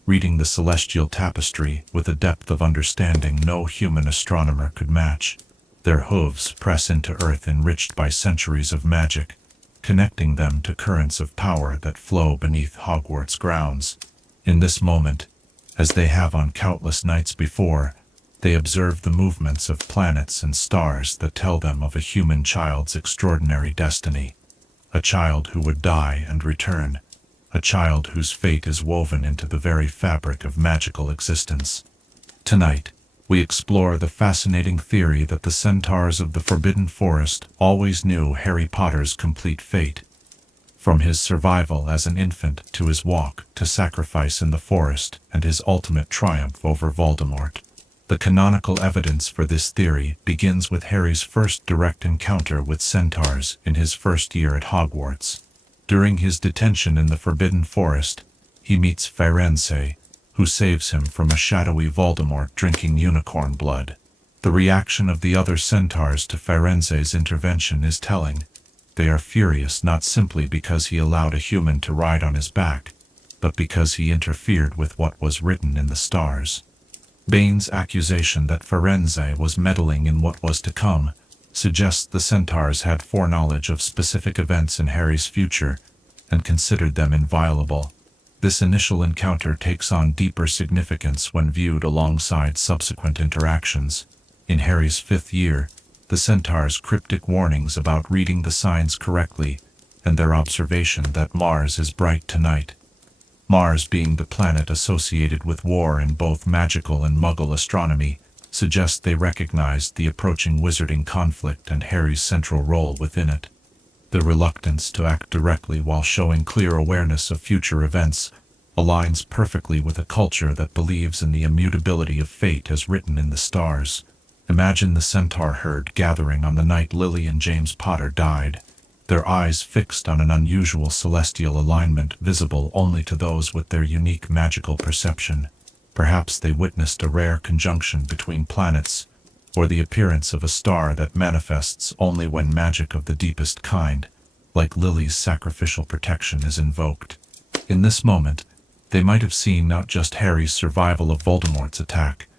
reading the celestial tapestry with a depth of understanding no human astronomer could match. Their hooves press into earth enriched by centuries of magic, connecting them to currents of power that flow beneath Hogwarts grounds. In this moment, as they have on countless nights before, they observe the movements of planets and stars that tell them of a human child's extraordinary destiny. A child who would die and return. A child whose fate is woven into the very fabric of magical existence. Tonight, we explore the fascinating theory that the Centaurs of the Forbidden Forest always knew Harry Potter's complete fate. From his survival as an infant to his walk to sacrifice in the forest and his ultimate triumph over Voldemort. The canonical evidence for this theory begins with Harry's first direct encounter with centaurs in his first year at Hogwarts. During his detention in the Forbidden Forest, he meets Firenze, who saves him from a shadowy Voldemort drinking unicorn blood. The reaction of the other centaurs to Firenze's intervention is telling. They are furious not simply because he allowed a human to ride on his back, but because he interfered with what was written in the stars. Bane's accusation that Firenze was meddling in what was to come suggests the centaurs had foreknowledge of specific events in Harry's future and considered them inviolable. This initial encounter takes on deeper significance when viewed alongside subsequent interactions. In Harry's 5th year, the centaurs' cryptic warnings about reading the signs correctly and their observation that Mars is bright tonight. Mars being the planet associated with war in both magical and Muggle astronomy, suggests they recognized the approaching wizarding conflict and Harry's central role within it. The reluctance to act directly while showing clear awareness of future events aligns perfectly with a culture that believes in the immutability of fate as written in the stars. Imagine the centaur herd gathering on the night Lily and James Potter died, their eyes fixed on an unusual celestial alignment visible only to those with their unique magical perception. Perhaps they witnessed a rare conjunction between planets, or the appearance of a star that manifests only when magic of the deepest kind, like Lily's sacrificial protection, is invoked. In this moment, they might have seen not just Harry's survival of Voldemort's attack,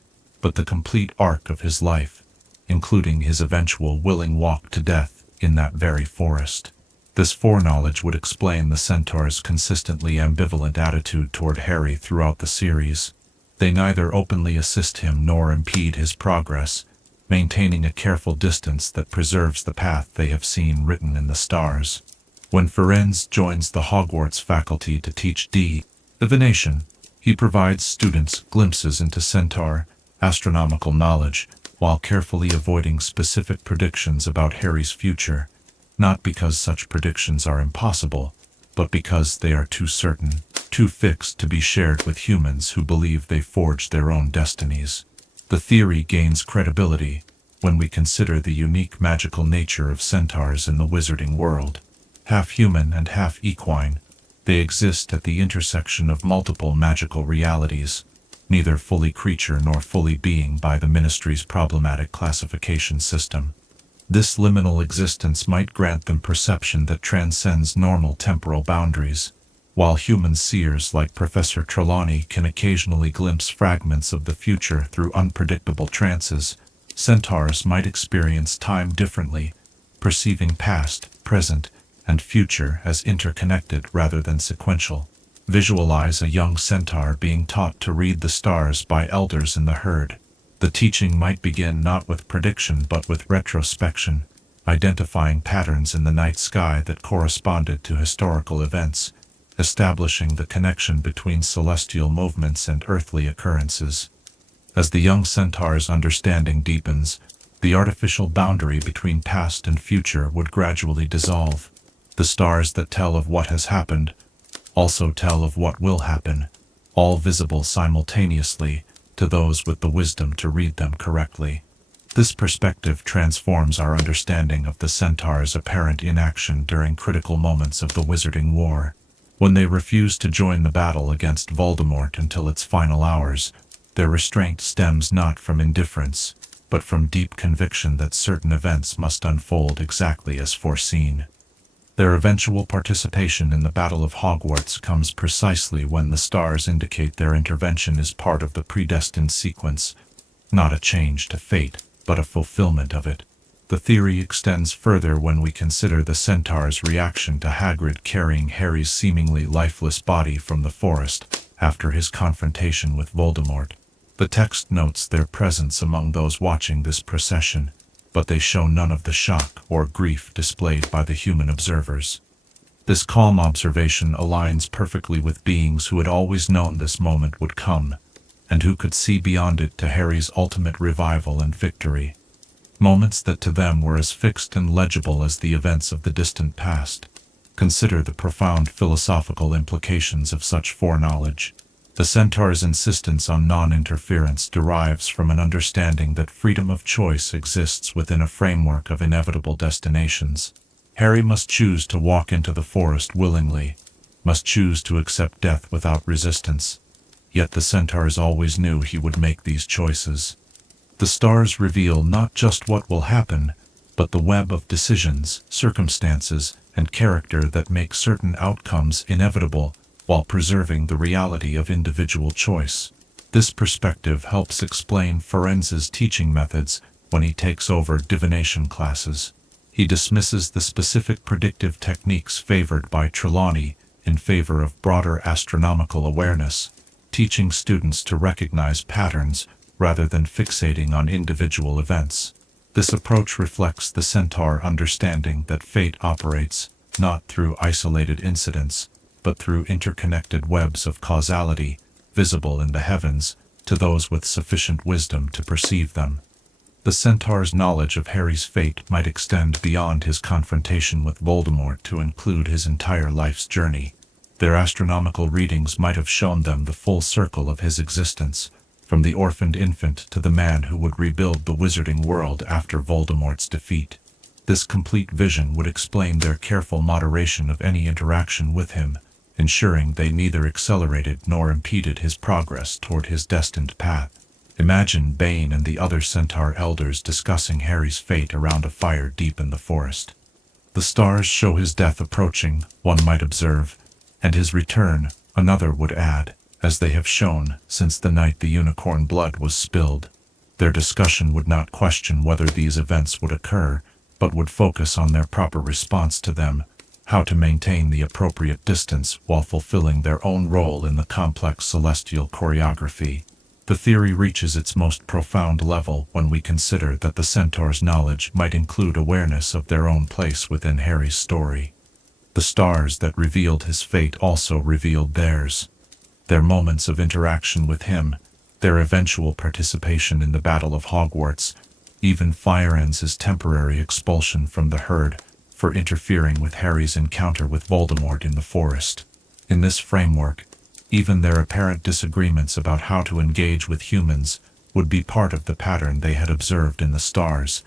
but the complete arc of his life, including his eventual willing walk to death in that very forest. This foreknowledge would explain the Centaurs' consistently ambivalent attitude toward Harry throughout the series. They neither openly assist him nor impede his progress, maintaining a careful distance that preserves the path they have seen written in the stars. When Firenze joins the Hogwarts faculty to teach divination, he provides students glimpses into Centaur astronomical knowledge, while carefully avoiding specific predictions about Harry's future, not because such predictions are impossible, but because they are too certain, too fixed to be shared with humans who believe they forged their own destinies. The theory gains credibility when we consider the unique magical nature of centaurs in the wizarding world. Half human and half equine, they exist at the intersection of multiple magical realities, neither fully creature nor fully being by the Ministry's problematic classification system. This liminal existence might grant them perception that transcends normal temporal boundaries. While human seers like Professor Trelawney can occasionally glimpse fragments of the future through unpredictable trances, centaurs might experience time differently, perceiving past, present, and future as interconnected rather than sequential. Visualize a young centaur being taught to read the stars by elders in the herd. The teaching might begin not with prediction but with retrospection, identifying patterns in the night sky that corresponded to historical events, establishing the connection between celestial movements and earthly occurrences. As the young centaur's understanding deepens, the artificial boundary between past and future would gradually dissolve. The stars that tell of what has happened also tell of what will happen, all visible simultaneously to those with the wisdom to read them correctly. This perspective transforms our understanding of the centaur's apparent inaction during critical moments of the Wizarding War. When they refuse to join the battle against Voldemort until its final hours, their restraint stems not from indifference, but from deep conviction that certain events must unfold exactly as foreseen. Their eventual participation in the Battle of Hogwarts comes precisely when the stars indicate their intervention is part of the predestined sequence, not a change to fate, but a fulfillment of it. The theory extends further when we consider the centaur's reaction to Hagrid carrying Harry's seemingly lifeless body from the forest after his confrontation with Voldemort. The text notes their presence among those watching this procession, but they show none of the shock or grief displayed by the human observers. This calm observation aligns perfectly with beings who had always known this moment would come, and who could see beyond it to Harry's ultimate revival and victory. Moments that to them were as fixed and legible as the events of the distant past. Consider the profound philosophical implications of such foreknowledge. The centaur's insistence on non-interference derives from an understanding that freedom of choice exists within a framework of inevitable destinations. Harry must choose to walk into the forest willingly, must choose to accept death without resistance. Yet the centaurs always knew he would make these choices. The stars reveal not just what will happen, but the web of decisions, circumstances, and character that make certain outcomes inevitable while preserving the reality of individual choice. This perspective helps explain Firenze's teaching methods when he takes over divination classes. He dismisses the specific predictive techniques favored by Trelawney in favor of broader astronomical awareness, teaching students to recognize patterns rather than fixating on individual events. This approach reflects the centaur understanding that fate operates not through isolated incidents, but through interconnected webs of causality, visible in the heavens to those with sufficient wisdom to perceive them. The centaur's knowledge of Harry's fate might extend beyond his confrontation with Voldemort to include his entire life's journey. Their astronomical readings might have shown them the full circle of his existence, from the orphaned infant to the man who would rebuild the wizarding world after Voldemort's defeat. This complete vision would explain their careful moderation of any interaction with him, ensuring they neither accelerated nor impeded his progress toward his destined path. Imagine Bane and the other centaur elders discussing Harry's fate around a fire deep in the forest. The stars show his death approaching, one might observe, and his return, another would add, as they have shown since the night the unicorn blood was spilled. Their discussion would not question whether these events would occur, but would focus on their proper response to them, how to maintain the appropriate distance while fulfilling their own role in the complex celestial choreography. The theory reaches its most profound level when we consider that the centaur's knowledge might include awareness of their own place within Harry's story. The stars that revealed his fate also revealed theirs. Their moments of interaction with him, their eventual participation in the Battle of Hogwarts, even Firenze's temporary expulsion from the herd for interfering with Harry's encounter with Voldemort in the forest. In this framework, even their apparent disagreements about how to engage with humans would be part of the pattern they had observed in the stars,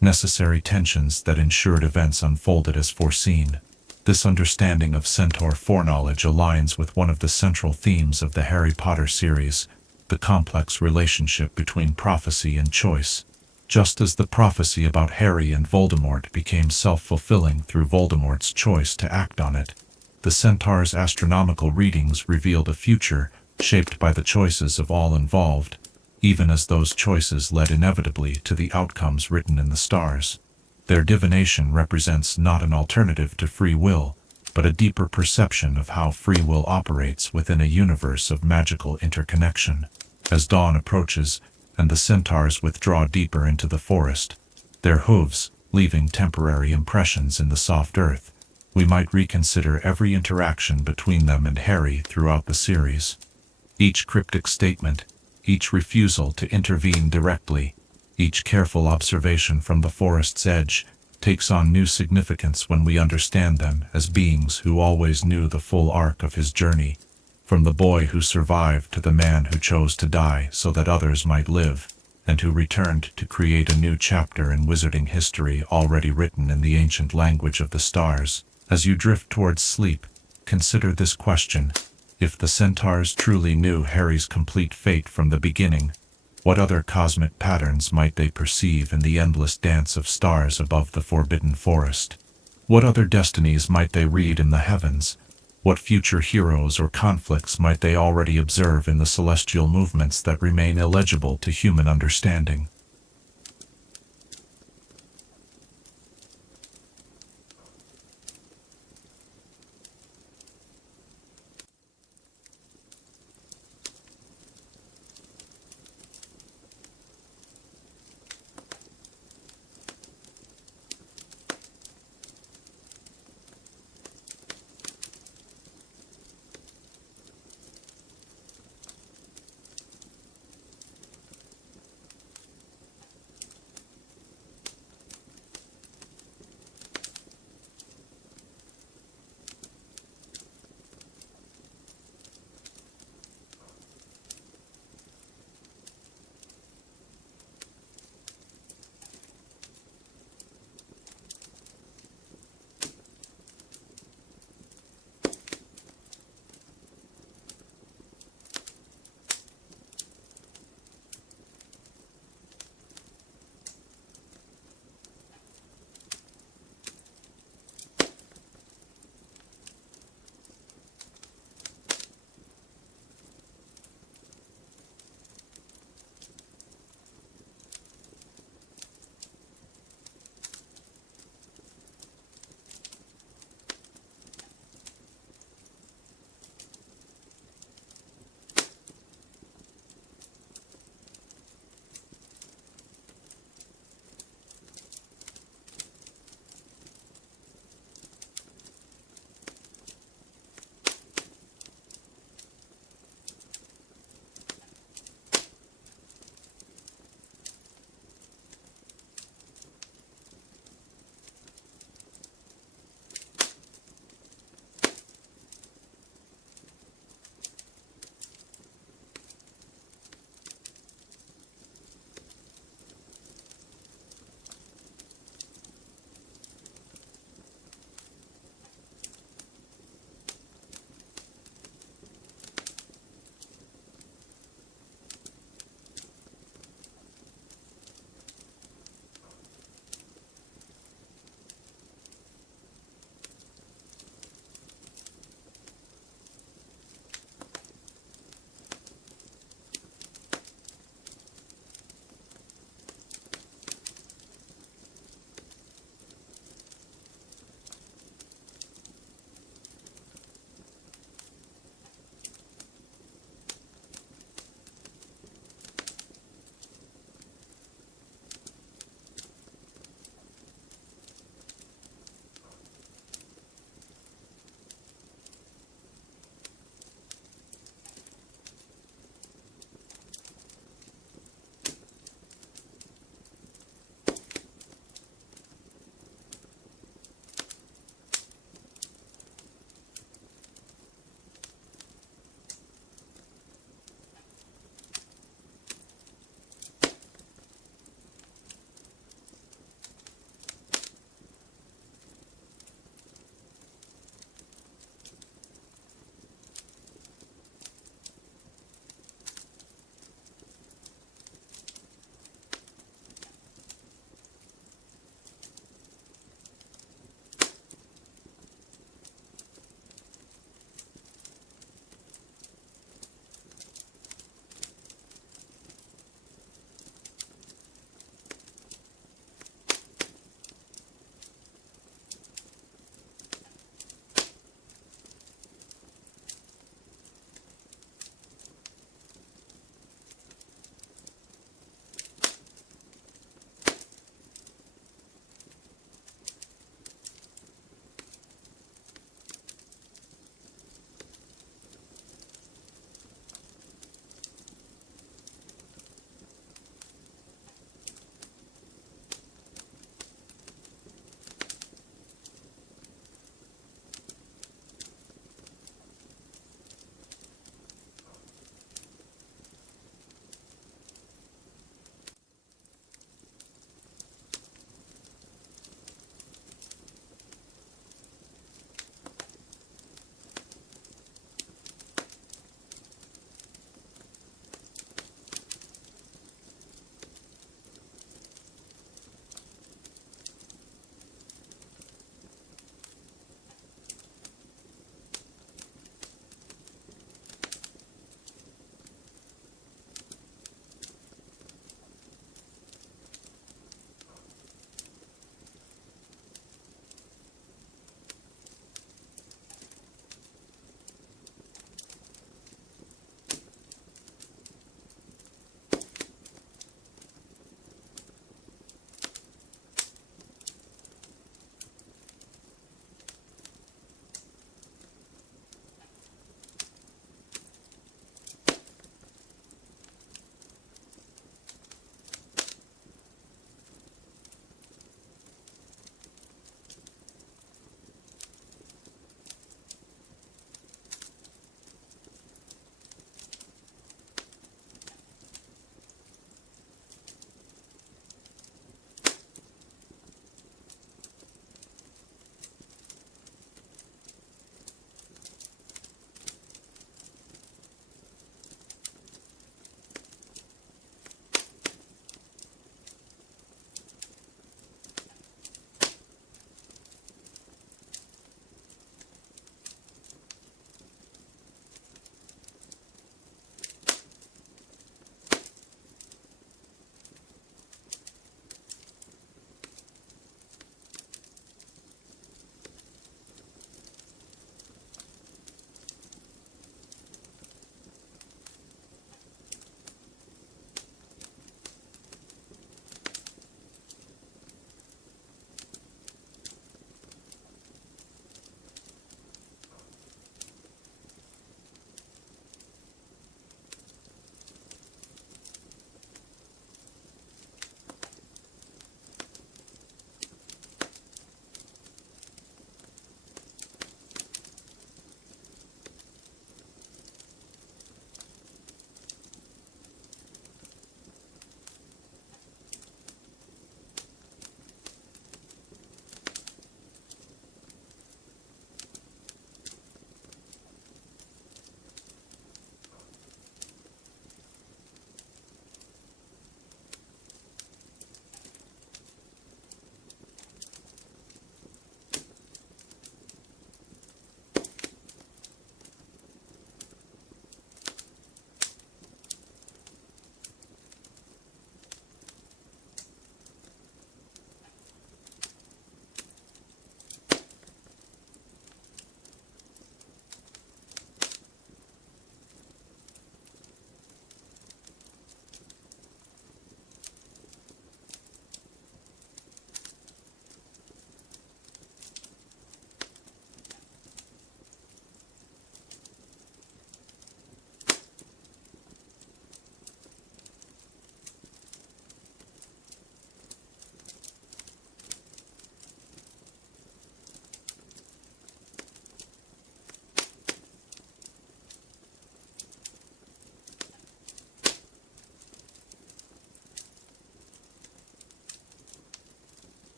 necessary tensions that ensured events unfolded as foreseen. This understanding of Centaur foreknowledge aligns with one of the central themes of the Harry Potter series, the complex relationship between prophecy and choice. Just as the prophecy about Harry and Voldemort became self-fulfilling through Voldemort's choice to act on it, the Centaur's astronomical readings revealed a future shaped by the choices of all involved, even as those choices led inevitably to the outcomes written in the stars. Their divination represents not an alternative to free will, but a deeper perception of how free will operates within a universe of magical interconnection. As dawn approaches, and the Centaurs withdraw deeper into the forest, their hooves leaving temporary impressions in the soft earth, we might reconsider every interaction between them and Harry throughout the series. Each cryptic statement, each refusal to intervene directly, each careful observation from the forest's edge, takes on new significance when we understand them as beings who always knew the full arc of his journey, from the boy who survived to the man who chose to die so that others might live, and who returned to create a new chapter in wizarding history already written in the ancient language of the stars. As you drift towards sleep, consider this question: if the Centaurs truly knew Harry's complete fate from the beginning, what other cosmic patterns might they perceive in the endless dance of stars above the Forbidden Forest? What other destinies might they read in the heavens? What future heroes or conflicts might they already observe in the celestial movements that remain illegible to human understanding?